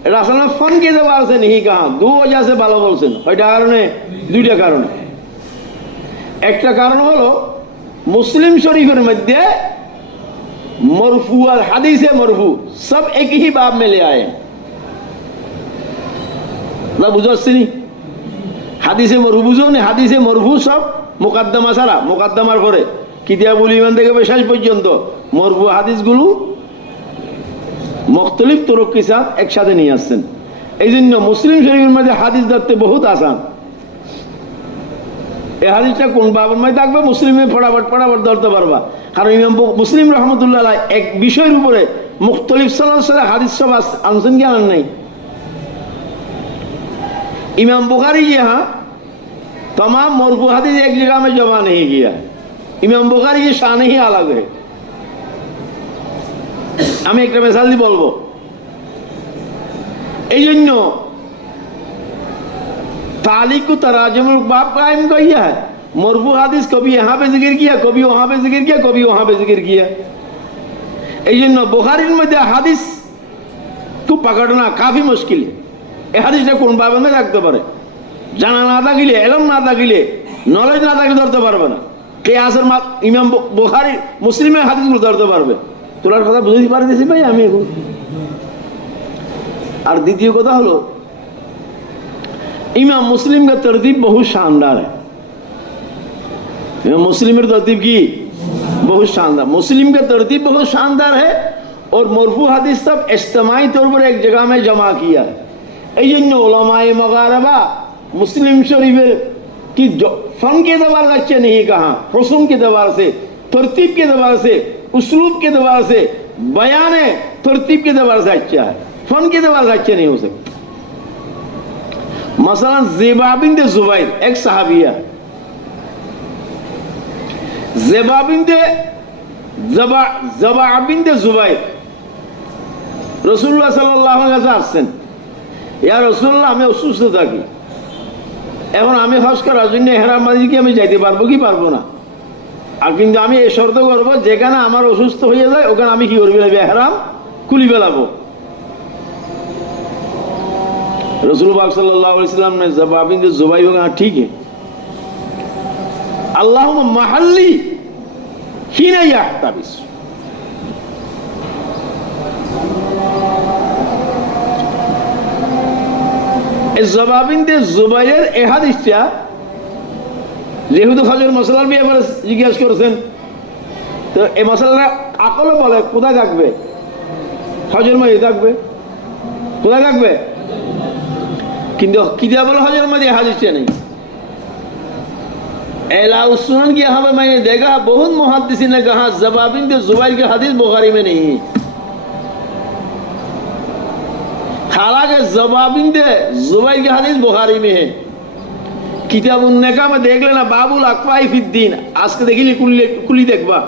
এটা আসলে ফোন কে দেওয়া আছে নি কাহা দু वजह से ভালো বলছেন ওইটা কারণে দুইটা কারণে একটা কারণ হলো मुस्लिम शरीफের মধ্যে मरफू और हदीस मरफू सब एक ही बाब में ले आए ना बुझाচ্ছেন হাদিসে মরফু বুঝো না হাদিসে মরফু সব মুকদ্দমা ছাড়া মুকদ্দমার পরে কিতাবুল ঈমান থেকে শেষ পর্যন্ত মরফু হাদিসগুলো মুখতলিফ তুরুক के साथ একসাথে নিয়ে আসছেন এইজন্য মুসলিম শরীফের মধ্যে হাদিস ধরতে বহুত আসান এই হাদিসটা কোন বাবের মধ্যে থাকবে মুসলিমে ফটাফট ধরতে পারবা কারণ ইমাম মুসলিম রাহমাতুল্লাহ আলাইহি এক বিষয়ের উপরে মুখতলিফ সালাসিল হাদিস সব আনছেন কি আনেন নাই इमाम बुखारी के यहाँ तमाम मरफू हदीस एक जगह में जमा नहीं किया इमाम बुखारी की शान ही अलग है আমি একটা মিসাল দিয়ে বলবো এইজন্য तालिक तराजुम बाब कायम किया है मरफू हदीस कभी यहाँ पे जिक्र किया कभी वहाँ पे जिक्र किया कभी वहाँ पे जिक्र किया এইজন্য বুখারীর মধ্যে হাদিস को पकड़ना काफी मुश्किल है এই হাদিসটা কোন বাবের মধ্যে রাখতে পারে জানা না থাকলে ইলম না থাকলে নলেজ না থাকলে ধরতে পারবে না কিয়াসের ইমাম বুখারী মুসলিমের হাদিসগুলো ধরতে পারবে তোলার কথা বুঝতে পারতেছি ভাই আমি এখন আর দ্বিতীয় কথা হলো इमाम मुस्लिम का तरतीब बहुत शानदार है इमाम मुस्लिम की तरतीब की बहुत शानदार मुस्लिम का तरतीब बहुत शानदार है और मरफू हदीस सब इज्तिमाई तौर पर एक जगह में जमा किया है এই জন্য ওলামায়ে মাগারিবা मुस्लिम शरीफ की फन के एतबार से नहीं कहा हुस्न के एतबार से तरतीब के एतबार से उसलूब के एतबार से बयान तरतीब के एतबार से अच्छा है फन के एतबार से अच्छा नहीं हो सकता मसलन ज़ेबा बिन्त ज़ुबैर एक सहाबिया ज़ेबा बिन्त ज़ुबैर रसूलुल्लाह सल्लल्लाहु अलैहि वसल्लम ইয়া রাসূলুল্লাহ আমি অসুস্থ থাকি এখন আমি হজ করার জন্য ইহরাম বাঁধি কি আমি যাইতে পারবো কি পারবো না আর কিন্তু আমি এই শর্ত করব যেখানে আমার অসুস্থ হয়ে যায় ওখানে আমি কি করব ইহরাম খুলে ফেলাবো रसूलुल्लाह सल्लल्लाहु अलैहि वसल्लम ने ज़बाब बिन्त ज़ुबैर को कहा ठीक है अल्लाहुम्मा महल्ली हिना यहताबिस ज़बाब बिन्त ज़ुबैर এই হাদিসটা যেহেতু হজের মশলার ব্যাপারে জিজ্ঞাসা করেছেন তো এই মশলাটা আকলে বলে কোথায় থাকবে হজের মধ্যে থাকবে কোথায় থাকবে কিন্তু কিতাবুল हजर में हादिस नहीं एलाउ सुनन की यहाँ पे मैंने देखा बहुत मुहद्दिसीन ने कहा ज़बाब बिन्त ज़ुबैर की हदीस बुखारी में नहीं है हालांकि ज़बाब बिन्त ज़ुबैर की हदीस बुखारी में है किताबुन निकाह में देख लेना बाबुल अक़वाई फिद्दीन आज के देखिए कुली देखबा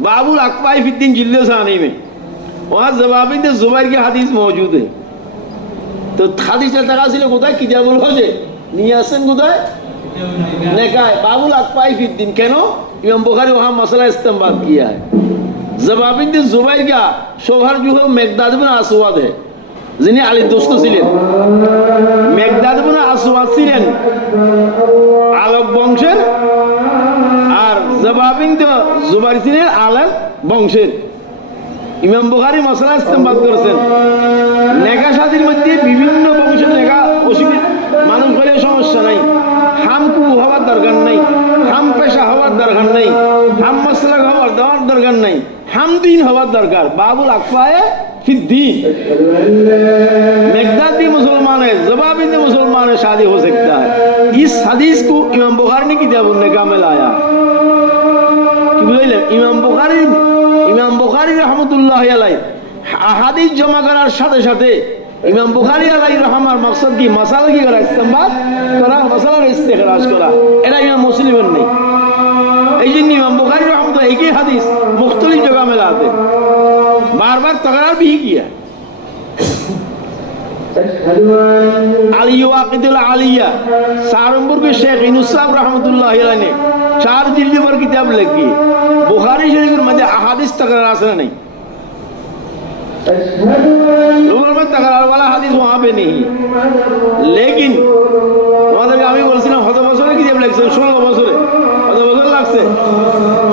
बाबुल अक़वाई फिद्दीन जिल्द सानी में वहाँ ज़बाब बिन्त ज़ुबैर की हदीस मौजूद है तो हादिसের টাকা ছিল কোথায় কিতাবুল হজে নিয়ে আসেন কোথায় নেকায় বাবুল আকফাই ফিদ্দিন কেন ইমাম বুখারী वहां मसला इस्तेमाल किया है ज़बाब बिन्त ज़ुबैर का शोहर जो है मिक़दाद बिन আসওয়াদ है যিনি আলীর দোস্ত ছিলেন মিक़দাদ বিন আসওয়াদ ছিলেন আলক বংশের আর ज़बाब बिन्त ज़ुबैर ছিলেন আলক বংশের ইমাম বুখারী মশলা ইস্তেমাল করেছেন নেকা শাদীর মধ্যে বিভিন্ন বংশের নেকা অসুবিধা মানুষ বলে সমস্যা নাই হামকু হওয়ার দরকার নাই হাম পেশা হওয়ার দরকার নাই হাম মাসলাক হওয়ার দরকার নাই হাম দিন হওয়ার দরকার बाबुल अक़वाए फिद्दीन मिक़दादी मुसलमान है ज़बाब बिन्त मुसलमान है शादी हो सकता है इस हदीस को इमाम बुखारी ने किताबुन निकाह में लाया कि बुझाइले इमाम बुखारी रहमतुल्लाह अलैहि আহাদিস জমা করার সাথে সাথে ইমাম বুখারী আলাইহির রহমার মাকসাদ কি মাসালা কি করা, ইস্তেমবাত করা, মাসালার ইস্তেখরাজ করা, এটা ইমাম মুসলিমের নেই। এই জন্য ইমাম বুখারী রহমাতুল্লাহ একই হাদিস মুখতলিফ জায়গা में लाते बार-बार तकरार भी किया। अल-वाक़िदुल आलिया सहारनपुर के शेख इनुस साहब रहमतुल्लाह अलैह ने 4 जिल्द पर किताब लिखी है। बुखारी शरीफ में मध्य अहादीस तकरार असर नहीं, लोगों में तकरार वाला हदीस वहां पे नहीं है। लेकिन আমাদেরকে আমি বলছিলাম কত বছরে কিতাব লাগছে, 16 বছরে, কত বছর লাগছে,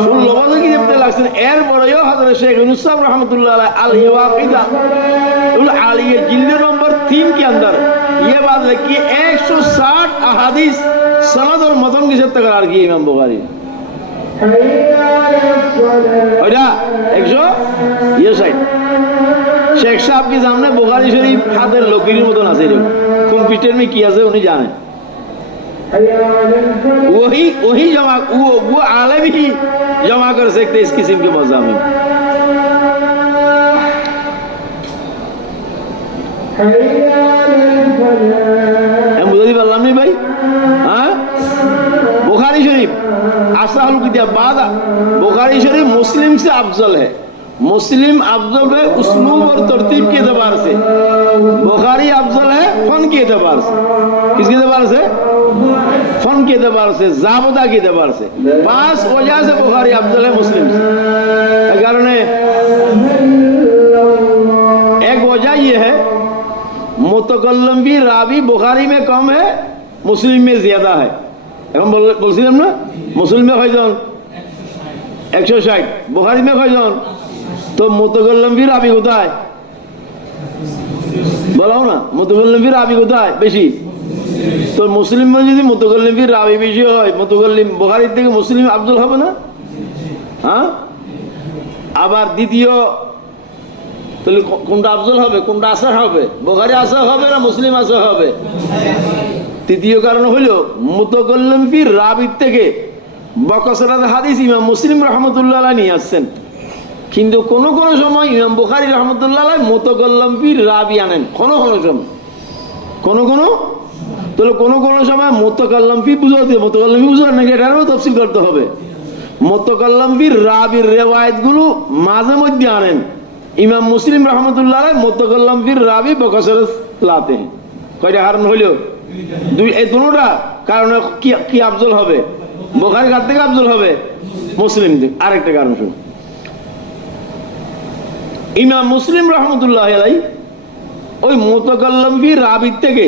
16 বছর কিতাব লাগছে। এরপরেও হযরত শেখ ইউনুস সাহেব रहमतुल्लाह अलैह अल-वाक़िदुल आलिया जिल्द नंबर 3 के अंदर ये बात लिखी 160 अहादीस सनद और मतन के साथ तकरार की इमाम बुखारी। ओइटा 100 ये साइड शेख साहब के सामने बुखारी शरीफ हाथेर लकीर मतन আছে এরকম कंप्यूटर में কি আছে উনি জানেন। वही जमा वो आलम ही जमा कर सकते इस किस्म के मज़ामी। बुझाती पारलाम नहीं भाई? हाँ, बुखारी शरीफ आसाहुल किताब बाद बुखारी शरीफ मुस्लिम से अफजल है। मुस्लिम अफजल है उस्लूब और तरतीब के एतबार से, बुखारी अफजल है फन के एतबार से। किसके एतबार से? फन के एतबार से, ज़ाबता के एतबार से। 5 वजह से बुखारी अफजल है मुस्लिम से। कारण एक वजह ये है मुतकल्लम भी रावी बुखारी में कम है, मुस्लिम में ज्यादा है। এখন বলছিলাম না মুসলিমে কয়জন? 160, বুখারী में কয়জন? তো মুতকল্লিম भी রাবি কোথায় বলাও না, মুতকল্লিম भी রাবি কোথায় বেশি? তো মুসলিম में যদি মুতকল্লিম भी রাবি বেশি হয়, মুতকল্লিম বুখারীর থেকে মুসলিম আফজল হবে না? হ্যাঁ, আবার দ্বিতীয় তাহলে কোনটা আফজল হবে, কোনটা আসর হবে? বুখারী আসর হবে না মুসলিম আসর হবে? তৃতীয় কারণ হলো মুতাকাল্লিম ফি রাবি থেকে বকসরাত হাদিস ইমাম মুসলিম রাহমাতুল্লাহ আলাইহি নিয়ে আসছেন, কিন্তু কোন কোন সময় ইমাম বুখারী রাহমাতুল্লাহ আলাইহি মুতাকাল্লিম ফি রাবি আনেন। কোন কোন সময় কোন কোন সময় মুতাকাল্লিম ফি বুঝাতে, মুতাকাল্লিম ফি বুঝার নাকি এটারও তাফসীর করতে হবে। মুতাকাল্লিম ফি রাবির রিওয়ায়াতগুলো মাঝে মধ্যে আনেন। ইমাম মুসলিম রাহমাতুল্লাহ আলাইহি মুতাকাল্লিম ফি রাবি বকসরাত লাতে हैं। কয়টা কারণ হলো? দুই, এই দুটোটা কারণে কি আফজল হবে? বুখারী কার থেকে আফজল হবে? মুসলিম থেকে। আরেকটা কারণ শুনুন, ইমাম মুসলিম রাহমাতুল্লাহ আলাইহি ওই মুতাকাল্লিম ফি রাবি থেকে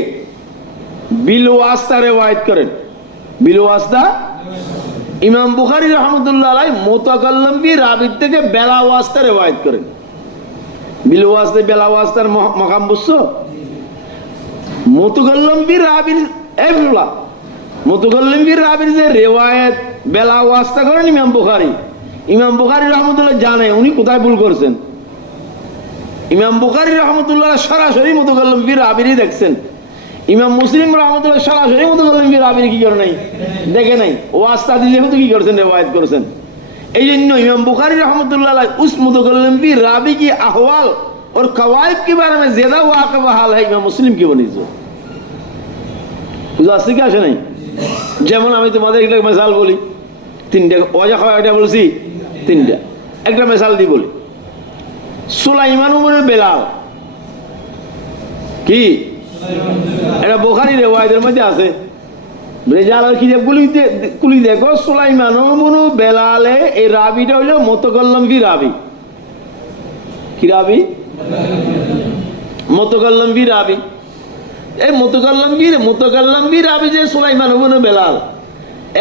বিল ওয়াস্তা রিওয়ায়াত করেন। বিল ওয়াস্তা ইমাম বুখারী রাহমাতুল্লাহ আলাইহি মুতাকাল্লিম ফি রাবি থেকে বেলা ওয়াস্তা রিওয়ায়াত করেন। বিল ওয়াস্তা বেলা ওয়াস্তার মাকাম বুঝছো? মুতাকাল্লিম ফি রাবির এফলা মুতাকাল্লিম ফি রাবির যে রিওয়ায়াত বেলা ওয়াস্তা করেন ইমাম বুখারী রাহমাতুল্লাহ জানে উনি কোথায় ভুল করেছেন। ইমাম বুখারী রাহমাতুল্লাহ সরাসরি মুতাকাল্লিম ফি রাবিরই দেখছেন। ইমাম মুসলিম রাহমাতুল্লাহ সরাসরি মুতাকাল্লিম ফি রাবির কি করে নাই, দেখে নাই, ওয়াস্তা দিয়ে যেহেতু কি করেছেন, রিওয়ায়াত করেছেন। এই জন্য ইমাম বুখারী রাহমাতুল্লাহ उस मुतकल्लिम फी रावी की अहवाल और कवायद के बारे में ज्यादा वाकिफ हाल है इमाम मुस्लिम की बनिजो। বুঝা আসছে কি আসে নাই? যেমন আমি তোমাদের একটা মিসাল বলি, 3টা ওয়াজা কয়টা বলছি? 3টা। একটা মিসাল দি বলি, সুলাইমান ইবনে বেলাল কি এটা বুখারী রিওয়ায়াতের মধ্যে আছে। রেজালাল কিতাবগুলি দেখো, সুলাইমান ইবনে বেলালে এই রাবিটা হলো মুতাকাল্লিম ফি রাবি। কি রাবি? মুতাকাল্লিম ফি রাবি। এই মুতাকাল্লিম ফি রাবি যে সুলাইমান ইবনে বেলাল,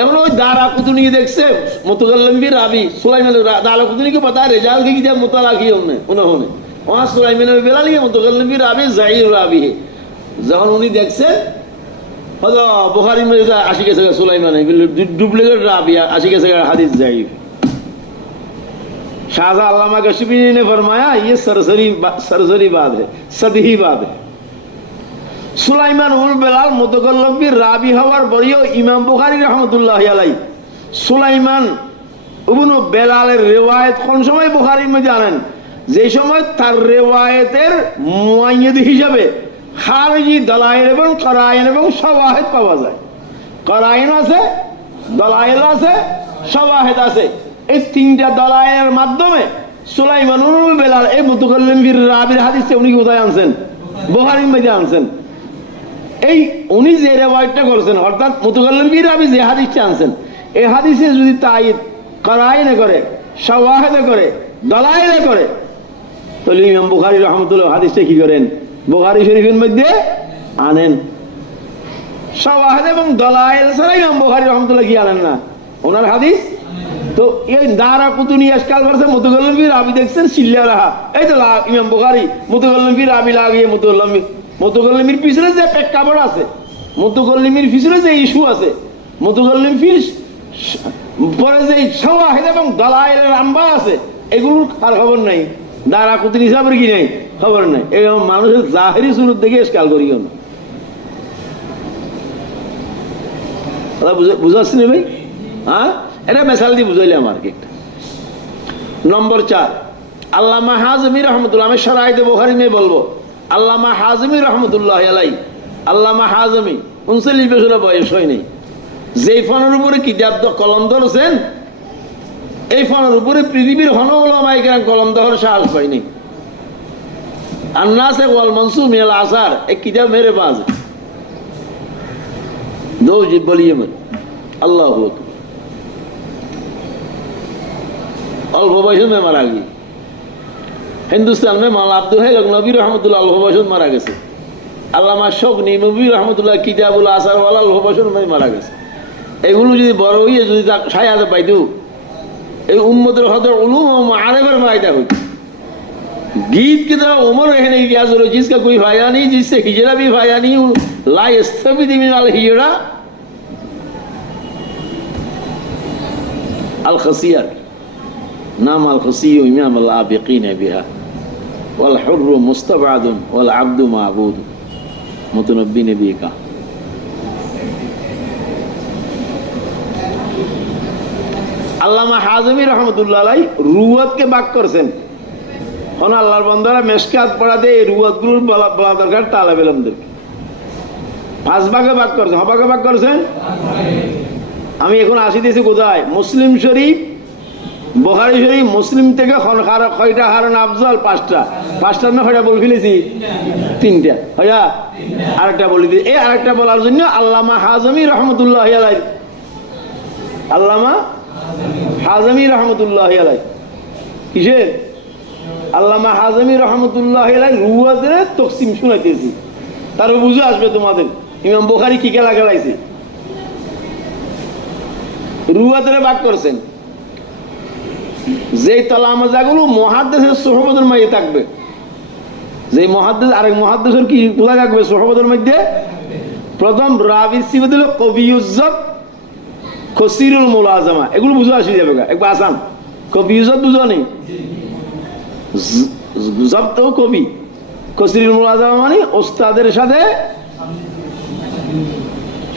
এখন ওই দারাকুতুনি দেখছে মুতাকাল্লিম ফি রাবি সুলাইমান, दाराकुतनी को पता है रिजाल की किताब मुतला की उन्होंने वहां सुलाइमान इबन बेलाल ये मुतकल्लिम फी राबी ज़हीर राबी है। যখন উনি দেখছেন হয়তো বুখারী में 80 के सगा सुलाइमान डुप्लीकेट राबी 80 के सगा हदीस ज़हीर। शाहज़ा अल्लामा कश्मीरी ने फरमाया ये सरसरी बात है, सदही बात है। সুলাইমান ইবনে বেলাল মুতাকাল্লিম ফি রাবি হওয়ার পরেও ইমাম বুখারী রাহমাতুল্লাহি আলাইহি সুলাইমান ইবনে বেলালের রিওয়ায়াত কোন সময় বুখারীর মধ্যে আনেন? যে সময় তার রেওয়ায়েতের মুআইয়িদ হিসাবে খারিজি দালাইল এবং করাইন এবং শাওয়াহিদ পাওয়া যায়। করাইন আছে, দালাইল আছে, শাওয়াহিদ আছে। এই তিনটা দালাইলের মাধ্যমে সুলাইমানুল বেলাল এই মুতাকাল্লিম ফির রাবির হাদিসে উনি কোথায় আনছেন? বুখারীর মধ্যে আনছেন। এই উনি যে রেওয়ায়েতটা করেছেন অর্থাৎ মুতাকাল্লিম ফির রাবি যে হাদিসটা আনছেন, এই হাদিসে যদি তাইয়িদ করাইনে করে, শাওয়াহিদে করে, দালাইলে করে, তাহলে ইমাম বুখারী রাহমাতুল্লাহ হাদিসটা কি করেন? বুখারী শরীফের মধ্যে আনেন। শাওয়াহিদ এবং দালাইল ছাড়া ইমাম বুখারী রাহমাতুল্লাহ কি আনেন না ওনার হাদিস। তো এই দারাকুতুনি ইশকাল করছে মুতাকাল্লিম ফি রাবি দেখছেন সিল্লা রাহা, এই তো ইমাম বুখারী মুতাকাল্লিম ফি রাবি লাগিয়ে মুতাকাল্লিমের পিছনে যে প্রেক্ষাপট আছে, মুতাকাল্লিমের পিছনে যে ইস্যু আছে, মুতাকাল্লিম ফির পরে যে শাওয়াহিদ এবং দালাইলের আম্বা আছে, এগুলোর আর খবর নাই। দারাকুতুনি হিসাবের কি নেই খবর নাই। এই মানুষের জাহেরি সুরত দেখে ইশকাল করিও না। বুঝাচ্ছি না ভাই? হ্যাঁ, এটা মেসাল দিয়ে বুঝাইলাম আর কি। নম্বর 4, আল্লামা হাজমি রহমতুল্লাহ, আমি শরাইতে বুখারী में বলবো, আল্লামা হাজমি রহমতুল্লাহ আলাই, আল্লামা হাজমি 39 বছর বয়স হয়নি, যেই ফোনের উপরে কিতাব কলম ধরছেন, এই ফোনের উপরে পৃথিবীর হন ওলামায়ে কেরাম কলম ধরার সাহস পায়নি। আন্নাসে ওয়াল মানসুব মিনাল আসার এক কিতাব মেরে পাস 2 ভলিউম। আল্লাহু আকবার। অল্প বয়সে মারা গিয়ে হিন্দুস্তান में मौलाना अब्दुल हक नबी रहमतुल्लाह अल्लाह बशर मारा गए। আল্লামা শোকনি নবী রহমতুল্লাহ কিতাবুল আসার ওয়ালা আল্লাহ বশর মারা গেছে। এগুলো যদি বড় হইয়ে যদি ছায়াতে পাইতো, এই উম্মতের হদর উলুম ও মাআরিফের ফায়দা হইতো। गीत की तरह उमर रहने की क्या जरूरत, जिसका कोई फायदा नहीं, जिससे हिजरा भी फायदा नहीं, ला यस्तबीद मिनल हिजरा अल खसियर नाम अल खसियो इमाम अल आबिकीन बिहा वल हुर्र मुस्तबअदुन वल अब्दु माबूद मुतनब्बी ने भी कहा। আল্লামা হাজমি রহমতুল্লাহ আলাই রুয়াত কে বাক করছেন। এখন আল্লাহর বান্দারা মেশকাত পড়াতে এই রুয়াতগুলোর বলা দরকার তালেব ইলমদেরকে। 5 ভাগে ভাগ করছেন, ভাগে ভাগ করছেন। আমি এখন আসিতেছি কোথায়? মুসলিম শরীফ, বুখারী শরীফ, মুসলিম থেকে কয়টা হারন আফজল? 5টা না কয়টা বলে ফেলেছি? 3টা। হয়া আরেকটা বলি দিই। এই আরেকটা বলার জন্য আল্লামা হাজমি রহমতুল্লাহ আলাই, আল্লামা হাজমি রহমতুল্লাহ আলাই কিসের? আল্লামা হাজমি রহমতুল্লাহ আলাই রুয়াতের তকসিম শুনাইতেছি, তার বুঝে আসবে তোমাদের ইমাম বুখারী কি খেলা খেলাইছে। রুয়াতের ভাগ করছেন, যে তালামাজাগুলো মুহাদ্দিসের সুহবতের মধ্যে থাকবে, যে মুহাদ্দিস আরেক মুহাদ্দিসের কি কোলা থাকবে সুহবতের মধ্যে। প্রথম রাবি সিফাত হলো কবিউজ্জব, কসিরুল মুলাজামা, এগুলো বুঝে আসি যাবে একবার আসান। কবিউজ্জব বুঝো নি? জব্দ কবি, কসিরুল মুলাজামা মানে ওস্তাদের সাথে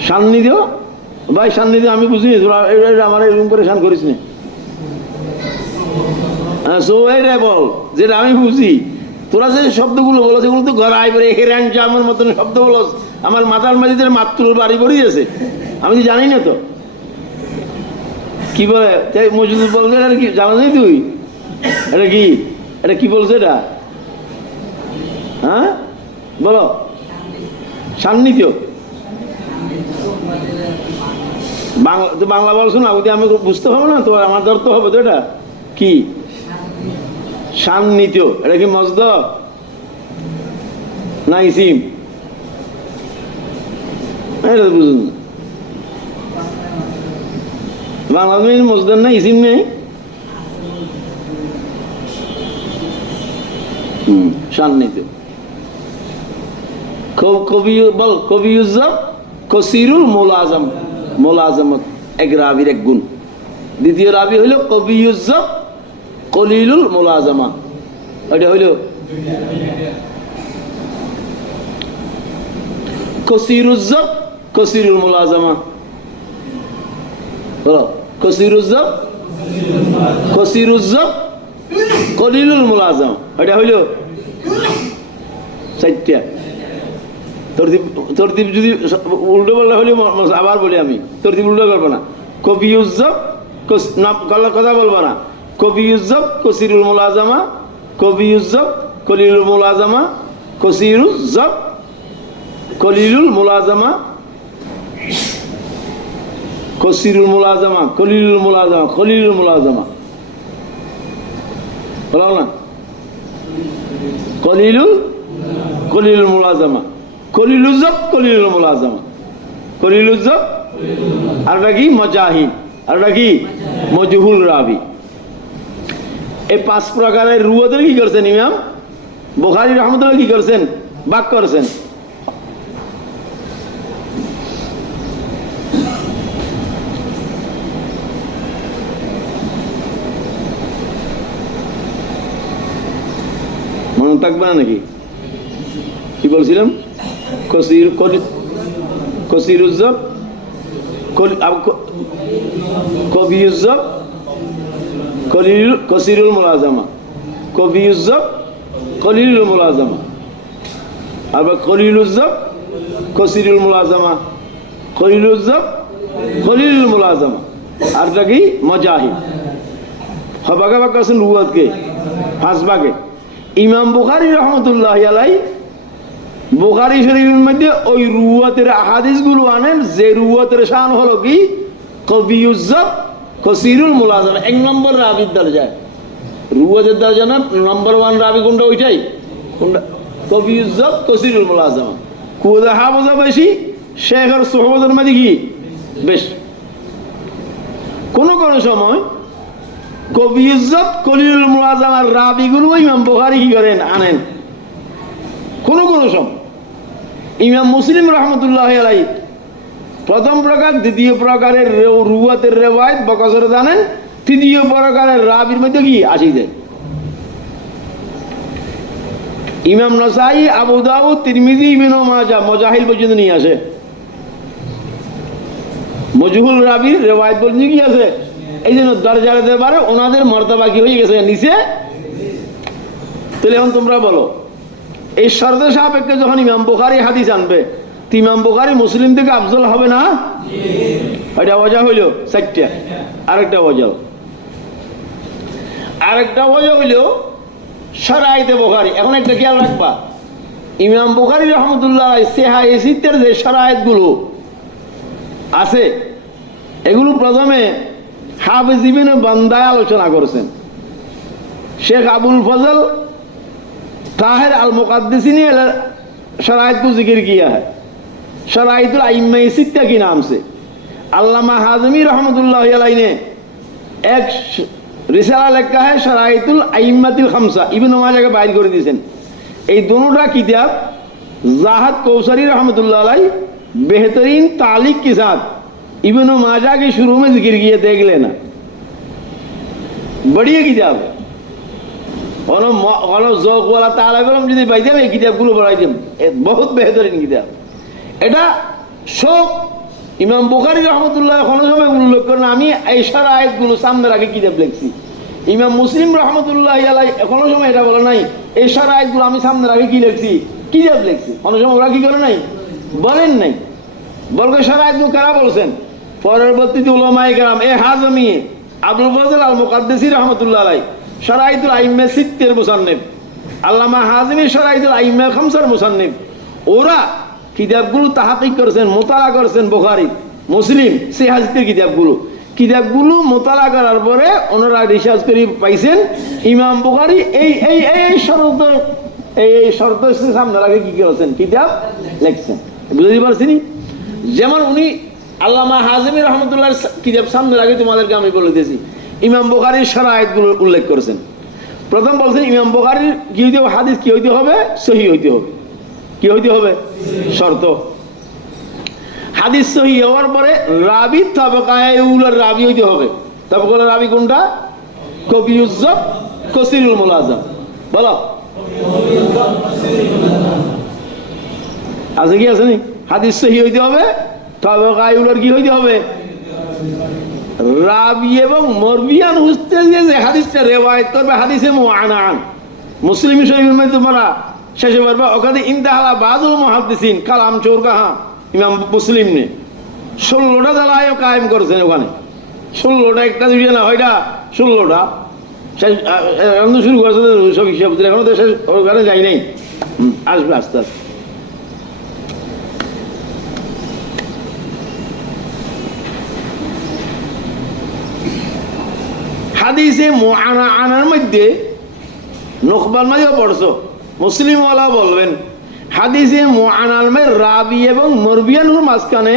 সান্নিধ্য। ভাই সান্নিধ্য আমি বুঝিনি, তোরা আমার এরকম করে শান করিস না। বল যেটা আমি বুঝি, তোরা যে শব্দগুলো বলো সেগুলো তো গড়াই পরে হেরান জামার মতন শব্দ বলো। আমার মাথার মাঝে মাত্রুর বাড়ি পড়িয়েছে, আমি তো জানি না। তো কি বলে মজুদ বলবে, এটা কি জানা নেই তুই? এটা কি, এটা কি বলছে এটা? হ্যাঁ বলো। সান্নিধ্য বাংলা বলছো না, ওই আমি বুঝতে হবে না তো, আমার ধরতে হবে তো। এটা কি সান্নিধ্য? এটা কি মজদর না ইসিম? এটা বুঝুন না, বাংলা মজদর না ইসিম নেই। সান্নিধ্য কবি বল, কবিউজ্জব কসিরুল মুলাজাম, মুলাজামত এক রাবির এক গুণ। দ্বিতীয় রাবি হইল কবিউজ্জব কলিলুল মুলাজামা, এটা হইল কসিরুজ্জব কসিরুল মুলাজামা। বলো কসিরুজ্জব কসিরুজ্জব কলিলুল মুলাজামা, এটা হইল 4টা। তরতিব যদি উল্টো বললে হইলে আবার বলি আমি, তরতিব উল্টো করবো না। কবিউজ্জব, কথা বলবো না। কবিউজ্জব কসিরুল মুলাজামা, কবিউজ্জব কলিলুল মুলাজামা, কসিরুজ্জব কলিলুল মুলাজামা, কসিরুল মুলাজামা কলিলুল মুলাজামা, কলিলুল মুলাজামা বললাম না? কলিলুল কলিলুল মুলাজামা, কলিলুজ্জব কলিলুল মুলাজামা, কলিলুজ্জব। আর কি মজাহিদ, আর কি মজহুল রাবি। এই 5 প্রকারের রুয়াতের কি করছেন ইমাম বুখারী রাহমাতুল্লাহ, কি করছেন? ভাগ করছেন। মনে থাকবে না নাকি? কি বলছিলাম? কসিরুজ্জব, কবিউজ্জব, কসিরুল মুলাজামা, কবিউজ্জব কলিলুল মুলাজামা, আবার কলিলুজ্জব কসিরুল মুলাজামা, কলিলুজ্জব কলিলুল মুলাজামা। আরটা কি মজাহিদ। হবাগে ভাগ করছেন রুয়াতকে 5 ভাগে। ইমাম বুখারী রাহমাতুল্লাহ আলাইহি বুখারী শরীফের মধ্যে ওই রুয়াতের আহাদিস গুলো আনেন, যে রুয়াতের শান হলো কি কবিউজ্জব কসিরুল মুলাজামা, 1 নম্বর রাবির দরজায়। রুয়াতের দরজা না, নম্বর 1 রাবি কোনটা? ওইটাই। কোনটা? কবিউজ্জব কসিরুল মুলাজামা। কুদা হাফেজা বেশি, শেখের সুহবতের মধ্যে কি বেশ। কোন কোন সময় কবিউজ্জব কলিলুল মুলাজামার রাবিগুলো ইমাম বুখারী কি করেন? আনেন। কোন কোন সময় ইমাম মুসলিম রাহমাতুল্লাহ আলাইহি প্রথম প্রকার, দ্বিতীয় প্রকারের রুয়াতের রিওয়ায়াত বকসরে জানেন, তৃতীয় প্রকারের রাবির মধ্যে কি আসি যায়। ইমাম নাসাই, আবু দাউদ, তিরমিজি, ইবনে মাজাহ মজাহিল পর্যন্ত নিয়ে আসে। মজহুল রাবির রিওয়ায়াত বলছে কি আছে, এই জন্য দরজাতে পারে ওনাদের মর্তবা কি হয়ে গেছে নিচে। তাহলে এখন তোমরা বলো, এই শর্ত সাপেক্ষে যখন ইমাম বুখারী হাদিস আনবে, তো ইমাম বুখারী মুসলিম থেকে আফজল হবে না? এটা ওয়াজহ হইল 4টা। আরেকটা ওয়াজহ হইল শরাইতে বুখারী। এখন একটা খেয়াল রাখবা, ইমাম বুখারী রাহমাতুল্লাহ আলাইহি সিত্তের যে শরায়েত গুলো আছে, এগুলো প্রথমে হাফেজ ইবনে বান্দায় আলোচনা করেছেন। শেখ আবুল ফজল ताहिर अल मुक़द्दिसी ने शराइत को जिक्र किया है, शराइतुल अइम्मा सित्ता के नाम से। अल्लामा हाज़मी रहमतुल्लाह अलैहि ने एक रिसाला लिखा है शराइतुल अइम्मतिल खमसा, इब्न माजा के बाहर कर दिए। ये दोनों किताब ज़ाहद कौसरी रहमतुल्लाह अलैहि बेहतरीन तालीक के साथ इब्न माजा के शुरू में जिक्र किया, देख लेना, बढ़िया किताब है। জোক ওয়ালা তালেব ইলম যদি পাইতেন এই কিতাবগুলো পড়াইতেন, বহুত বেহতরিন কিতাব। এটা সব ইমাম বুখারী রহমতুল্লাহ কোনো সময় উল্লেখ করেন আমি এই শরায়েতগুলো সামনে রাখে কিতাব লিখছি। ইমাম মুসলিম রহমতুল্লাহ আলাইহি কোনো সময় এটা বলে নাই এই শরায়েতগুলো আমি সামনে রাখে কি লিখছি, কিতাব লিখছি। কোনো সময় ওরা কি করে নাই, বলেন নাই, বলবে শরায়েতগুলো কারা বলছেন? পরবর্তীতে উলামায়ে কেরাম এ হাজমি আবুল ফজল আল মুকাদ্দিসি রহমতুল্লাহ আলাইহি শরাইতুল আইম্মা সিত্তের মুসান্নিফ, আল্লামা হাযিমি শরাইতুল আইম্মা খামসার মুসান্নিফ, ওরা কিতাবগুলো তাহকিক করেছেন, মোতালা করেছেন। বুখারী মুসলিম সেই হাদিসের কিতাবগুলো মোতালা করার পরে ওনারা রিসার্চ করে পাইছেন ইমাম বুখারী এই এই এই শর্ত এই শর্ত সামনে রাখে কি করেছেন, কিতাব লিখছেন। বুঝতে পারছেন? যেমন উনি আল্লামা হাযিমি রহমতুল্লাহ কিতাব সামনে রাখে তোমাদেরকে আমি বলে দিয়েছি, ইমাম বুখারীর শরায়েতগুলো উল্লেখ করেছেন। প্রথম বলছেন ইমাম বুখারীর কি হইতে হবে, হাদিস কি হইতে হবে, সহিহ হইতে হবে। কি হইতে হবে? শর্ত। হাদিস সহিহ হওয়ার পরে রাবি তাবাকায়ে উলার রাবি হইতে হবে। তাবাকায়ে রাবি কোনটা? কবিউজ্জব কসিরুল মুলাজাম। বলো আছে কি আছে নি? হাদিস সহিহ হইতে হবে, তাবাকায়ে উলার কি হইতে হবে, রাবি এবং মরবিয়ান হুজতে যে হাদিসটা রেওয়ায়েত করবে হাদিসে মুআনান মুসলিম শরীফের মধ্যে তোমরা শেষে পারবা ওখানে ইন্তাহালা বাদুল মুহাদ্দিসিন কালাম চোর কাহা ইমাম মুসলিম নে 16টা দলায় কায়েম করেছেন ওখানে 16টা একটা দুইটা না হয়টা 16টা শেষ এখন তো শুরু করেছে সব হিসাব এখনো তো শেষ ওখানে যাই নাই আসবে আস্তে আস্তে হাদিসে মুআনার মধ্যে নুখবার মাঝেও পড়ছো মুসলিম ওয়ালা বলবেন হাদিসে মুআনার মধ্যে রাবি এবং মরবিয়ানুর মাঝখানে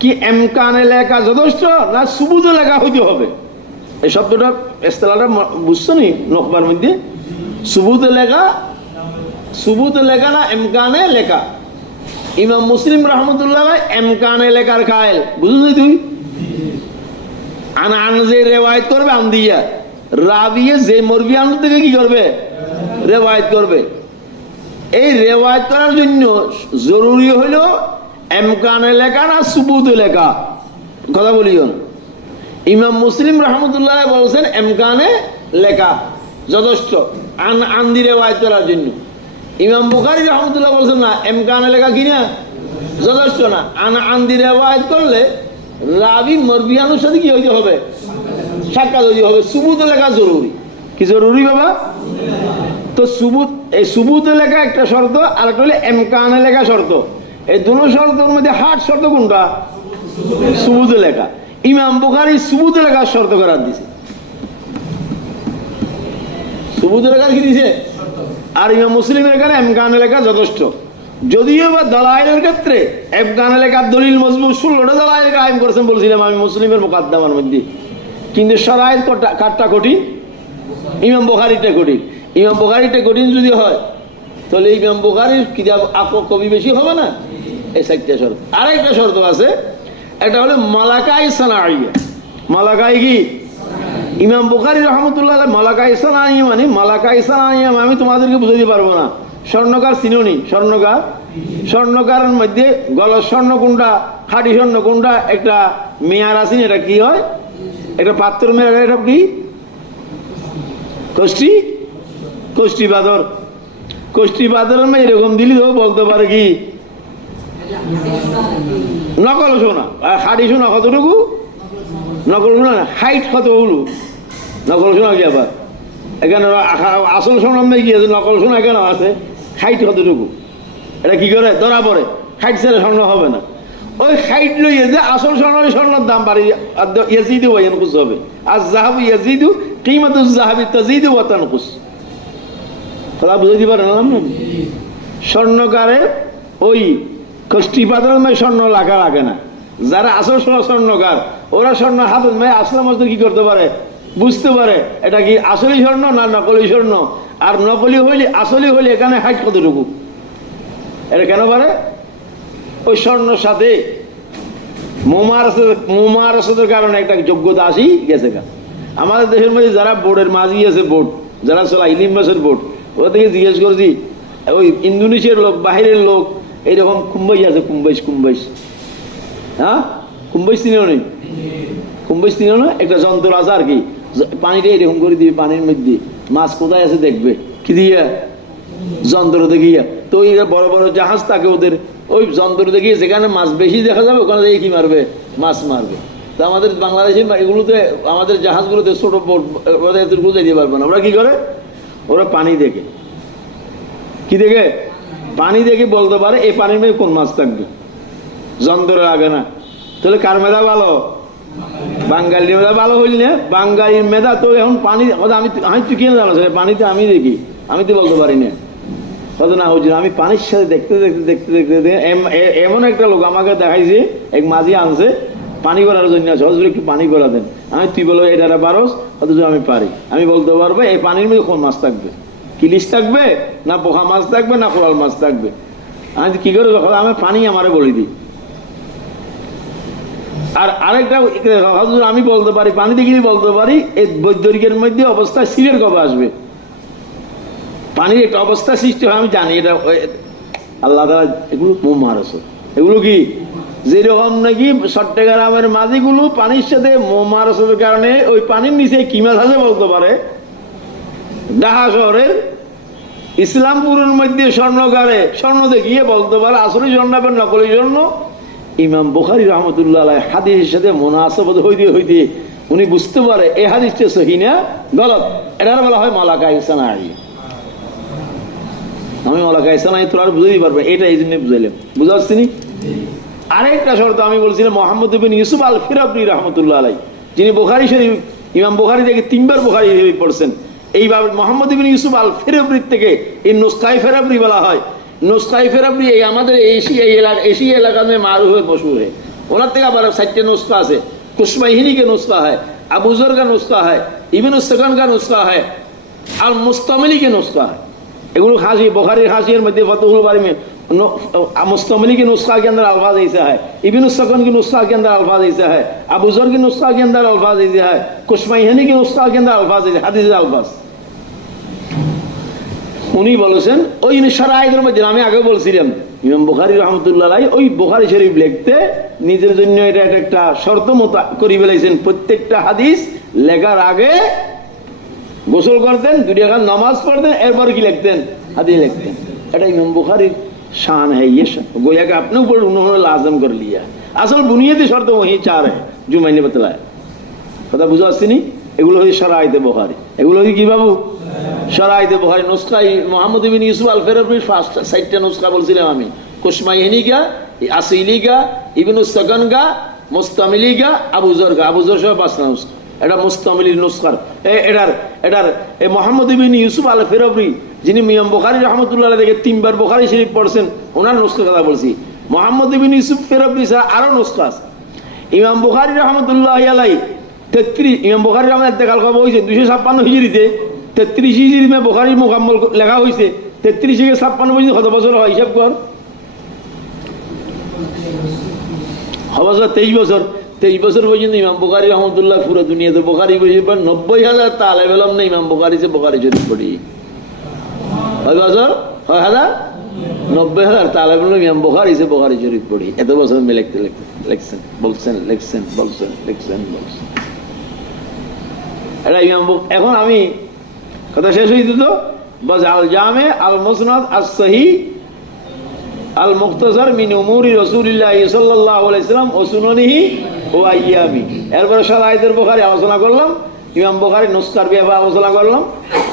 কি এমকানে লেখা যথেষ্ট না সুবুতে লেখা হইতে হবে এই শব্দটা ইস্তেলাহটা বুঝছো নি নুখবার মধ্যে সুবুতে লেখা না এমকানে লেখা ইমাম মুসলিম রহমতুল্লাহ এমকানে লেখার খায়েল বুঝলি তুই আন যে রেওয়ায়েত করবে আন্দিয়া রাবিয়ে যে মরবিয়ান থেকে কি করবে রেওয়ায়েত করবে এই রেওয়ায়েত করার জন্য জরুরি হইল এমকানে লেখা না সুবুতে লেখা কথা বলিও ইমাম মুসলিম রহমতুল্লাহ বলছেন এমকানে লেখা যথেষ্ট আন্দি রেওয়ায়েত করার জন্য ইমাম বুখারী রহমতুল্লাহ বলছেন না এমকানে লেখা কিনা যথেষ্ট না আন্দি রেওয়ায়েত করলে রাবি মরবিয়ানের সাথে কি হইতে হবে সাক্ষাৎ হইতে হবে সুবুতে লেখা জরুরি কি জরুরি বাবা তো এই সুবুতে লেখা একটা শর্ত আর একটা হলে এমকানে লেখা শর্ত এই দুটো শর্তের মধ্যে হার্ড শর্ত কোনটা সুবুতে লেখা ইমাম বুখারী সুবুতে লেখার শর্ত করার দিছে সুবুতে লেখার কি দিছে আর ইমাম মুসলিমের এখানে এমকানে লেখা যথেষ্ট যদিও বা দলাইলের ক্ষেত্রে এমকানে লেখার দলিল মজবুত 16টা দলাইল কায়েম করেছেন বলছিলাম আমি মুসলিমের মুকাদ্দামার মধ্যে কিন্তু শরায়েত কাটটা কঠিন ইমাম বুখারীটা কঠিন ইমাম বুখারীটা কঠিন যদি হয় তাহলে ইমাম বুখারীর কিতাব কবি বেশি হবে না এই চারটা শর্ত আরেকটা শর্ত আছে এটা হলো মালাকাই সানাইয়া মালাকাই কি ইমাম বুখারী রহমতুল্লাহ মালাকাই সানাইয়া মানে মালাকাই সানাইয়া আমি তোমাদেরকে বুঝাইতে পারবো না স্বর্ণকার চিনুনি স্বর্ণকারের মধ্যে গলার স্বর্ণ কোনটা খাঁটি স্বর্ণ কোনটা একটা মেয়ার আছে এটা কি হয় একটা পাত্র মেয়ার এটা কি কোষ্ঠী বাদরের মধ্যে এরকম দিলি তো বলতে পারে কি নকল সোনা আর খাঁটি সোনা কতটুকু নকল সোনা হাইট কত হলো নকল সোনা কি আবার এখানে আসল সোনার মধ্যে কি আছে নকল সোনা কেন আছে হাইট কতটুকু এটা কি করে ধরা পড়ে হাইট ছেড়ে স্বর্ণ হবে না ওই হাইট লইয়ে যে আসল স্বর্ণের দাম বাড়ি ইয়াজিদু ওয়া ইয়ানকুস হবে আর যাহাবু ইয়াজিদু কিমাতু যাহাবি তাজিদু ওয়া তানকুস তারা বুঝাইতে পারে না স্বর্ণকারে ওই কষ্টি পাথরের মধ্যে স্বর্ণ লাগে না যারা আসল স্বর্ণকার ওরা স্বর্ণ হাতের মেয়ে আসলে মাত্র কি করতে পারে বুঝতে পারে এটা কি আসলি স্বর্ণ না নকলি স্বর্ণ আর নকলি হইলে আসলি হইলে এখানে হাইট কতটুকু এটা কেন পারে ওই স্বর্ণের সাথে মোমারসতের কারণে একটা যোগ্যতা আসি গেছে আমাদের দেশের মধ্যে যারা বোর্ডের মাঝি আছে বোর্ড যারা চলা ইলিম বাসের বোর্ড ওরা থেকে জিজ্ঞেস করছি ওই ইন্দোনেশিয়ার লোক বাহিরের লোক এইরকম কুম্বাইশ আছে কুম্বাইশ হ্যাঁ কুম্বাইশ চিনেও নেই কুম্বাইশ চিনেও না একটা যন্ত্র আছে আর কি পানিটা এরকম করে দিবে পানির মধ্যে মাছ কোথায় আছে দেখবে কি দিয়া যন্ত্র দেখিয়া তো ওই বড় বড় জাহাজ থাকে ওদের ওই যন্ত্র দেখিয়ে যেখানে মাছ বেশি দেখা যাবে ওখানে দেখে কি মারবে মাছ মারবে তো আমাদের বাংলাদেশে এগুলোতে আমাদের জাহাজগুলোতে ছোট বোট ওরা এতটুকু যেতে পারবে না ওরা কি করে ওরা পানি দেখে কি দেখে পানি দেখে বলতে পারে এই পানির মধ্যে কোন মাছ থাকবে যন্ত্র লাগে না তাহলে কার মেধা ভালো বাঙালির মেধা ভালো হইল না বাঙালির মেধা তো এখন পানি আমি তুই কিনে জানো পানিতে আমি দেখি আমি তো বলতে পারি না কত না হচ্ছে আমি পানির সাথে দেখতে এমন একটা লোক আমাকে দেখাইছে এক মাঝি আনছে পানি করার জন্য সহজ একটু পানি করা দেন আমি তুই বলো এটা পারস অথচ আমি পারি আমি বলতে পারবো এই পানির মধ্যে কোন মাছ থাকবে কিলিশ থাকবে না পোকা মাছ থাকবে না কোরাল মাছ থাকবে আমি কি করে আমি পানি আমারে বলে দিই আর আরেকটা আমি বলতে পারি পানি দেখি বলতে পারি এই বৈদ্যুতিকের মধ্যে অবস্থা সিলের কবে আসবে পানির একটা অবস্থা সৃষ্টি হয় আমি জানি এটা আল্লাহ তাআলা এগুলো মোমারস এগুলো কি যেরকম নাকি চট্টগ্রামের মাঝিগুলো পানির সাথে মারার কারণে ওই পানির নিচে কি মাছ আছে বলতে পারে, ঢাকা শহরের ইসলামপুরের মধ্যে স্বর্ণকারে স্বর্ণ দেখিয়ে বলতে পারে আসলে স্বর্ণ নকলি স্বর্ণ। ইমাম বুখারী রাহমাতুল্লাহ আলাইহি হাদিসের সাথে মুনাসাবাত হইতে হইতে উনি বুঝতে পারে এই হাদিসটা সহিহ না গলত, এটার বলা হয় মালাকায়ে সানাঈ। আমি মালাকায়ে সানাঈ তোরা বুঝতেই পারবে, এটা এই জন্য বুঝাইলাম, বুঝা যাচ্ছে নি? আরেকটা শর্ত আমি বলছিলাম মুহাম্মদ ইবনে ইউসুফ আল ফিরাবরি রাহমাতুল্লাহ আলাইহি, যিনি বুখারী শরীফ ইমাম বুখারী থেকে 3 বার বুখারী শরীফ পড়ছেন, এইভাবে মোহাম্মদ ইবনে ইউসুফ আল ফিরাবরি থেকে এই নুসখায়ে ফিরাবরি বলা হয়। নুসখায়ে ফিরাবরি এই আমাদের এশিয়া এলাকা में मारूफ है, मशहूर है। ওনার থেকে আবার 4টে নুসখা আছে। কুশমাইহিনী কে নুসখা है, আবু যর का নুসখা है, ইবনে সাকান का নুসখা है, আল মুস্তামিলি के नुसखा है। এগুলো খাসি বুখারী খাসির মধ্যে ফতহুল বারি में मुस्तमली के नुस्खा के अंदर अल्फाज ऐसा है, इब्न सकन के नुस्खा के अंदर अल्फाज ऐसा है, अबू ज़र के नुस्खा के अंदर अल्फाज ऐसा है, कुशमैहिनी के नुस्खा के अंदर अल्फाज ऐसा हदीस अल्फाज। উনি বলেছেন ওই শরায়েতের মধ্যে আমি আগে বলছিলাম ইমাম বুখারী রাহমাতুল্লাহ আলাইহি ওই বুখারী শরীফ লিখতে নিজের জন্য এটা একটা শর্ত মত করে ফেলেছেন। প্রত্যেকটা হাদিস লেখার আগে গোসল করতেন, 2 রাকাত নামাজ পড়তেন, এরপর কি লিখতেন? হাদিস লিখতেন। এটা ইমাম বুখারীর शान है, ये गोया कि अपने ऊपर उन्होंने लाजम कर लिया। असल बुनियादी शर्त वही 4 है जो मैंने बतलाया। কথা বুঝা আসছে নি? এগুলো হচ্ছে শরায়েতে বুখারী। এগুলো হচ্ছে কি বাবু? শরায়েতে বুখারী। নুসখায়ে মুহাম্মদ ইবনে ইউসুফ আল ফিরাবরির ফার্স্ট 4টা নুসখা বলছিলাম আমি। কুশমাইহিনী কা, আসিলি কা, ইবনে সাকান কা, মুস্তামিলি কা, আবু যর কা। আবু যর সহ 5টা নুসখা। এটা মুস্তামিলির নুসখার এটার এই মুহাম্মদ ইবনে ইউসুফ আল ফিরাবরি যিনি ইমাম বুখারী রাহমাতুল্লাহ আলাইহি থেকে 3 বার বুখারী শরীফ পড়ছেন, ওনার নুসখা কথা বলছি। মুহাম্মদ ইবনে ইউসুফ ফিরাবরি ছাড়া আরো নুসখা আছে। ইমাম বুখারী রাহমাতুল্লাহ আলাইহি 33 ইমাম বুখারী রাহমাতুল্লাহ ইন্তেকাল কবে হইছে? 256 হিজরিতে। 33 হিজরি মে বুখারী মুকাম্মল লেখা হইছে। 33 থেকে 56 পর্যন্ত কত বছর হয় হিসাব কর? হবে 23 বছর। 23 বছর পর্যন্ত ইমাম বুখারী রাহমাতুল্লাহ পুরো দুনিয়াতে বুখারী বই পড়ে 90,000 তালেব ইলম ने ইমাম বুখারী से বুখারী শরীফ পড়ি। কয় বছর? 90,000 তালেব ইলম ইমাম বুখারী से বুখারী শরীফ পড়ি। এত বছর মে লিখছেন বলছেন। এটা ইমাম এখন আমি কথা শেষ হইতো তো বাস আল জামে আল মুসনাদ আস সহিহ আল মুখতাসার মিন উমুরি রাসূলিল্লাহ সাল্লাল্লাহু আলাইহি ওয়াসাল্লাম ও সুনানিহি ও আইয়ামি। এরপর শরায়েতের বুখারী আলোচনা করলাম, ইমাম বুখারী নুসখার ব্যাপারে আলোচনা করলাম।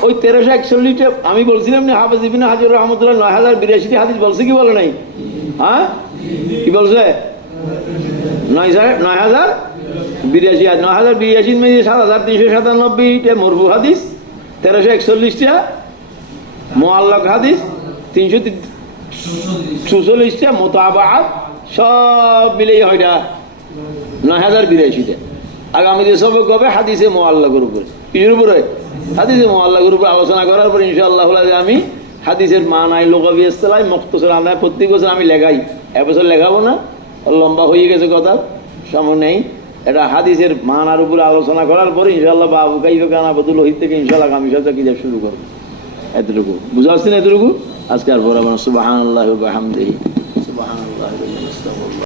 ওই 1341 আমি বলছিলাম না হাফেজ ইবনে হাজার রাহমাতুল্লাহ 9082 হাদিস বলছে কি বলে নাই? হ্যাঁ কি বলছে? 9082 में 7397 मरफू हादिस, 1341 मुअल्लक हादिस, 346 मुताबाअत सब मिले হয় 9082 আগামী যে সব হবে হাদিসে মুআল্লাকের উপর, কিসের উপরে? হাদিসে মুআল্লাকের উপর আলোচনা করার পর ইনশাআল্লাহ আমি হাদিসের মানায় লুগাবি ইসতিলাহ মুখতাসার আনায় প্রত্যেক বছর আমি লেখাই। এবছর লেখাবো না, লম্বা হয়ে গেছে কথা, সময় নেই। এটা হাদিসের মানার উপরে আলোচনা করার পরে ইনশাআল্লাহ বাবু কাইফা কানা বদুল হিত থেকে ইনশাআল্লাহ আমি সপ্তাহে কিতাব শুরু করব। এতটুকু বুঝা আসছে না? এতটুকু আজকে আর বরাবর সুবহানাল্লাহি ওয়া বিহামদিহি সুবহানাল্লাহি ওয়া বিহামদিহি।